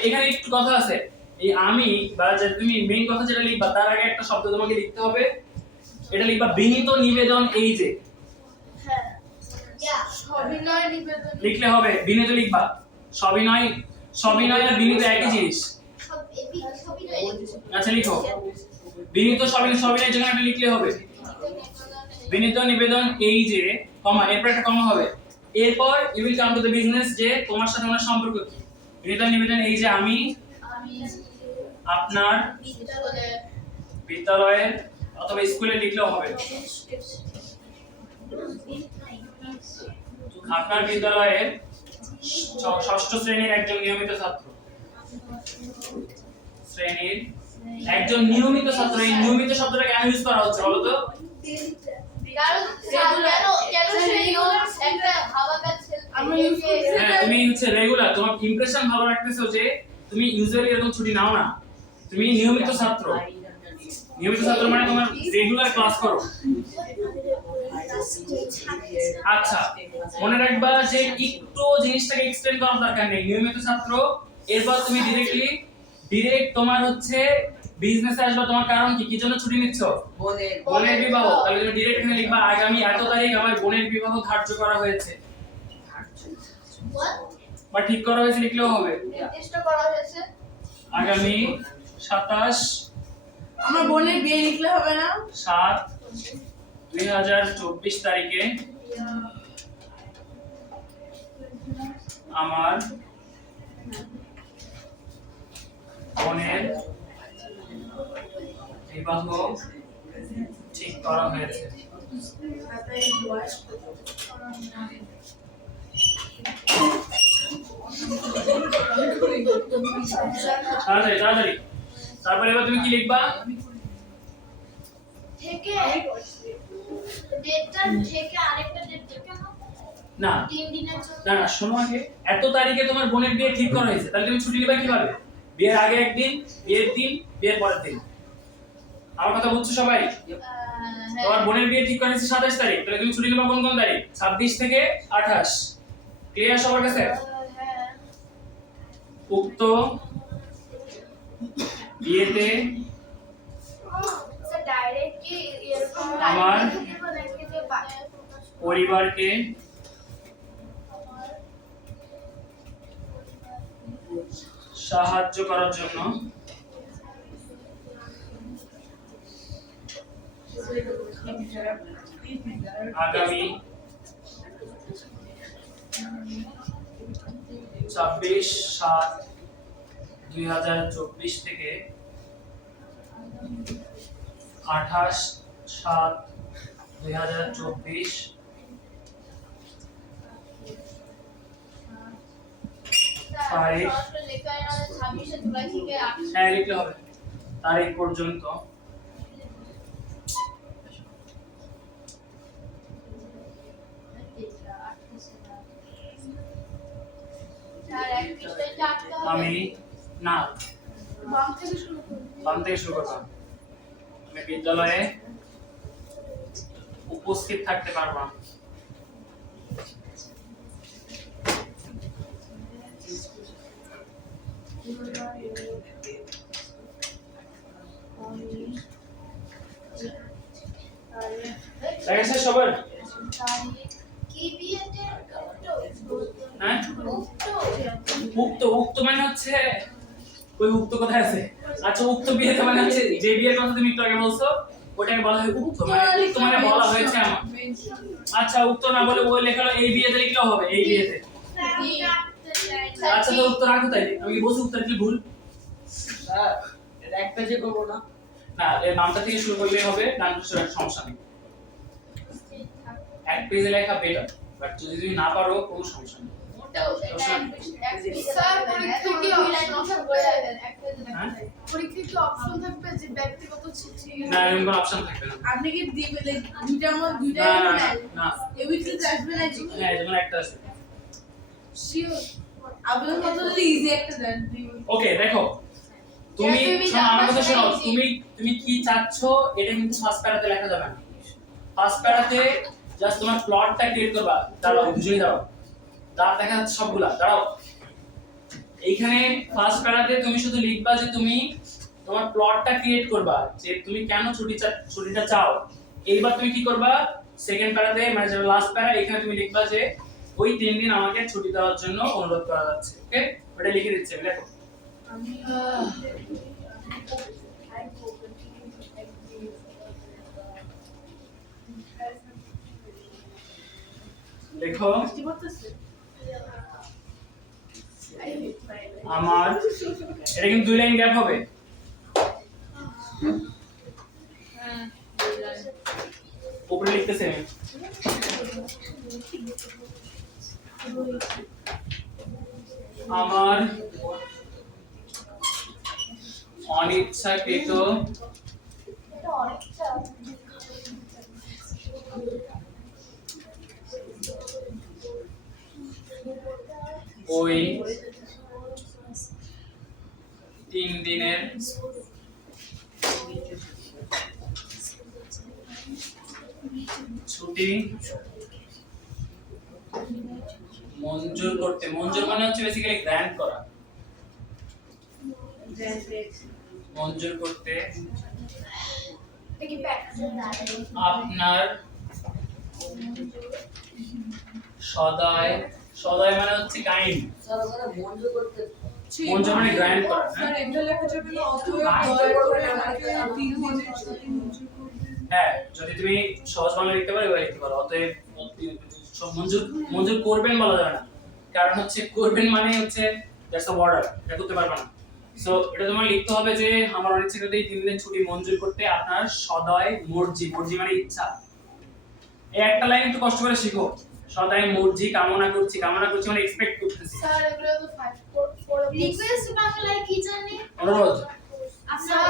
এখানে একটু কথা আছে, এই আমি বা যে তুমি মেইন কথা যেটা লিখবা তার আগে একটা শব্দ তোমাকে লিখতে হবে, এটা লিখবা বিনীত নিবেদন এই যে, সবিনয় নিবেদন লিখলে হবে, বিনীত লিখবা, সবিনয়, সবিনয় আর বিনীত একই জিনিস। আচ্ছা লিখো বিনীত সবিনয়, সবিনয় যেখানে একটা লিখলে হবে বিনীত নিবেদন এই যে, কমা, এরপর একটা কমা হবে, এরপর you will come to the business, যে তোমার সাথে আমার সম্পর্ক কি। বিনীত নিবেদন এই যে আমি আপনার বিদ্যালয়ের অথবা স্কুলে লিখলেও হবে, আপনার বিদ্যালয়ের 6ষ্ঠ শ্রেণীর একজন নিয়মিত ছাত্র, শ্রেণীর একজন নিয়মিত ছাত্র। এই নিয়মিত শব্দটা কেন ইউজ করা হচ্ছে বলো তো? কারণ কেন সেই একটা ভাবাকার ছেলে আমরা ইউজ করছি। হ্যাঁ, তুমি হচ্ছে রেগুলার, তোমার ইমপ্রেশন ভালো রাখতেছো যে তুমি ইউজুয়ালি এরকম ছুটি নাও না, তুমি নিয়মিত ছাত্র। নিয়মিত ছাত্র মানে তোমার রেগুলার ক্লাস করো। আচ্ছা মনে রাখবা যে একটু জিনিসটাকে এক্সটেন্ড করার দরকার নেই, নিয়মিত ছাত্র, এরপর তুমি ডিরেক্ট তোমার হচ্ছে বিজনেসে আসবে। তোমার কারণ কি, কি জন্য ছুটি নিচ্ছ? বোনের বিবাহ। তাহলে তুমি ডিরেক্ট এখানে লিখবা আগামী এত তারিখ আমার বোনের বিবাহ ধার্য করা হয়েছে, বা ঠিক করা হয়েছে লিখলেও হবে, নির্দিষ্ট করা হয়েছে আগামী 27 আমার বোনের বিয়ে লিখলে হবে না? 7 2024 তারিখে আমার বোনের বিবাহ ঠিক করা হয়েছে। তাড়াতাড়ি তাড়াতাড়ি। তারপরে এবার তুমি কি লিখবা? থেকে ডেটটা থেকে আরেকটা ডেট থেকে না 3 দিনের জন্য না না, শোনো আগে। এত তারিখে তোমার বোনের বিয়ে ঠিক করা হয়েছে, তাহলে তুমি ছুটি নেবে কিভাবে? বিয়ের আগে একদিন, বিয়ের দিন, বিয়ের পরের দিন। আমার কথা বুঝছো সবাই? তোমার বোনের বিয়ে ঠিক করা হয়েছে 27 তারিখ, তাহলে তুমি ছুটি নেবে কোন কোন তারিখ? 26 থেকে 28। ক্লিয়ার সবার কাছে? হ্যাঁ উক্ত বিয়েতে স্যার ডাইরেক্ট কি এরকম আমার থেকে নাকি যে পরিবারকে সাহায্য করার জন্য আগামী 26/7/2024 থেকে 28/7/2024 তারিখ, লেখা আছে 26 জুলাই থেকে 28 হ্যাঁ লিখলে হবে, তারিখ পর্যন্ত আর 31 তারিখে আটকা হবে আমি না বাম থেকে শুরু করব বাম থেকে শুরু করব। আমি বিদ্যালয়ে উপস্থিত থাকতে পারবো না। দেখেছে সবার? কি বিয়েতে হ্যাঁ, উক্ত উক্ত উক্ত মানে হচ্ছে ওই উক্ত কোথায় আছে? আচ্ছা, উক্ত বিয়েতে মানে হচ্ছে যে বিয়ের কথা তুমি একটু আগে বলছো ওটাকে বলা হয় উক্ত, মানে বলা হয়েছে আমার। আচ্ছা, উক্ত না বলে ওই লেখা এই বিয়েতে লিখলেও হবে, এই বিয়েতে। আচ্ছা, তো উত্তর রাখো তাই। আমি বলছি উত্তর কি ভুল? স্যার এটা এক পেজে করব না? না, এর নামটা থেকে শুরু করলেই হবে, নামটা শুরু সমস্যা নেই। এক পেজে লেখা বেটার, বাট যদি তুমি না পারো কোনো সমস্যা নেই। স্যার পরীক্ষা কি অপশন থাকবে? হ্যাঁ? পরীক্ষা কি অপশন থাকবে যে ব্যক্তিগত চিঠি? না, এরকম কোনো অপশন থাকবে না। আপনি কি দিবে দুইটার মধ্যে দুইটা না, না, না, না। এই উইকলি আসবে না জি? হ্যাঁ, যেমন একটা আছে। শিওর আপনার মত যদি ইজি একটা দেন ওকে, দেখো তুমি তুমি শোনো, আমার কথা শোনো। জানো তুমি কি চাচ্ছ এটা কিন্তু ফার্স্ট প্যারাতে লেখা যাবে না। ফার্স্ট প্যারাতে জাস্ট তোমার প্লটটা ক্রিয়েট করবা। দাঁড়াও, দুজনেই দাঁড়াও। দাঁড় দেখা যাচ্ছে সবগুলা, দাঁড়াও। এইখানে ফার্স্ট প্যারাতে তুমি শুধু লিখবা যে তুমি তোমার প্লটটা ক্রিয়েট করবা, যে তুমি কেন ছুটিটা চাও। এইবার তুমি কি করবা? সেকেন্ড প্যারাতে মানে যেটা লাস্ট প্যারা, এখানে তুমি লিখবা যে ওই 3 দিন আমাকে ছুটি দেওয়ার জন্য অনুরোধ করা যাচ্ছে। ওকে, ওটা লিখে দিচ্ছি আমি, দেখো। লেখো আমার, এটা কিন্তু 2 লাইন গ্যাপ হবে। উপরে লিখতেছি আমি। আমার অনিচ্ছাকৃত ওই 3 দিনের ছুটি মঞ্জুর করতে, মঞ্জুর মানে হচ্ছে বেসিক্যালি গ্র্যান্ট করা, মঞ্জুর করতে আপনার সদয়, সদয় মানে হচ্ছে কাইন্ড, স্যার ওখানে মঞ্জুর করতে মঞ্জুর মানে গ্র্যান্ট করা। স্যার এটা লেখা যাবে না অতএব না, এটা দয়া করবে করে না, আমাকে এটা 3 দিনের ছুটি মঞ্জুর করবেন। হ্যাঁ যদি তুমি সহজ বাংলা লিখতে পারো এবার লিখতে পারো। অতএব সব মঞ্জুর করবেন বলা যাবে না, কারণ হচ্ছে করবেন মানে হচ্ছে দ্যাটস আ ওয়ার্ড, এটা করতে পারবে না। সো এটা তোমার লিখতে হবে যে আমার অনেক ছেলেদের এই 3 দিনের ছুটি মঞ্জুর করতে আপনার সদয় মর্জি, মর্জি মানে ইচ্ছা। এই একটা লাইন একটু কষ্ট করে শিখো, সদয় মর্জি কামনা করছি, কামনা করছি মানে এক্সপেক্ট করতেছি। স্যার এগুলো তো 5 রিকোয়েস্ট বাংলায় কি জানি? অনুরোধ, আপনার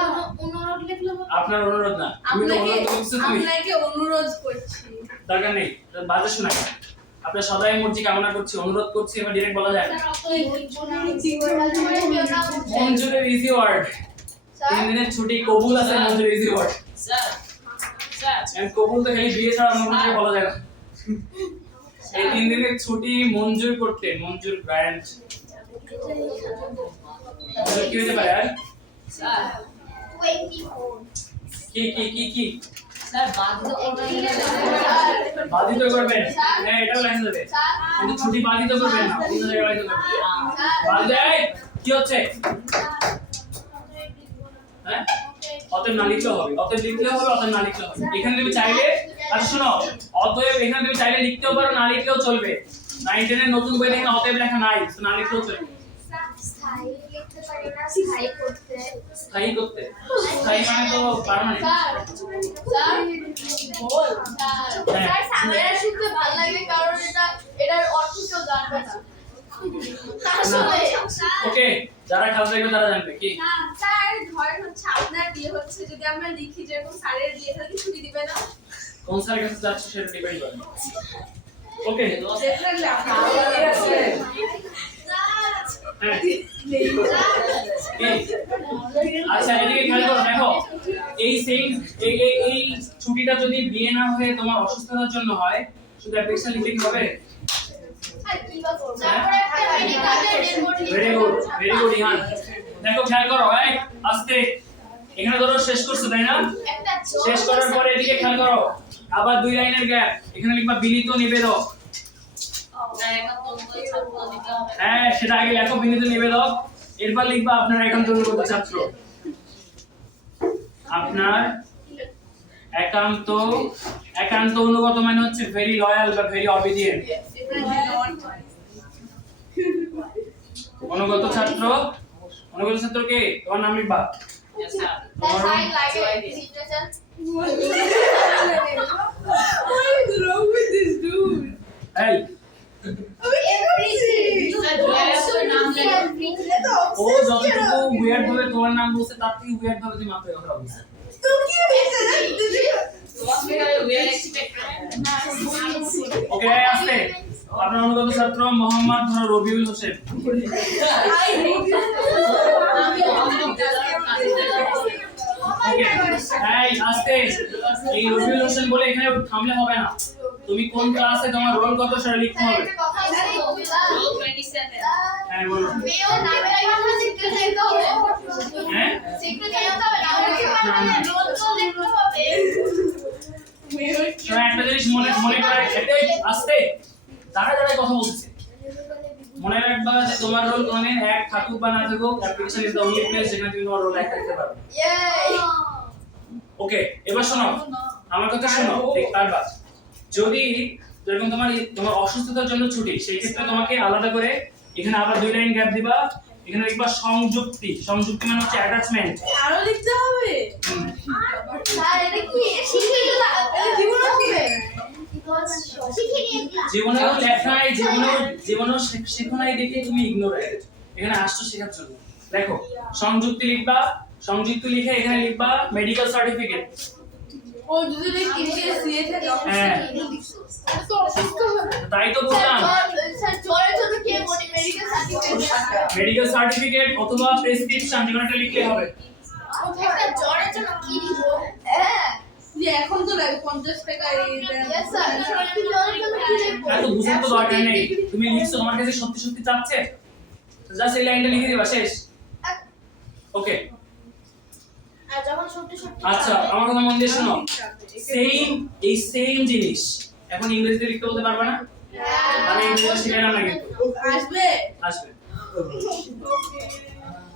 অনুরোধ লিখলে হবে? আপনার অনুরোধ না, তুমি তো অনুরোধ করছো, তুমি আপনাকে অনুরোধ করছি। দরকার নেই, বাজে শোনায়। আপনার সদয় মর্জি কামনা করছি, অনুরোধ করছি, এবার ডাইরেক্ট বলা যায় না। মঞ্জুরের ইজি ওয়ার্ড, 3 দিনের ছুটি কবুল আছে, মঞ্জুর ইজি ওয়ার্ড। স্যার এন্ড কবুল তো খালি বিয়ে ছাড়া অন্য কিছু বলা যায় না। এই 3 দিনের ছুটি মঞ্জুর করতে, মঞ্জুর গ্র্যান্ট মঞ্জুর কি হতে পারে? আর স্যার কি স্যার বাধিত করবেন, হ্যাঁ এটাও লাইন দেবে, কিন্তু ছুটি বাধিত করবেন না, অন্য জায়গায় বাধিত করবেন। বাধিত কি হচ্ছে? হ্যাঁ অতএব না লিখলেও হবে, অতএব লিখলেও হবে, অতএব না লিখলেও হবে। এখানে তুমি চাইলে, আচ্ছা শোনো, অতএব এখানে তুমি চাইলে লিখতেও পারো, না লিখলেও চলবে। 9 10 এর নতুন বই দেখে অতএব লেখা নাই, তো না লিখলেও চলবে। স্থায়ী লিখতে পারি না, স্থায়ী করতে। স্থায়ী করতে, স্থায়ী মানে তো পার্মানেন্ট। স্যার সামনে শুনতে ভালো লাগে কারণ এটার অর্থ কেউ জানবে না। ওকে, যারা খাতা দেখবে তারা জানবে কি। স্যার ধরেন হচ্ছে আপনার বিয়ে হচ্ছে, যদি আমরা লিখি যেরকম স্যারের বিয়ে, তাহলে কি ছুটি দিবে না? কোন স্যারের কাছে যাচ্ছে সেটা ডিপেন্ড করে। ওকে ডেফিনেটলি আপনার হ্যাঁ কি? আচ্ছা এদিকে খেয়াল করো, দেখো এই সেম এই ছুটিটা যদি বিয়ে না হয়ে তোমার অসুস্থতার জন্য হয়, শুধু অ্যাপ্লিকেশন লিখলে কি হবে? তারপরে একটা মেডিকেলের report very good, very good ইহান। দেখো খেয়াল করো, এই আস্তে, এখানে ধরো শেষ করছো তাই না? একটা শেষ করার পরে এদিকে খেয়াল করো, আবার 2 লাইনের গ্যাপ, এখানে লিখবা বিনীত নিবেদক। হ্যাঁ সেটা আগে লেখো, বিনীত নিবেদক, এরপর লিখবা আপনার একান্ত অনুগত ছাত্র। আপনার একান্ত অনুগত মানে হচ্ছে ভেরি লয়াল বা ভেরি অবিডিয়েন্ট। অনুগত ছাত্র, অনুগত ছাত্র কে? তোমার নাম লিখবা। Sir That's why I like it. Signature. What is wrong with this dude? এই ও যতটুকু উইয়ার্ড ভাবে তোমার নাম বলছে তার থেকে উইয়ার্ড ভাবে তুমি মাত্র কথা বলছো। ওকে আস্তে, আপনার অনুগত ছাত্র মোহাম্মদ ধরো রবিউল হোসেন। ওকে এই আস্তে, এই রবিউল হোসেন বলে এখানে থামলে হবে না, তুমি কোন ক্লাসে তোমার রোল কত সেটা লিখতে হবে। হ্যাঁ বলো। হ্যাঁ শোনো, একটা জিনিস মনে করে এটাই আস্তে, তারা যারা কথা বলছে মনে রাখবা যে তোমার রোল কোনে এক থাকুক বা না থাকুক, application is the only place যেখানে তুমি তোমার রোল এক রাখতে পারবে। ওকে এবার শোনো, আমার কথা শোনো, একবার যদি যেরকম তোমার অসুস্থতার জন্য ছুটি, সেই ক্ষেত্রে তোমাকে আলাদা করে এখানে আবার 2 লাইন গ্যাপ দিবা, এখানে লিখবা সংযুক্তি। সংযুক্তি মানে হচ্ছে অ্যাটাচমেন্ট। আরো লিখতে হবে? জীবনেও লেখায়, জীবনেও শেখো নাই দেখে তুমি ইগনোর এখানে আসছো শেখার জন্য। দেখো সংযুক্তি লিখবা, সংযুক্তি লিখে এখানে লিখবা মেডিকেল সার্টিফিকেট। ও যদি ইংলিশ দিয়ে থাকে হ্যাঁ তো অসুস্থ হবে। তাই তো বললাম, জ্বরের জন্য কে বলি মেডিকেল সার্টিফিকেট, মেডিকেল সার্টিফিকেট অথবা প্রেসক্রিপশন যেটা লিখলে হবে। একটা জ্বরের জন্য কি দিব? হ্যাঁ যে এখন তো লাগে 50 টাকা এই यस স্যার, সত্যি জ্বরের জন্য কি লিখব? এত বুঝার তো দরকার নেই, তুমি লিখছো তোমার কাছে সত্যি সত্যি চাচ্ছে, জাস্ট এই লাইনটা লিখে দিবা, শেষ। ওকে আর যখন সত্যি সত্যি আচ্ছা আমার কথা মন দিয়ে শোনো, সেম জিনিস এখন ইংরেজিতে লিখতে বলতে পারবে না, আমি ইংরেজি শিখাইলাম না কিন্তু আসবে আসবে।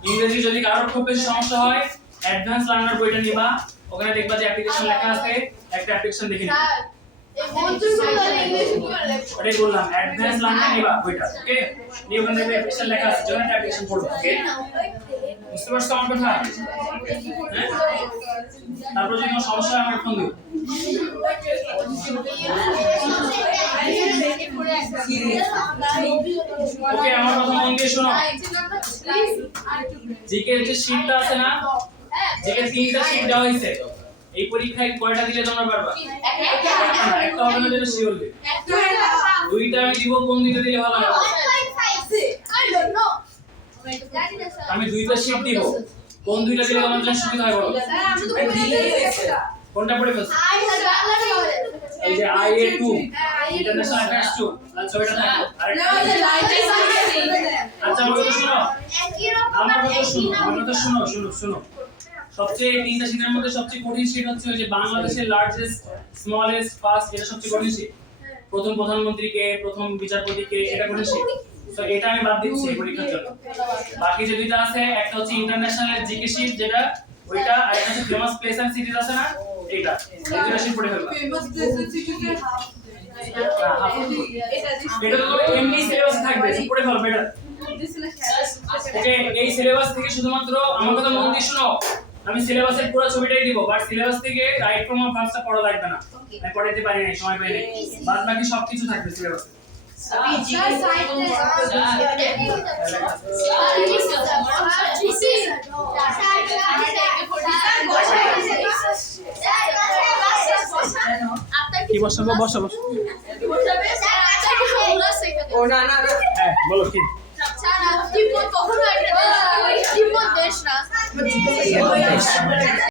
ইংরেজি যদি কারোর খুব বেশি সমস্যা হয় অ্যাডভান্স লার্নার বইটা নিবা, ওখানে দেখবা যে অ্যাপ্লিকেশন লেখা আছে, একটা অ্যাপ্লিকেশন দেখে নিবা। স্যার এই মন্ত্রগুলো ইংলিশ কি করে লেখো? ওটাই বললাম অ্যাডভান্স লার্নিং নিবা ওইটা, ওকে? নিয়ে ওখানে দেখবে অ্যাপ্লিকেশন লেখা আছে, যখন অ্যাপ্লিকেশন পড়বে, ওকে? বুঝতে পারছো আমার কথা? হ্যাঁ? তারপর যদি কোনো সমস্যা হয় আমাকে ফোন দিও। ওকে, আমার কথা মন দিয়ে শোনো। জিকে যে শীটটা আছে না, জিকে 3টা শীট দেওয়া হয়েছে। এই পরীক্ষায় কয়টা দিলে তোমরা পারবা? একটা হবে না, যেটা শিওর দিবে। 2টা আমি দিব, কোন দিকে দিলে ভালো হবে? আমি 2টা শীট দিব, কোন 2টা দিলে তোমার জন্য সুবিধা হয় বলো? কোনটা পড়ে ফেলছো? এই যে IA2 ইন্টারন্যাশনাল অ্যাফেয়ার্স 2, আচ্ছা ওইটা থাকো। আরেকটা আচ্ছা আমার কথা শোনো, আমার কথা শোনো। সবচেয়ে 3টা শীটের মধ্যে সবচেয়ে কঠিন শীট হচ্ছে ওই যে বাংলাদেশের লার্জেস্ট, স্মলেস্ট, ফার্স্ট, এটা সবচেয়ে কঠিন শীট। প্রথম প্রধানমন্ত্রীকে, প্রথম বিচারপতিকে, এটা কঠিন শীট। তো এটা আমি বাদ দিচ্ছি এই পরীক্ষার জন্য। বাকি যে 2টা আছে, একটা হচ্ছে ইন্টারন্যাশনাল জিকে শীট যেটা ওইটা, আর একটা হচ্ছে ফেমাস প্লেস এন্ড সিটিজ আছে না, এইটা। এই 2টা শীট পড়ে ফেলবা। এটা তো এমনি সিলেবাসে থাকবে, পড়ে ফেলবে এটা। ওকে, এই সিলেবাস থেকে শুধুমাত্র আমার কথা মন দিয়ে শোনো, আমি সিলেবাসের পুরো ছবিটাই দিব, বাট সিলেবাস থেকে রাইট ফ্রম ফার্স্টটা পড়া লাগবে না, আমি পড়াতে পারি না, সময় পাই না। বাদ বাকি সবকিছু থাকবে সিলেবাসে। কি বসাবো? বসো। ও না না না হ্যাঁ বলো কি? স্যার, তিব্বত কখনো একটা দেশ না, তিব্বত দেশ না।